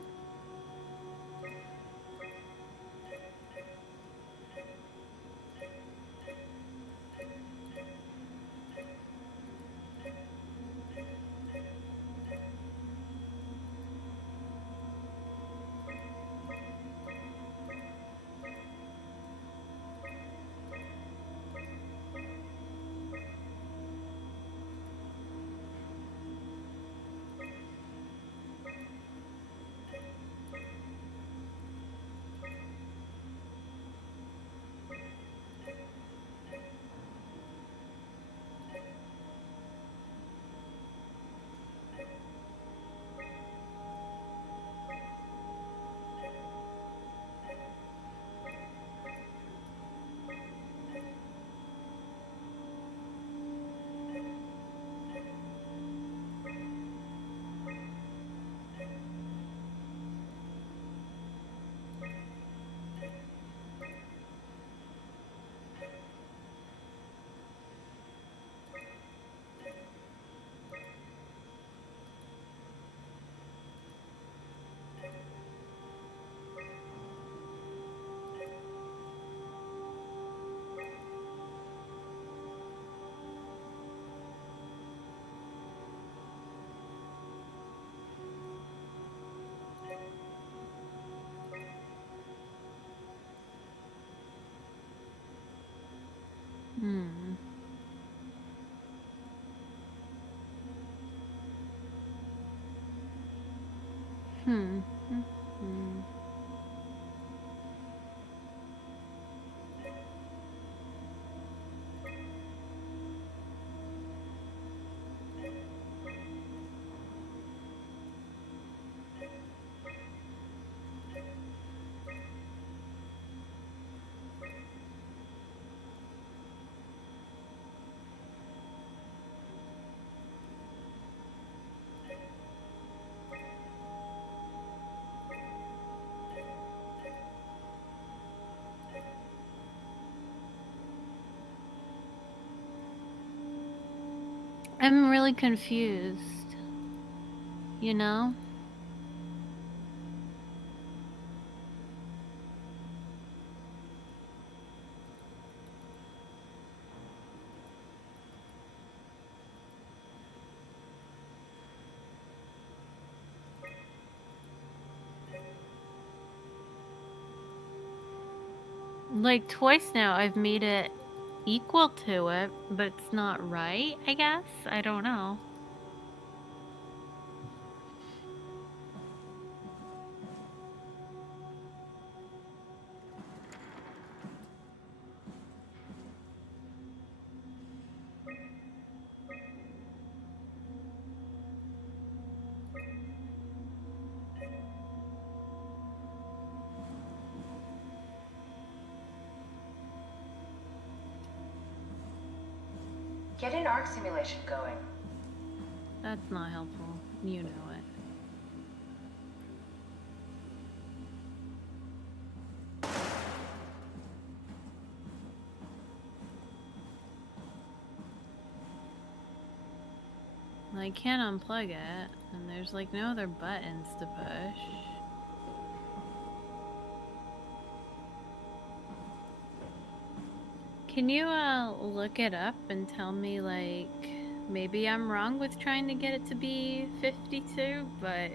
Hmm. Hmm. Hmm. I'm really confused. You know? Like twice now I've made it equal to it, but it's not right, I guess? I don't know. Get an arc simulation going. That's not helpful. You know it. I can't unplug it, and there's like no other buttons to push. Can you look it up and tell me, like, maybe I'm wrong with trying to get it to be 52, but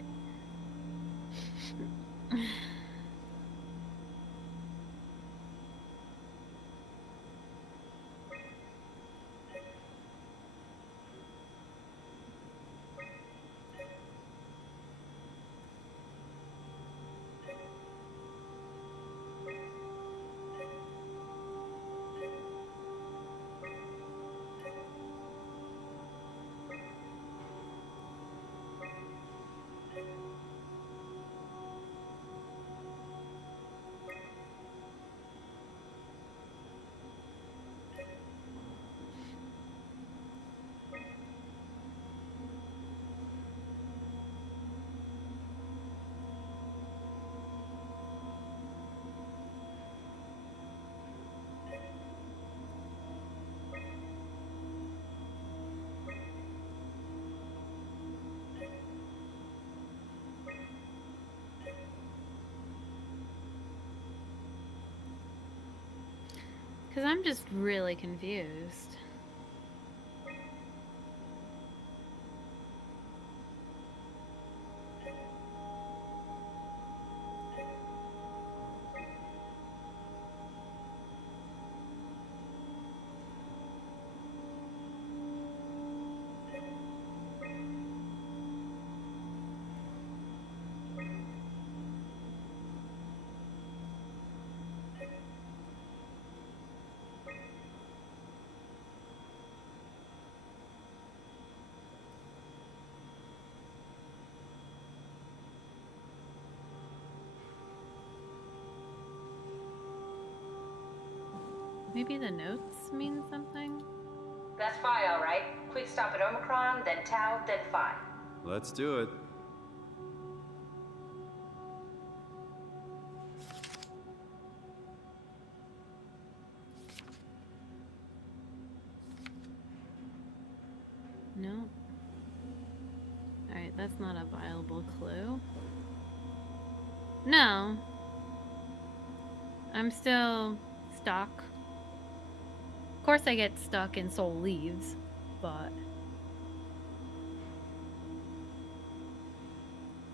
because I'm just really confused. Maybe the notes mean something? That's Phi, all right. Quick stop at Omicron, then Tau, then Phi. Let's do it. No. Alright, that's not a viable clue. No. I'm still stuck. Of course I get stuck in Soul Leaves, but...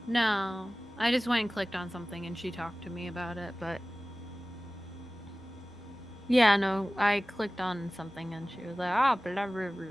No. I just went and clicked on something and she talked to me about it, but... Yeah, no, I clicked on something and she was like, ah, blah, blah, blah.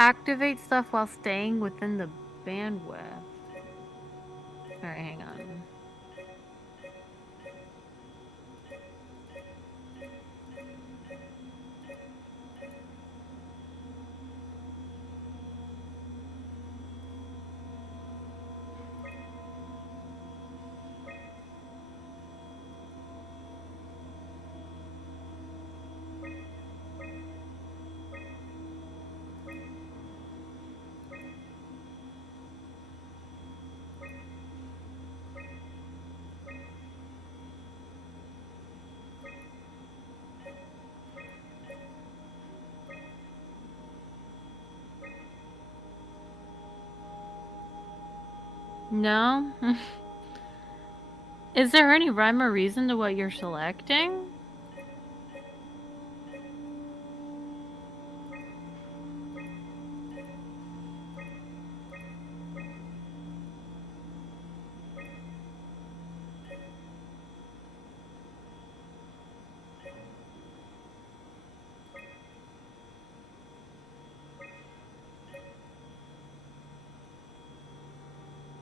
Activate stuff while staying within the bandwidth. Alright, hang on. No? Is there any rhyme or reason to what you're selecting?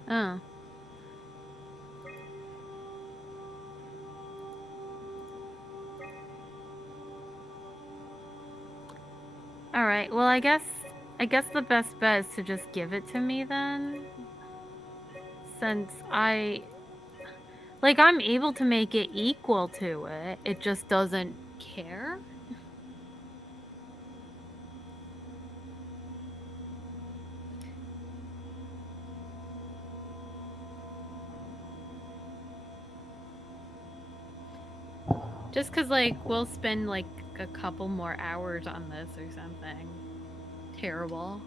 Oh. Alright, well I guess the best bet is to just give it to me then. Since I'm able to make it equal to it, it just doesn't care. Just cause we'll spend a couple more hours on this or something. Terrible.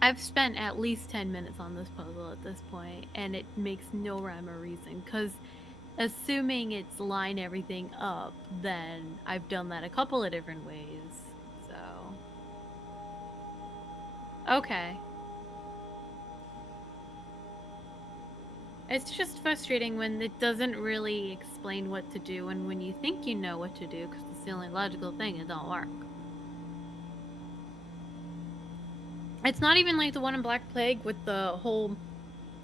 I've spent at least 10 minutes on this puzzle at this point, and it makes no rhyme or reason, because assuming it's line everything up, then I've done that a couple of different ways, so... Okay. It's just frustrating when it doesn't really explain what to do, and when you think you know what to do, because it's the only logical thing, it don't work. It's not even like the one in Black Plague with the whole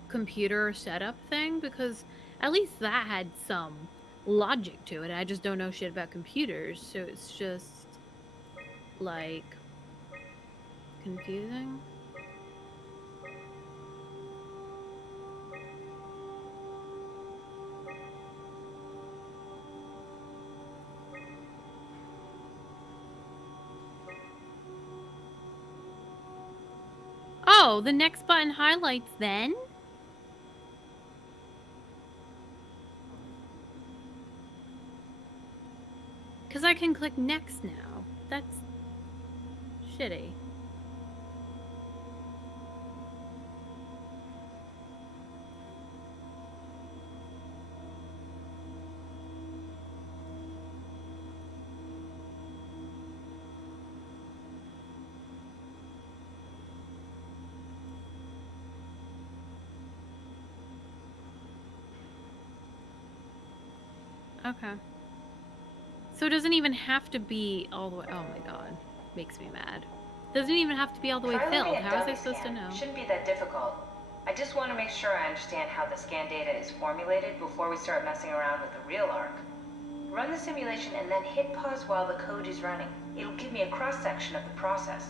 computer setup thing, because at least that had some logic to it. I just don't know shit about computers, so it's just confusing. Oh, the next button highlights then? Because I can click next now. That's shitty. Okay. So it doesn't even have to be all the way... Oh my god. Makes me mad. Doesn't even have to be all the way Try filled. running a How was I dummy supposed to scan. know? Shouldn't be that difficult. I just want to make sure I understand how the scan data is formulated before we start messing around with the real arc. Run the simulation and then hit pause while the code is running. It'll give me a cross-section of the process.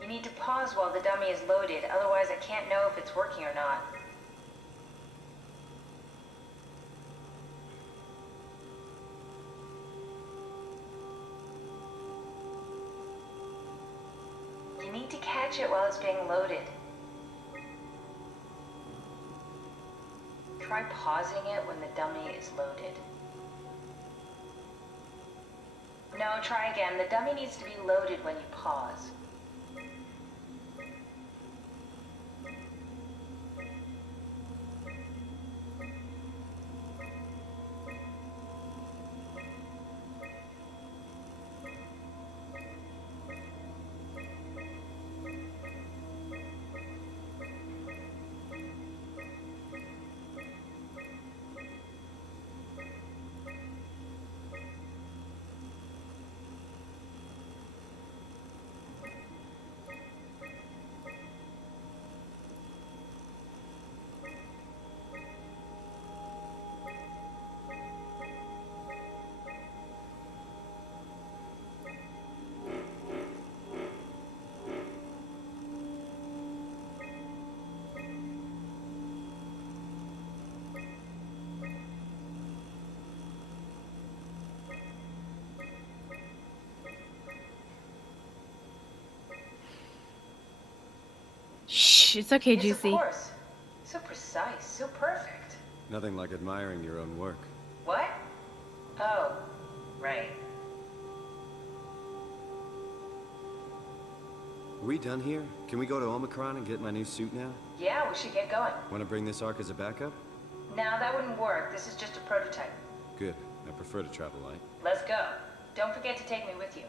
You need to pause while the dummy is loaded, otherwise I can't know if it's working or not. You need to catch it while it's being loaded. Try pausing it when the dummy is loaded. No, try again. The dummy needs to be loaded when you pause. Shh, it's okay, Yes, Juicy. of course. So precise, so perfect. Nothing like admiring your own work. What? Oh, right. Are we done here? Can we go to Omicron and get my new suit now? Yeah, we should get going. Want to bring this arc as a backup? No, that wouldn't work. This is just a prototype. Good. I prefer to travel light. Let's go. Don't forget to take me with you.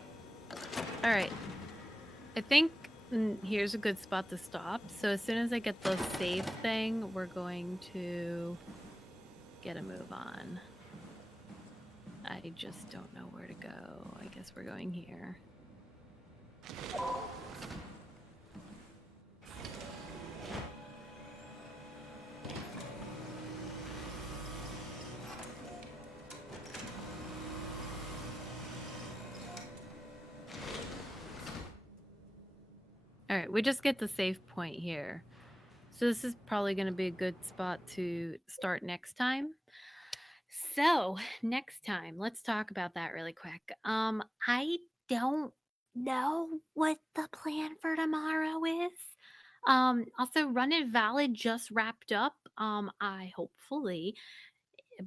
Alright. I think here's a good spot to stop. So as soon as I get the save thing, we're going to get a move on. I just don't know where to go. I guess we're going here. All right, we just get the save point here. So this is probably going to be a good spot to start next time. So, next time, let's talk about that really quick. I don't know what the plan for tomorrow is. Also Run It Valid just wrapped up. I hopefully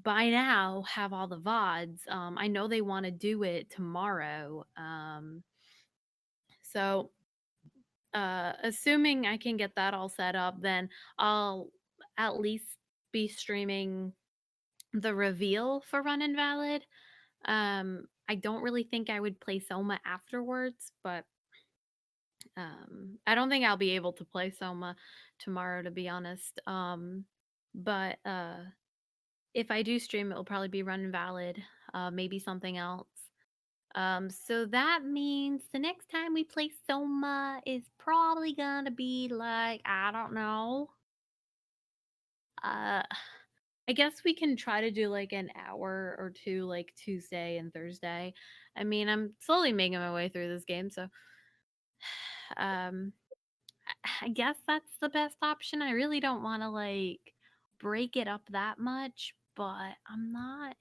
by now have all the VODs. I know they want to do it tomorrow. So assuming I can get that all set up, then I'll at least be streaming the reveal for Run Invalid. I don't really think I would play Soma afterwards, but I don't think I'll be able to play Soma tomorrow, to be honest. But if I do stream, it will probably be Run Invalid, maybe something else. So that means the next time we play Soma is probably gonna be like, I don't know. I guess we can try to do like an hour or two, like Tuesday and Thursday. I mean, I'm slowly making my way through this game, so I guess that's the best option. I really don't want to like break it up that much, but I'm not.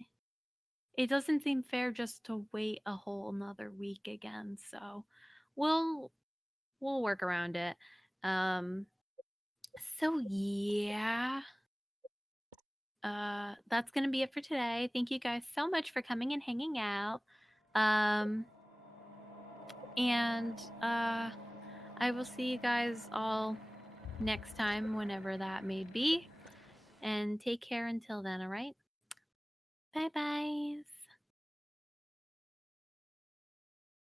It doesn't seem fair just to wait a whole another week again, so we'll we'll work around it. Um, so yeah. That's gonna be it for today. Thank you guys so much for coming and hanging out. Um, and I will see you guys all next time, whenever that may be. And take care until then, all right? Bye bye.